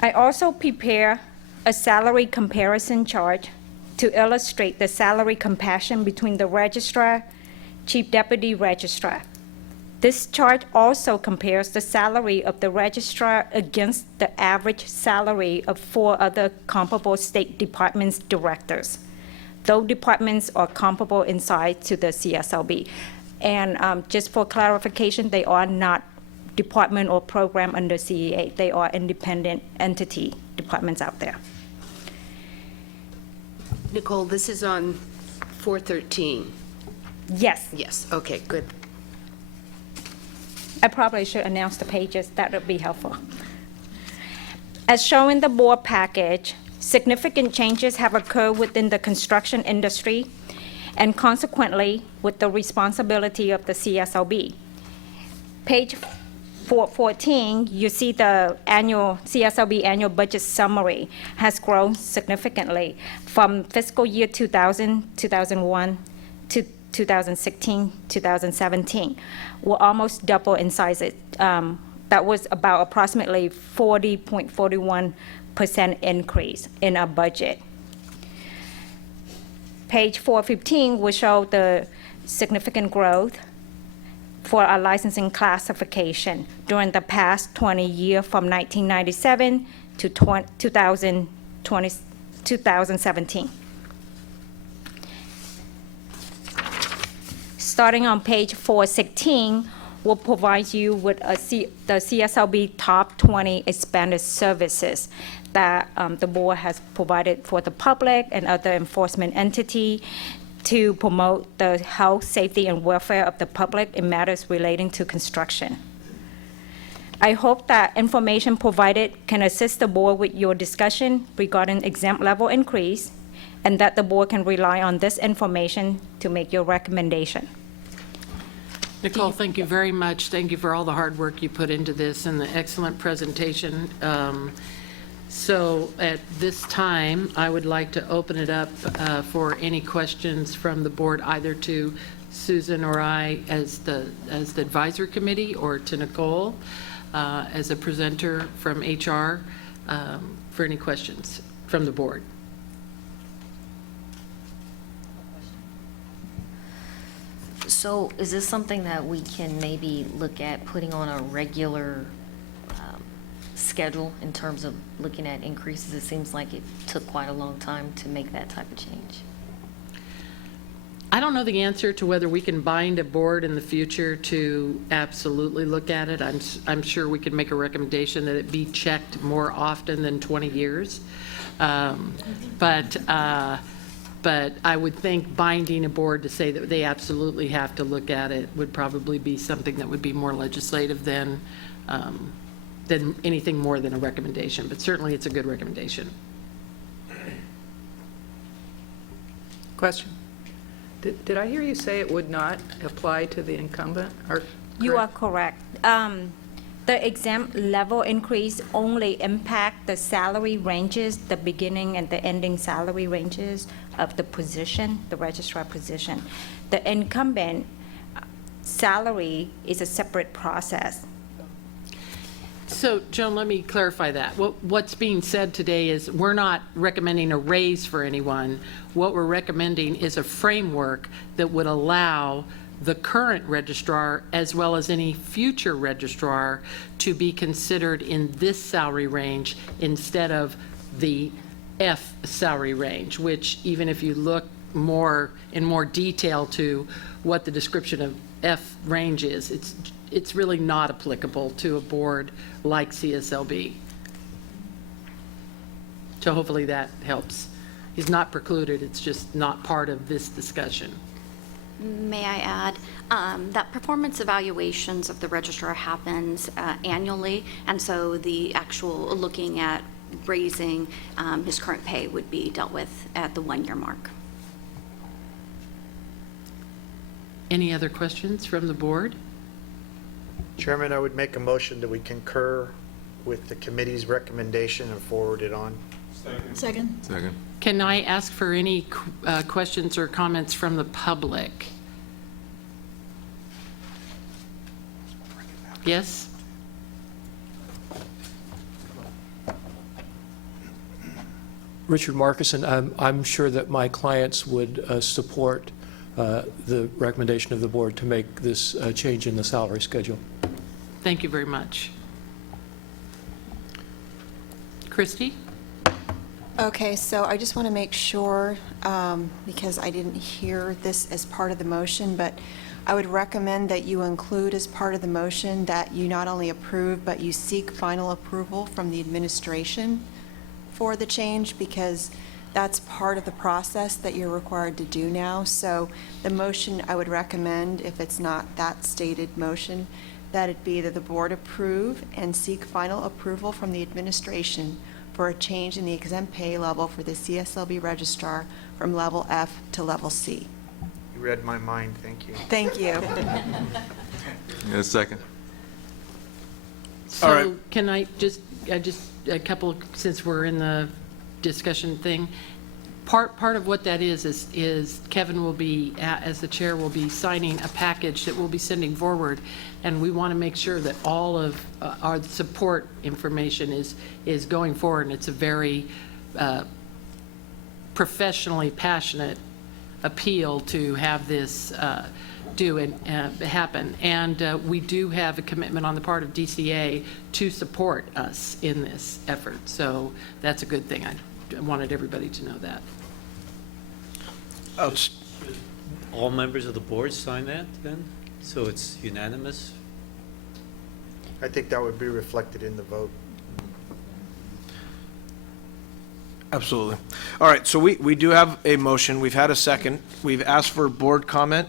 I also prepare a salary comparison chart to illustrate the salary comparison between the registrar, chief deputy registrar. This chart also compares the salary of the registrar against the average salary of 4 other comparable state departments' directors. Those departments are comparable in size to the CSLB. And just for clarification, they are not department or program under CEA. They are independent entity departments out there. Nicole, this is on 413. Yes. Yes, okay, good. I probably should announce the pages. That would be helpful. As shown in the board package, significant changes have occurred within the construction industry and consequently with the responsibility of the CSLB. Page 414, you see the annual CSLB annual budget summary has grown significantly from fiscal year 2000, 2001 to 2016, 2017. Will almost double in size. That was about approximately 40.41% increase in our budget. Page 415 will show the significant growth for our licensing classification during the past 20 years from 1997 to 2017. Starting on page 416, we'll provide you with the CSLB top 20 expanded services that the board has provided for the public and other enforcement entity to promote the health, safety, and welfare of the public in matters relating to construction. I hope that information provided can assist the board with your discussion regarding exempt level increase, and that the board can rely on this information to make your recommendation. Nicole, thank you very much. Thank you for all the hard work you put into this and the excellent presentation. So at this time, I would like to open it up for any questions from the board, either to Susan or I as the advisory committee, or to Nicole as a presenter from HR for any questions from the board. So is this something that we can maybe look at putting on a regular schedule in terms of looking at increases? It seems like it took quite a long time to make that type of change. I don't know the answer to whether we can bind a board in the future to absolutely look at it. I'm sure we could make a recommendation that it be checked more often than 20 years. But I would think binding a board to say that they absolutely have to look at it would probably be something that would be more legislative than anything more than a recommendation. But certainly it's a good recommendation. Question. Did I hear you say it would not apply to the incumbent? You are correct. The exempt level increase only impact the salary ranges, the beginning and the ending salary ranges of the position, the registrar position. The incumbent salary is a separate process. So, Joan, let me clarify that. What's being said today is we're not recommending a raise for anyone. What we're recommending is a framework that would allow the current registrar, as well as any future registrar, to be considered in this salary range instead of the F salary range, which even if you look in more detail to what the description of F range is, it's really not applicable to a board like CSLB. So hopefully that helps he's not precluded, it's just not part of this discussion. May I add that performance evaluations of the registrar happens annually, and so the actual looking at raising his current pay would be dealt with at the 1-year mark. Any other questions from the board? Chairman, I would make a motion that we concur with the committee's recommendation and forward it on. Second. Second. Can I ask for any questions or comments from the public? Yes? Richard Markison, I'm sure that my clients would support the recommendation of the board to make this change in the salary schedule. Thank you very much. Christie? Okay, so I just want to make sure, because I didn't hear this as part of the motion, but I would recommend that you include as part of the motion that you not only approve, but you seek final approval from the administration for the change, because that's part of the process that you're required to do now. So the motion, I would recommend, if it's not that stated motion, that it be that the board approve and seek final approval from the administration for a change in the exempt pay level for the CSLB registrar from level F to level C. You read my mind, thank you. Thank you. A second. So All right. can I just a couple, since we're in the discussion thing, part of what that is Kevin will be, as the chair, will be signing a package that we'll be sending forward, and we want to make sure that all of our support information is going forward, and it's a very professionally passionate appeal to have this happen. And we do have a commitment on the part of DCA to support us in this effort. So that's a good thing. I wanted everybody to know that. All members of the board sign that then? So it's unanimous? I think that would be reflected in the vote. Absolutely. All right, so we do have a motion. We've had a second. We've asked for board comment,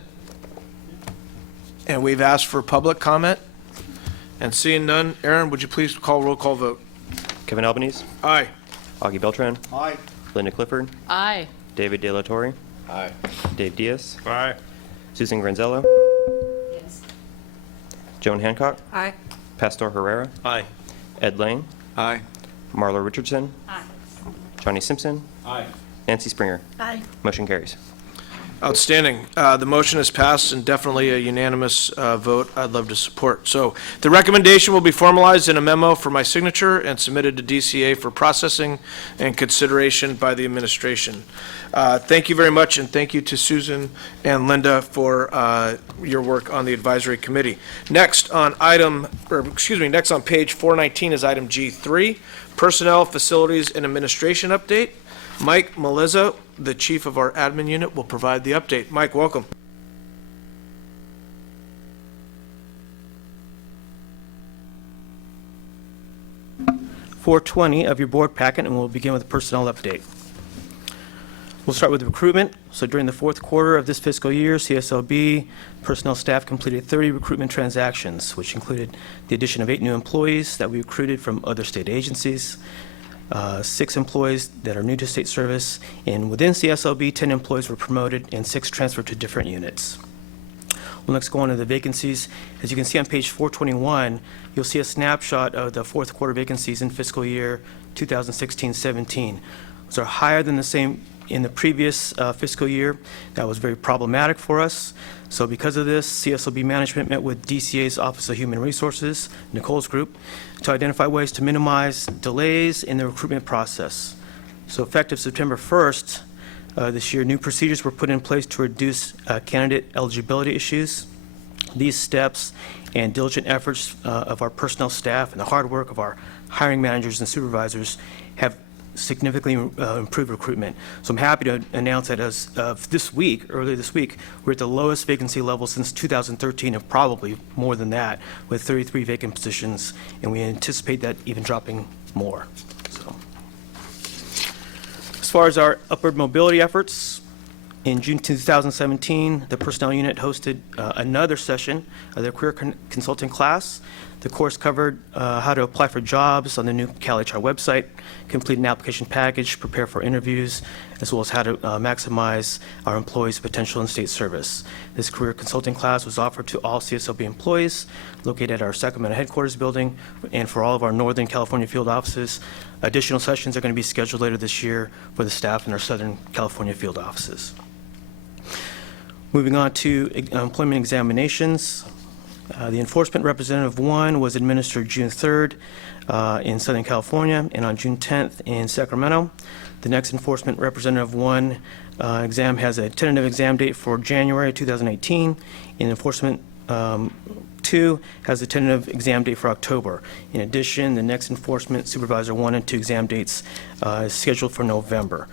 and we've asked for public comment. And seeing none, Aaron, would you please call roll call vote? Kevin Albanese. Aye. Augie Beltran. Aye. Linda Clifford. Aye. David De La Torre. Aye. Dave Diaz. Aye. Susan Granzello. Yes. Joan Hancock. Aye. Pastor Herrera. Aye. Ed Lang. Aye. Marla Richardson. Aye. Johnny Simpson. Aye. Nancy Springer. Aye. Motion carries. Outstanding. The motion is passed and definitely a unanimous vote I'd love to support. So the recommendation will be formalized in a memo for my signature and submitted to DCA for processing and consideration by the administration. Thank you very much, and thank you to Susan and Linda for your work on the advisory committee. Next on next on page 419 is item G3, Personnel, Facilities, and Administration Update. Mike Melizza, the chief of our admin unit, will provide the update. Mike, welcome. .420 of your board packet, and we'll begin with the personnel update. We'll start with recruitment. So during the fourth quarter of this fiscal year, CSLB personnel staff completed 30 recruitment transactions, which included the addition of 8 new employees that we recruited from other state agencies, 6 employees that are new to state service, and within CSLB, 10 employees were promoted and 6 transferred to different units. We'll next go on to the vacancies. As you can see on page 421, you'll see a snapshot of the fourth quarter vacancies in fiscal year 2016-17. Those are higher than the same in the previous fiscal year. That was very problematic for us. So because of this, CSLB management met with DCA's Office of Human Resources, Nicole's group, to identify ways to minimize delays in the recruitment process. So effective September 1st this year, new procedures were put in place to reduce candidate eligibility issues. These steps and diligent efforts of our personnel staff and the hard work of our hiring managers and supervisors have significantly improved recruitment. So I'm happy to announce that as of this week, earlier this week, we're at the lowest vacancy level since 2013, and probably more than that, with 33 vacant positions, and we anticipate that even dropping more. So, as far as our upward mobility efforts, in June 2017, the Personnel Unit hosted another session of their career consulting class. The course covered how to apply for jobs on the new CalHR website, complete an application package, prepare for interviews, as well as how to maximize our employees' potential in state service. This career consulting class was offered to all CSLB employees located at our Sacramento headquarters building and for all of our Northern California field offices. Additional sessions are going to be scheduled later this year for the staff in our Southern California field offices. Moving on to employment examinations. The Enforcement Representative 1 was administered June 3rd in Southern California and on June 10th in Sacramento. The next Enforcement Representative 1 exam has a tentative exam date for January 2018, and Enforcement 2 has a tentative exam date for October. In addition, the next Enforcement Supervisor 1 and 2 exam dates is scheduled for November.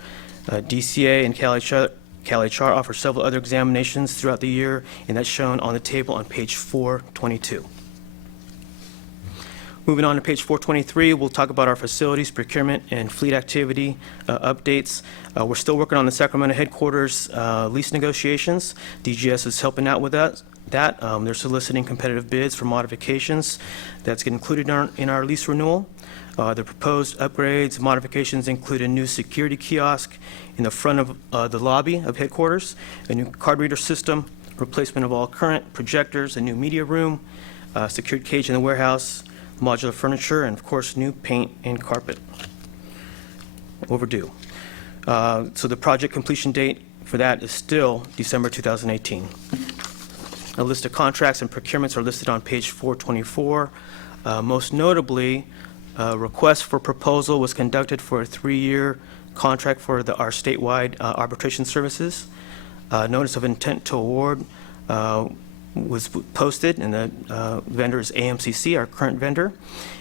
DCA and CalHR offers several other examinations throughout the year, and that's shown on the table on page 422. Moving on to page 423, we'll talk about our facilities, procurement, and fleet activity updates. We're still working on the Sacramento headquarters lease negotiations. DGS is helping out with that. They're soliciting competitive bids for modifications that's included in our lease renewal. The proposed upgrades, modifications include a new security kiosk in the front of the lobby of headquarters, a new card reader system, replacement of all current projectors, a new media room, secured cage in the warehouse, modular furniture, and of course, new paint and carpet. Overdue. So the project completion date for that is still December 2018. A list of contracts and procurements are listed on page 424. Most notably, a request for proposal was conducted for a 3-year contract for our statewide arbitration services. Notice of intent to award was posted, and the vendor is AMCC, our current vendor.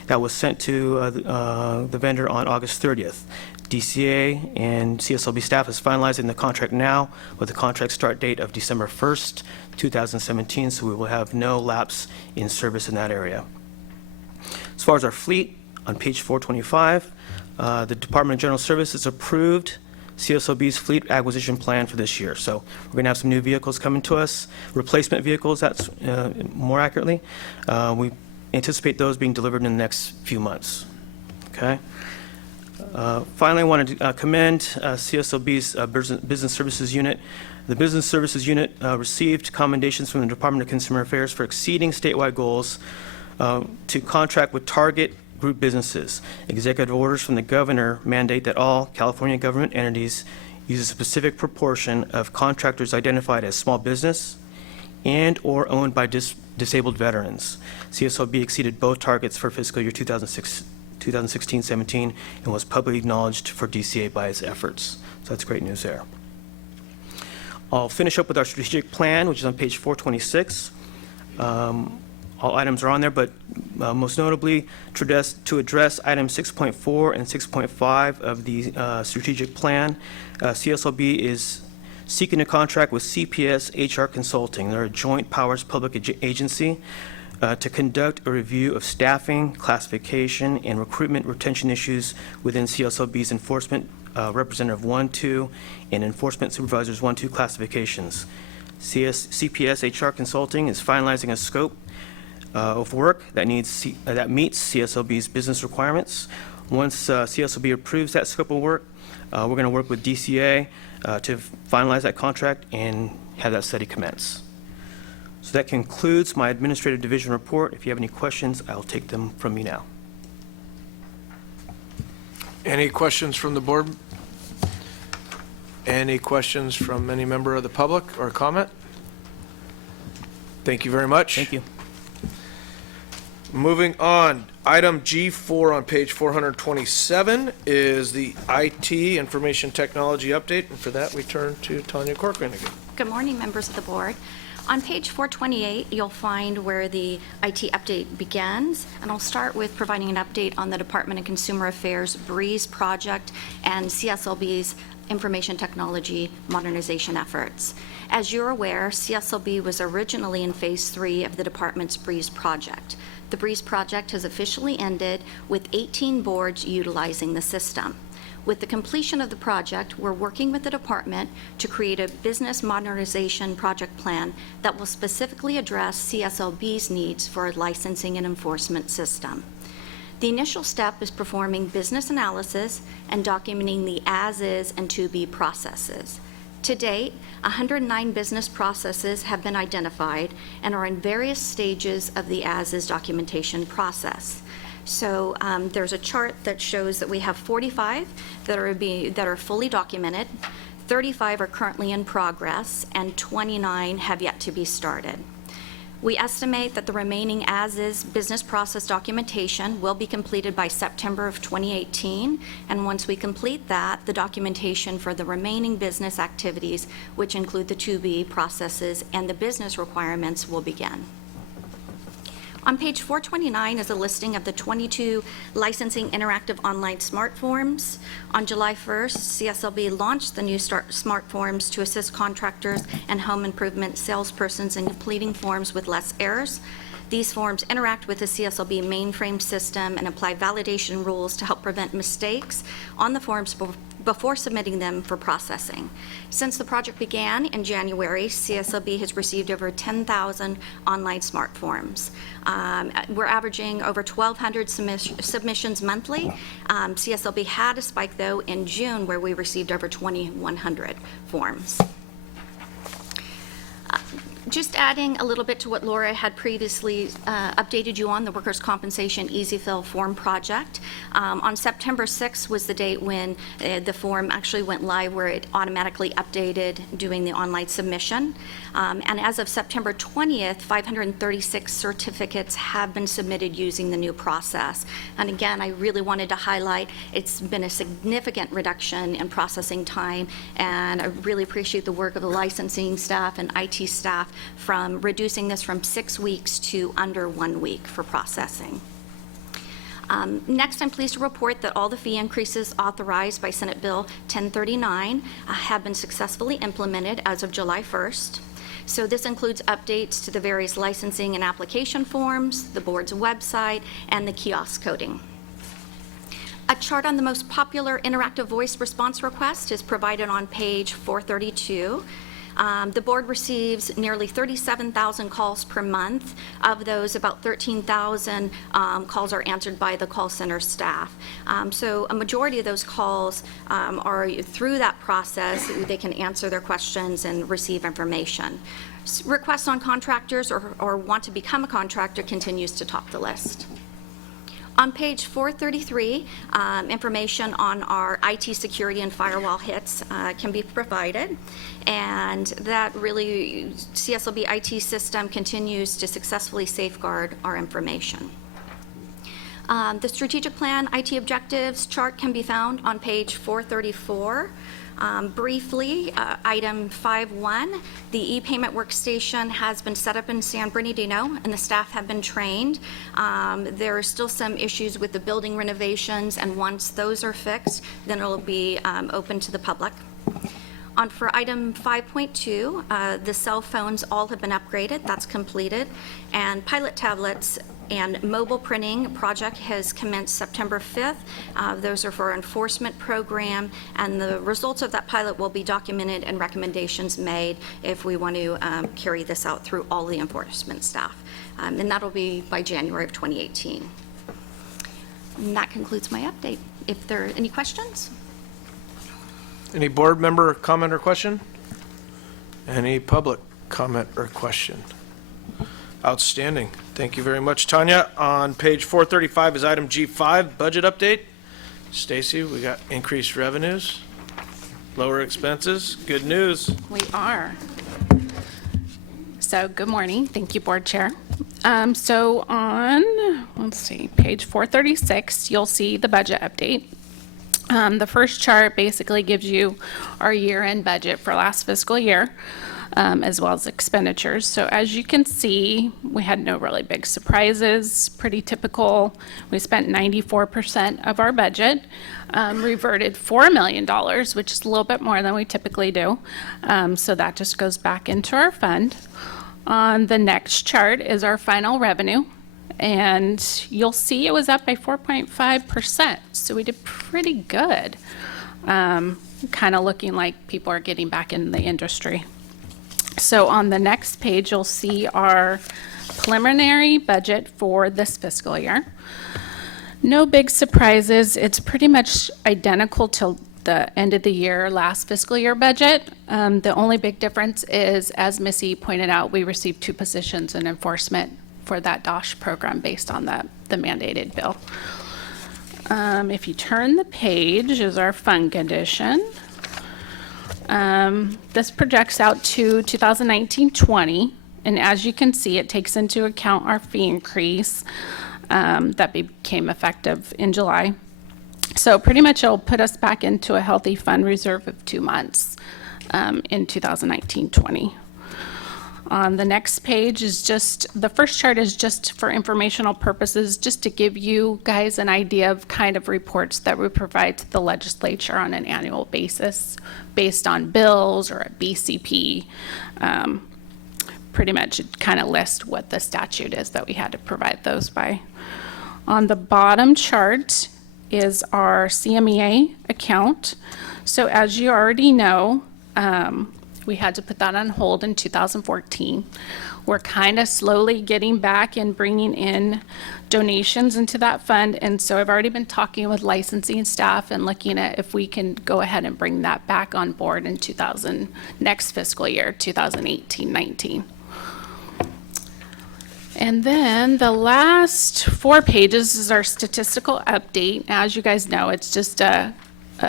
That was sent to the vendor on August 30th. DCA and CSLB staff is finalizing the contract now with the contract start date of December 1st, 2017, so we will have no lapse in service in that area. As far as our fleet, on page 425, the Department of General Services approved CSLB's fleet acquisition plan for this year. So we're going to have some new vehicles coming to us, replacement vehicles, that's more accurately. We anticipate those being delivered in the next few months. Okay. Finally, I wanted to commend CSLB's Business Services Unit. The Business Services Unit received commendations from the Department of Consumer Affairs for exceeding statewide goals to contract with target group businesses. Executive orders from the governor mandate that all California government entities use a specific proportion of contractors identified as small business and or owned by disabled veterans. CSLB exceeded both targets for fiscal year 2016-17 and was publicly acknowledged for DCA by its efforts. So that's great news there. I'll finish up with our strategic plan, which is on page 426. All items are on there, but most notably, to address items 6.4 and 6.5 of the strategic plan, CSLB is seeking a contract with CPS HR Consulting. They're a joint powers public agency to conduct a review of staffing, classification, and recruitment retention issues within CSLB's Enforcement Representative 1-2 and Enforcement Supervisors 1-2 classifications. CPS HR Consulting is finalizing a scope of work that meets CSLB's business requirements. Once CSLB approves that scope of work, we're going to work with DCA to finalize that contract and have that study commence. So that concludes my administrative division report. If you have any questions, I'll take them from you now. Any questions from the board? Any questions from any member of the public or comment? Thank you very much. Thank you. Moving on, item G4 on page 427 is the IT, Information Technology Update, and for that we turn to Tanya Corcoran again. Good morning, members of the board. On page 428, you'll find where the IT update begins, and I'll start with providing an update on the Department of Consumer Affairs BREEZE project and CSLB's information technology modernization efforts. As you're aware, CSLB was originally in phase 3 of the department's BREEZE project. The BREEZE project has officially ended with 18 boards utilizing the system. With the completion of the project, we're working with the department to create a business modernization project plan that will specifically address CSLB's needs for a licensing and enforcement system. The initial step is performing business analysis and documenting the as-is and to-be processes. To date, 109 business processes have been identified and are in various stages of the as-is documentation process. So there's a chart that shows that we have 45 that are fully documented, 35 are currently in progress, and 29 have yet to be started. We estimate that the remaining as-is business process documentation will be completed by September of 2018, and once we complete that, the documentation for the remaining business activities, which include the to-be processes and the business requirements, will begin. On page 429 is a listing of the 22 licensing interactive online smart forms. On July 1st, CSLB launched the new smart forms to assist contractors and home improvement salespersons in completing forms with less errors. These forms interact with the CSLB mainframe system and apply validation rules to help prevent mistakes on the forms before submitting them for processing. Since the project began in January, CSLB has received over 10,000 online smart forms. We're averaging over 1,200 submissions monthly. CSLB had a spike, though, in June, where we received over 2,100 forms. Just adding a little bit to what Laura had previously updated you on, the Workers' Compensation Easy Fill form project. On September 6th was the date when the form actually went live, where it automatically updated doing the online submission. And as of September 20th, 536 certificates have been submitted using the new process. And again, I really wanted to highlight it's been a significant reduction in processing time, and I really appreciate the work of the licensing staff and IT staff from reducing this from 6 weeks to under 1 week for processing. Next, I'm pleased to report that all the fee increases authorized by Senate Bill 1039 have been successfully implemented as of July 1st. So this includes updates to the various licensing and application forms, the board's website, and the kiosk coding. A chart on the most popular interactive voice response request is provided on page 432. The board receives nearly 37,000 calls per month. Of those, about 13,000 calls are answered by the call center staff. So a majority of those calls are through that process. They can answer their questions and receive information. Requests on contractors or want to become a contractor continues to top the list. On page 433, information on our IT security and firewall hits can be provided, and that really, CSLB IT system continues to successfully safeguard our information. The strategic plan IT objectives chart can be found on page 434. Briefly, item 5.1, the e-payment workstation has been set up in San Bernardino, and the staff have been trained. There are still some issues with the building renovations, and once those are fixed, then it'll be open to the public. For item 5.2, the cell phones all have been upgraded. That's completed. And pilot tablets and mobile printing project has commenced September 5th. Those are for our enforcement program, and the results of that pilot will be documented and recommendations made if we want to carry this out through all the enforcement staff. And that'll be by January of 2018. And that concludes my update. If there are any questions? Any board member comment or question? Any public comment or question? Outstanding. Thank you very much, Tanya. On page 435 is item G5, budget update. Stacy, we got increased revenues, lower expenses. Good news. We are. So good morning. Thank you, Board Chair. So on, let's see, page 436, you'll see the budget update. The first chart basically gives you our year-end budget for last fiscal year, as well as expenditures. So as you can see, we had no really big surprises, pretty typical. We spent 94% of our budget, reverted $4 million, which is a little bit more than we typically do. So that just goes back into our fund. On the next chart is our final revenue. and you'll see it was up by 4.5%. So we did pretty good, kind of looking like people are getting back in the industry. So on the next page, you'll see our preliminary budget for this fiscal year. No big surprises. It's pretty much identical to the end of the year, last fiscal year budget. The only big difference is, as Missy pointed out, we received 2 positions in enforcement for that DOSH program based on the mandated bill. If you turn the page is our fund condition. This projects out to 2019-20, and as you can see, it takes into account our fee increase that became effective in July. So pretty much it'll put us back into a healthy fund reserve of 2 months in 2019-20. On the next page is just, the first chart is just for informational purposes, just to give you guys an idea of kind of reports that we provide to the legislature on an annual basis based on bills or a BCP. Pretty much it kind of lists what the statute is that we had to provide those by. On the bottom chart is our CMEA account. So as you already know, we had to put that on hold in 2014. We're kind of slowly getting back and bringing in donations into that fund. And so I've already been talking with licensing staff and looking at if we can go ahead and bring that back on board in next fiscal year, 2018-19. And then the last 4 pages is our statistical update. As you guys know, it's just a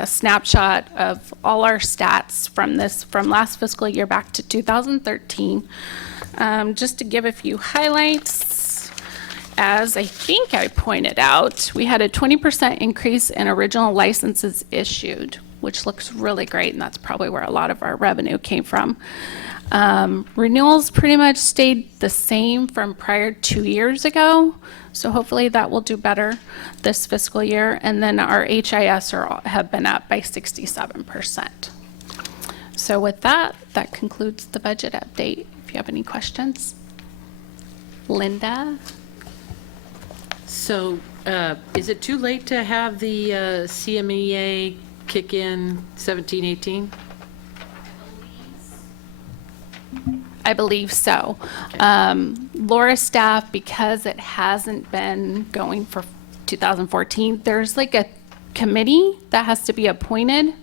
snapshot of all our stats from last fiscal year back to 2013. Just to give a few highlights, as I think I pointed out, we had a 20% increase in original licenses issued, which looks really great, and that's probably where a lot of our revenue came from. Renewals pretty much stayed the same from prior 2 years ago, so hopefully that will do better this fiscal year. And then our HIS have been up by 67%. So with that, that concludes the budget update. If you have any questions. Linda? So is it too late to have the CMEA kick in 17-18? I believe so. Laura's staff, because it hasn't been going for 2014, there's like a committee that has to be appointed,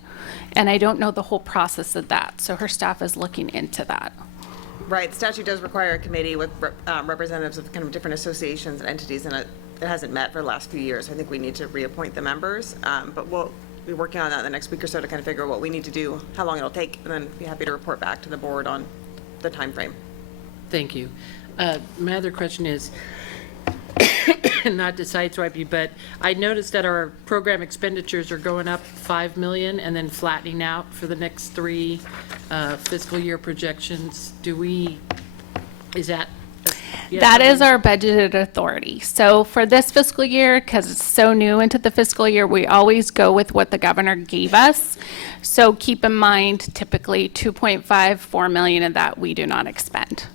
and I don't know the whole process of that. So her staff is looking into that. Right, the statute does require a committee with representatives of kind of different associations and entities, and it hasn't met for the last few years. I think we need to reappoint the members, but we'll be working on that in the next week or so to kind of figure out what we need to do, how long it'll take, and then be happy to report back to the board on the time frame. Thank you. My other question is, not to sideswipe you, but I noticed that our program expenditures are going up 5 million and then flattening out for the next 3 fiscal year projections. Is that? That is our budgeted authority. So for this fiscal year, because it's so new into the fiscal year, we always go with what the governor gave us. So keep in mind, typically 2.54 million of that we do not expend.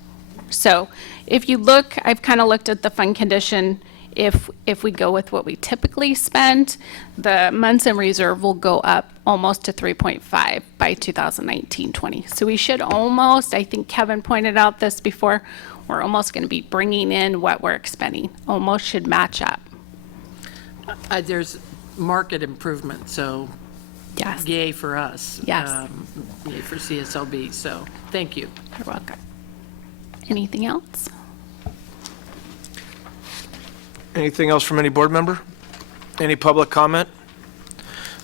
So if you look, I've kind of looked at the fund condition. If we go with what we typically spend, the months in reserve will go up almost to 3.5 by 2019-20. So we should almost, I think Kevin pointed out this before, we're almost going to be bringing in what we're expending. Almost should match up. There's market improvement, so yes, yay for us. Yes. Yay for CSLB, so thank you. You're welcome. Anything else? Anything else from any board member? Any public comment?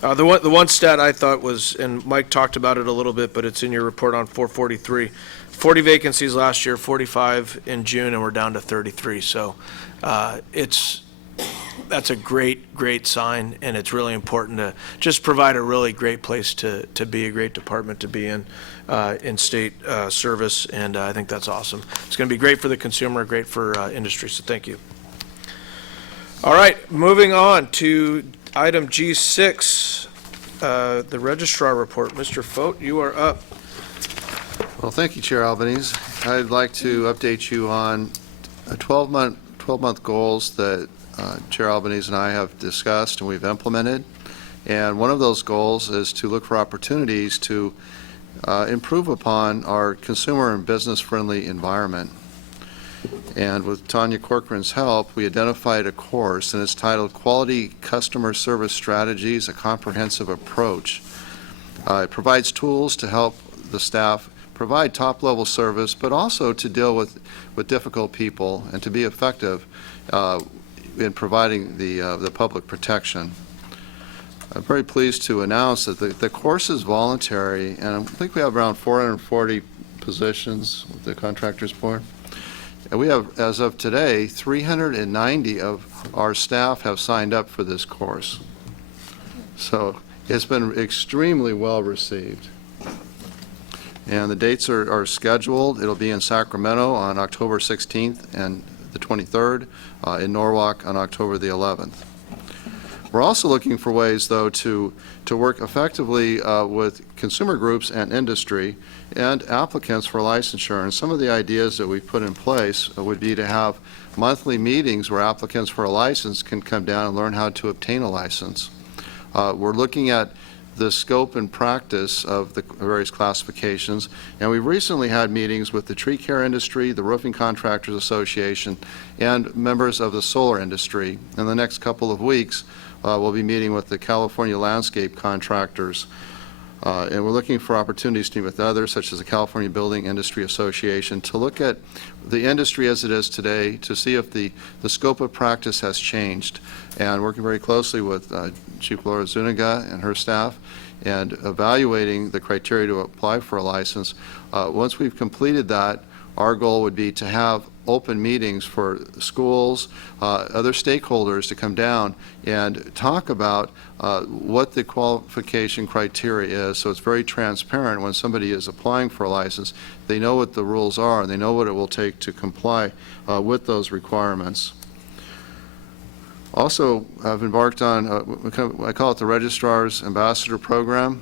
The one stat I thought was, and Mike talked about it a little bit, but it's in your report on 443, 40 vacancies last year, 45 in June, and we're down to 33. So that's a great sign, and it's really important to just provide a really great place to be, a great department to be in state service, and I think that's awesome. It's going to be great for the consumer, great for industry, so thank you. All right, moving on to item G6, the registrar report. Mr. Fote, you are up. Well, thank you, Chair Albanese. I'd like to update you on a 12-month 12-month goals that Chair Albanese and I have discussed and we've implemented. And one of those goals is to look for opportunities to improve upon our consumer and business-friendly environment. And with Tanya Corcoran's help, we identified a course, and it's titled Quality Customer Service Strategies, a Comprehensive Approach. It provides tools to help the staff provide top-level service, but also to deal with difficult people and to be effective in providing the public protection. I'm very pleased to announce that the course is voluntary, and I think we have around 440 positions with the Contractors Board. And we have, as of today, 390 of our staff have signed up for this course. So it's been extremely well received. And the dates are scheduled. It'll be in Sacramento on October 16th and the 23rd, in Norwalk on October the 11th. We're also looking for ways, though, to work effectively with consumer groups and industry and applicants for licensure. And some of the ideas that we've put in place would be to have monthly meetings where applicants for a license can come down and learn how to obtain a license. We're looking at the scope and practice of the various classifications, and we've recently had meetings with the tree care industry, the Roofing Contractors Association, and members of the solar industry. In the next couple of weeks, we'll be meeting with the California landscape contractors, and we're looking for opportunities to meet with others, such as the California Building Industry Association, to look at the industry as it is today, to see if the scope of practice has changed. And working very closely with Chief Laura Zuniga and her staff, and evaluating the criteria to apply for a license. Once we've completed that, our goal would be to have open meetings for schools, other stakeholders to come down and talk about what the qualification criteria is, so it's very transparent. When somebody is applying for a license, they know what the rules are and they know what it will take to comply with those requirements. Also, I've embarked on, I call it the Registrar's Ambassador Program.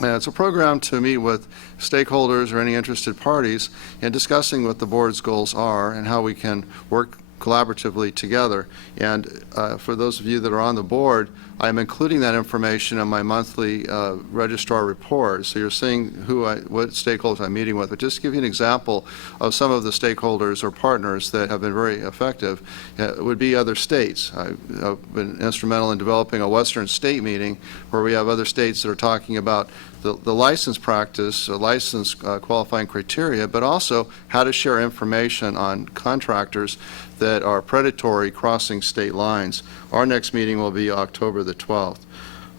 And it's a program to meet with stakeholders or any interested parties in discussing what the board's goals are and how we can work collaboratively together. And for those of you that are on the board, I'm including that information in my monthly registrar report. So you're seeing what stakeholders I'm meeting with. But just to give you an example of some of the stakeholders or partners that have been very effective, would be other states. I've been instrumental in developing a Western state meeting where we have other states that are talking about the license practice, license qualifying criteria, but also how to share information on contractors that are predatory crossing state lines. Our next meeting will be October the 12th.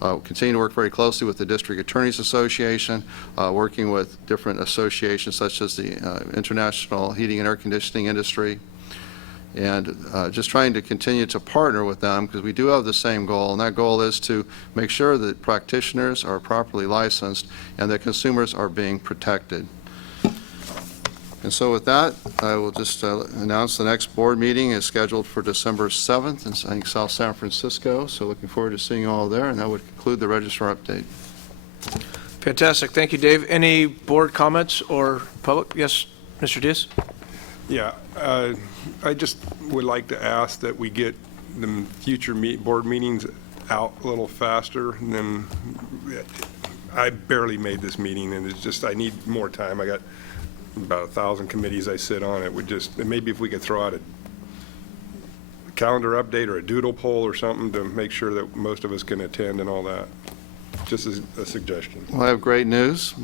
We'll continue to work very closely with the District Attorneys Association, working with different associations such as the International Heating and Air Conditioning Industry, and just trying to continue to partner with them because we do have the same goal, and that goal is to make sure that practitioners are properly licensed and that consumers are being protected. And so with that, I will just announce the next board meeting is scheduled for December 7th in I think, South San Francisco, so looking forward to seeing you all there, and that would conclude the registrar update. Fantastic. Thank you, Dave. Any board comments or public? Yes, Mr. Diaz? Yeah, I just would like to ask that we get the future board meetings out a little faster. And then I barely made this meeting, and it's just I need more time. I got about 1,000 committees I sit on. It would just maybe if we could throw out a calendar update or a doodle poll or something to make sure that most of us can attend and all that. Just as a suggestion. Well, I have great news.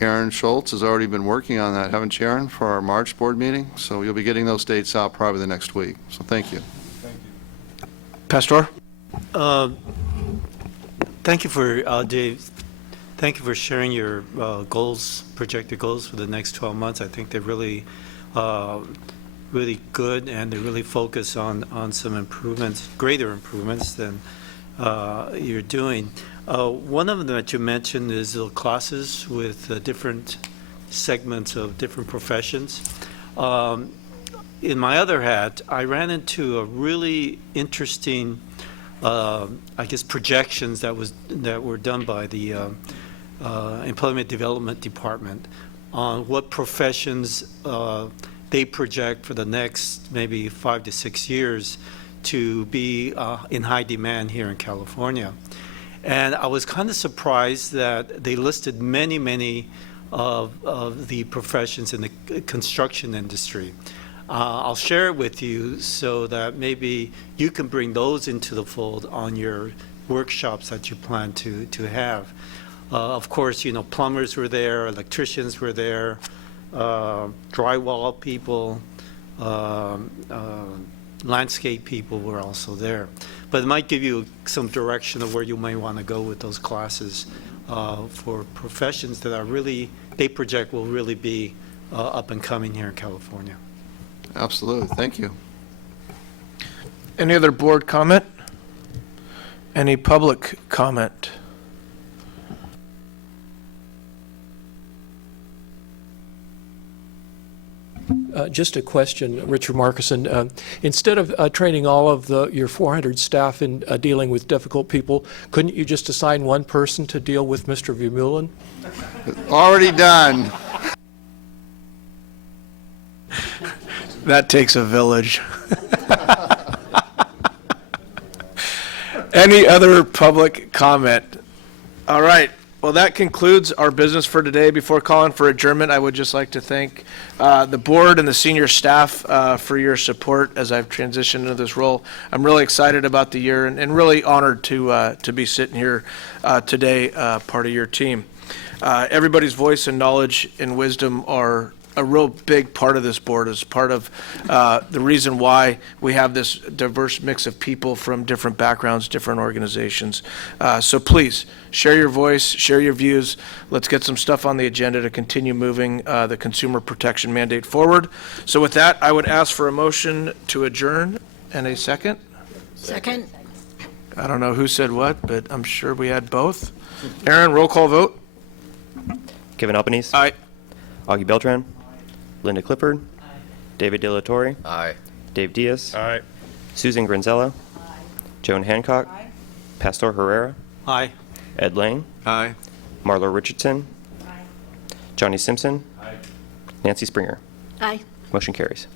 Aaron Schultz has already been working on that, haven't you, Aaron, for our March board meeting? So you'll be getting those dates out probably the next week. So thank you. Thank you. Pastor? Thank you for, Dave, thank you for sharing your goals, projected goals for the next 12 months. I think they're really, really good, and they really focus on some improvements, greater improvements than you're doing. One of them that you mentioned is the classes with different segments of different professions. In my other hat, I ran into a really interesting, I guess, projections that were done by the Employment Development Department on what professions they project for the next maybe 5 to 6 years to be in high demand here in California. And I was kind of surprised that they listed many of the professions in the construction industry. I'll share it with you so that maybe you can bring those into the fold on your workshops that you plan to have. Of course, you know, plumbers were there, electricians were there, drywall people, landscape people were also there. But it might give you some direction of where you might want to go with those classes for professions that are really, they project will really be up and coming here in California. Absolutely. Thank you. Any other board comment? Any public comment? Just a question, Richard Markison. Instead of training all of your 400 staff in dealing with difficult people, couldn't you just assign one person to deal with Mr. Vermeulen? Already done. That takes a village. Any other public comment? All right. Well, that concludes our business for today. Before calling for adjournment, I would just like to thank the board and the senior staff for your support as I've transitioned into this role. I'm really excited about the year and really honored to be sitting here today, part of your team. Everybody's voice and knowledge and wisdom are a real big part of this board, is part of the reason why we have this diverse mix of people from different backgrounds, different organizations. So please, share your voice, share your views. Let's get some stuff on the agenda to continue moving the consumer protection mandate forward. So with that, I would ask for a motion to adjourn and a second. Second. I don't know who said what, but I'm sure we had both. Aaron, roll call vote. Kevin Albanese. Aye. Augie Beltran. Linda Clifford. David De La Torre. Aye. Dave Diaz. Aye. Susan Granzello. Joan Hancock. Pastor Herrera. Aye. Ed Lang. Aye. Marlo Richardson. Johnny Simpson. Nancy Springer. Aye. Motion carries.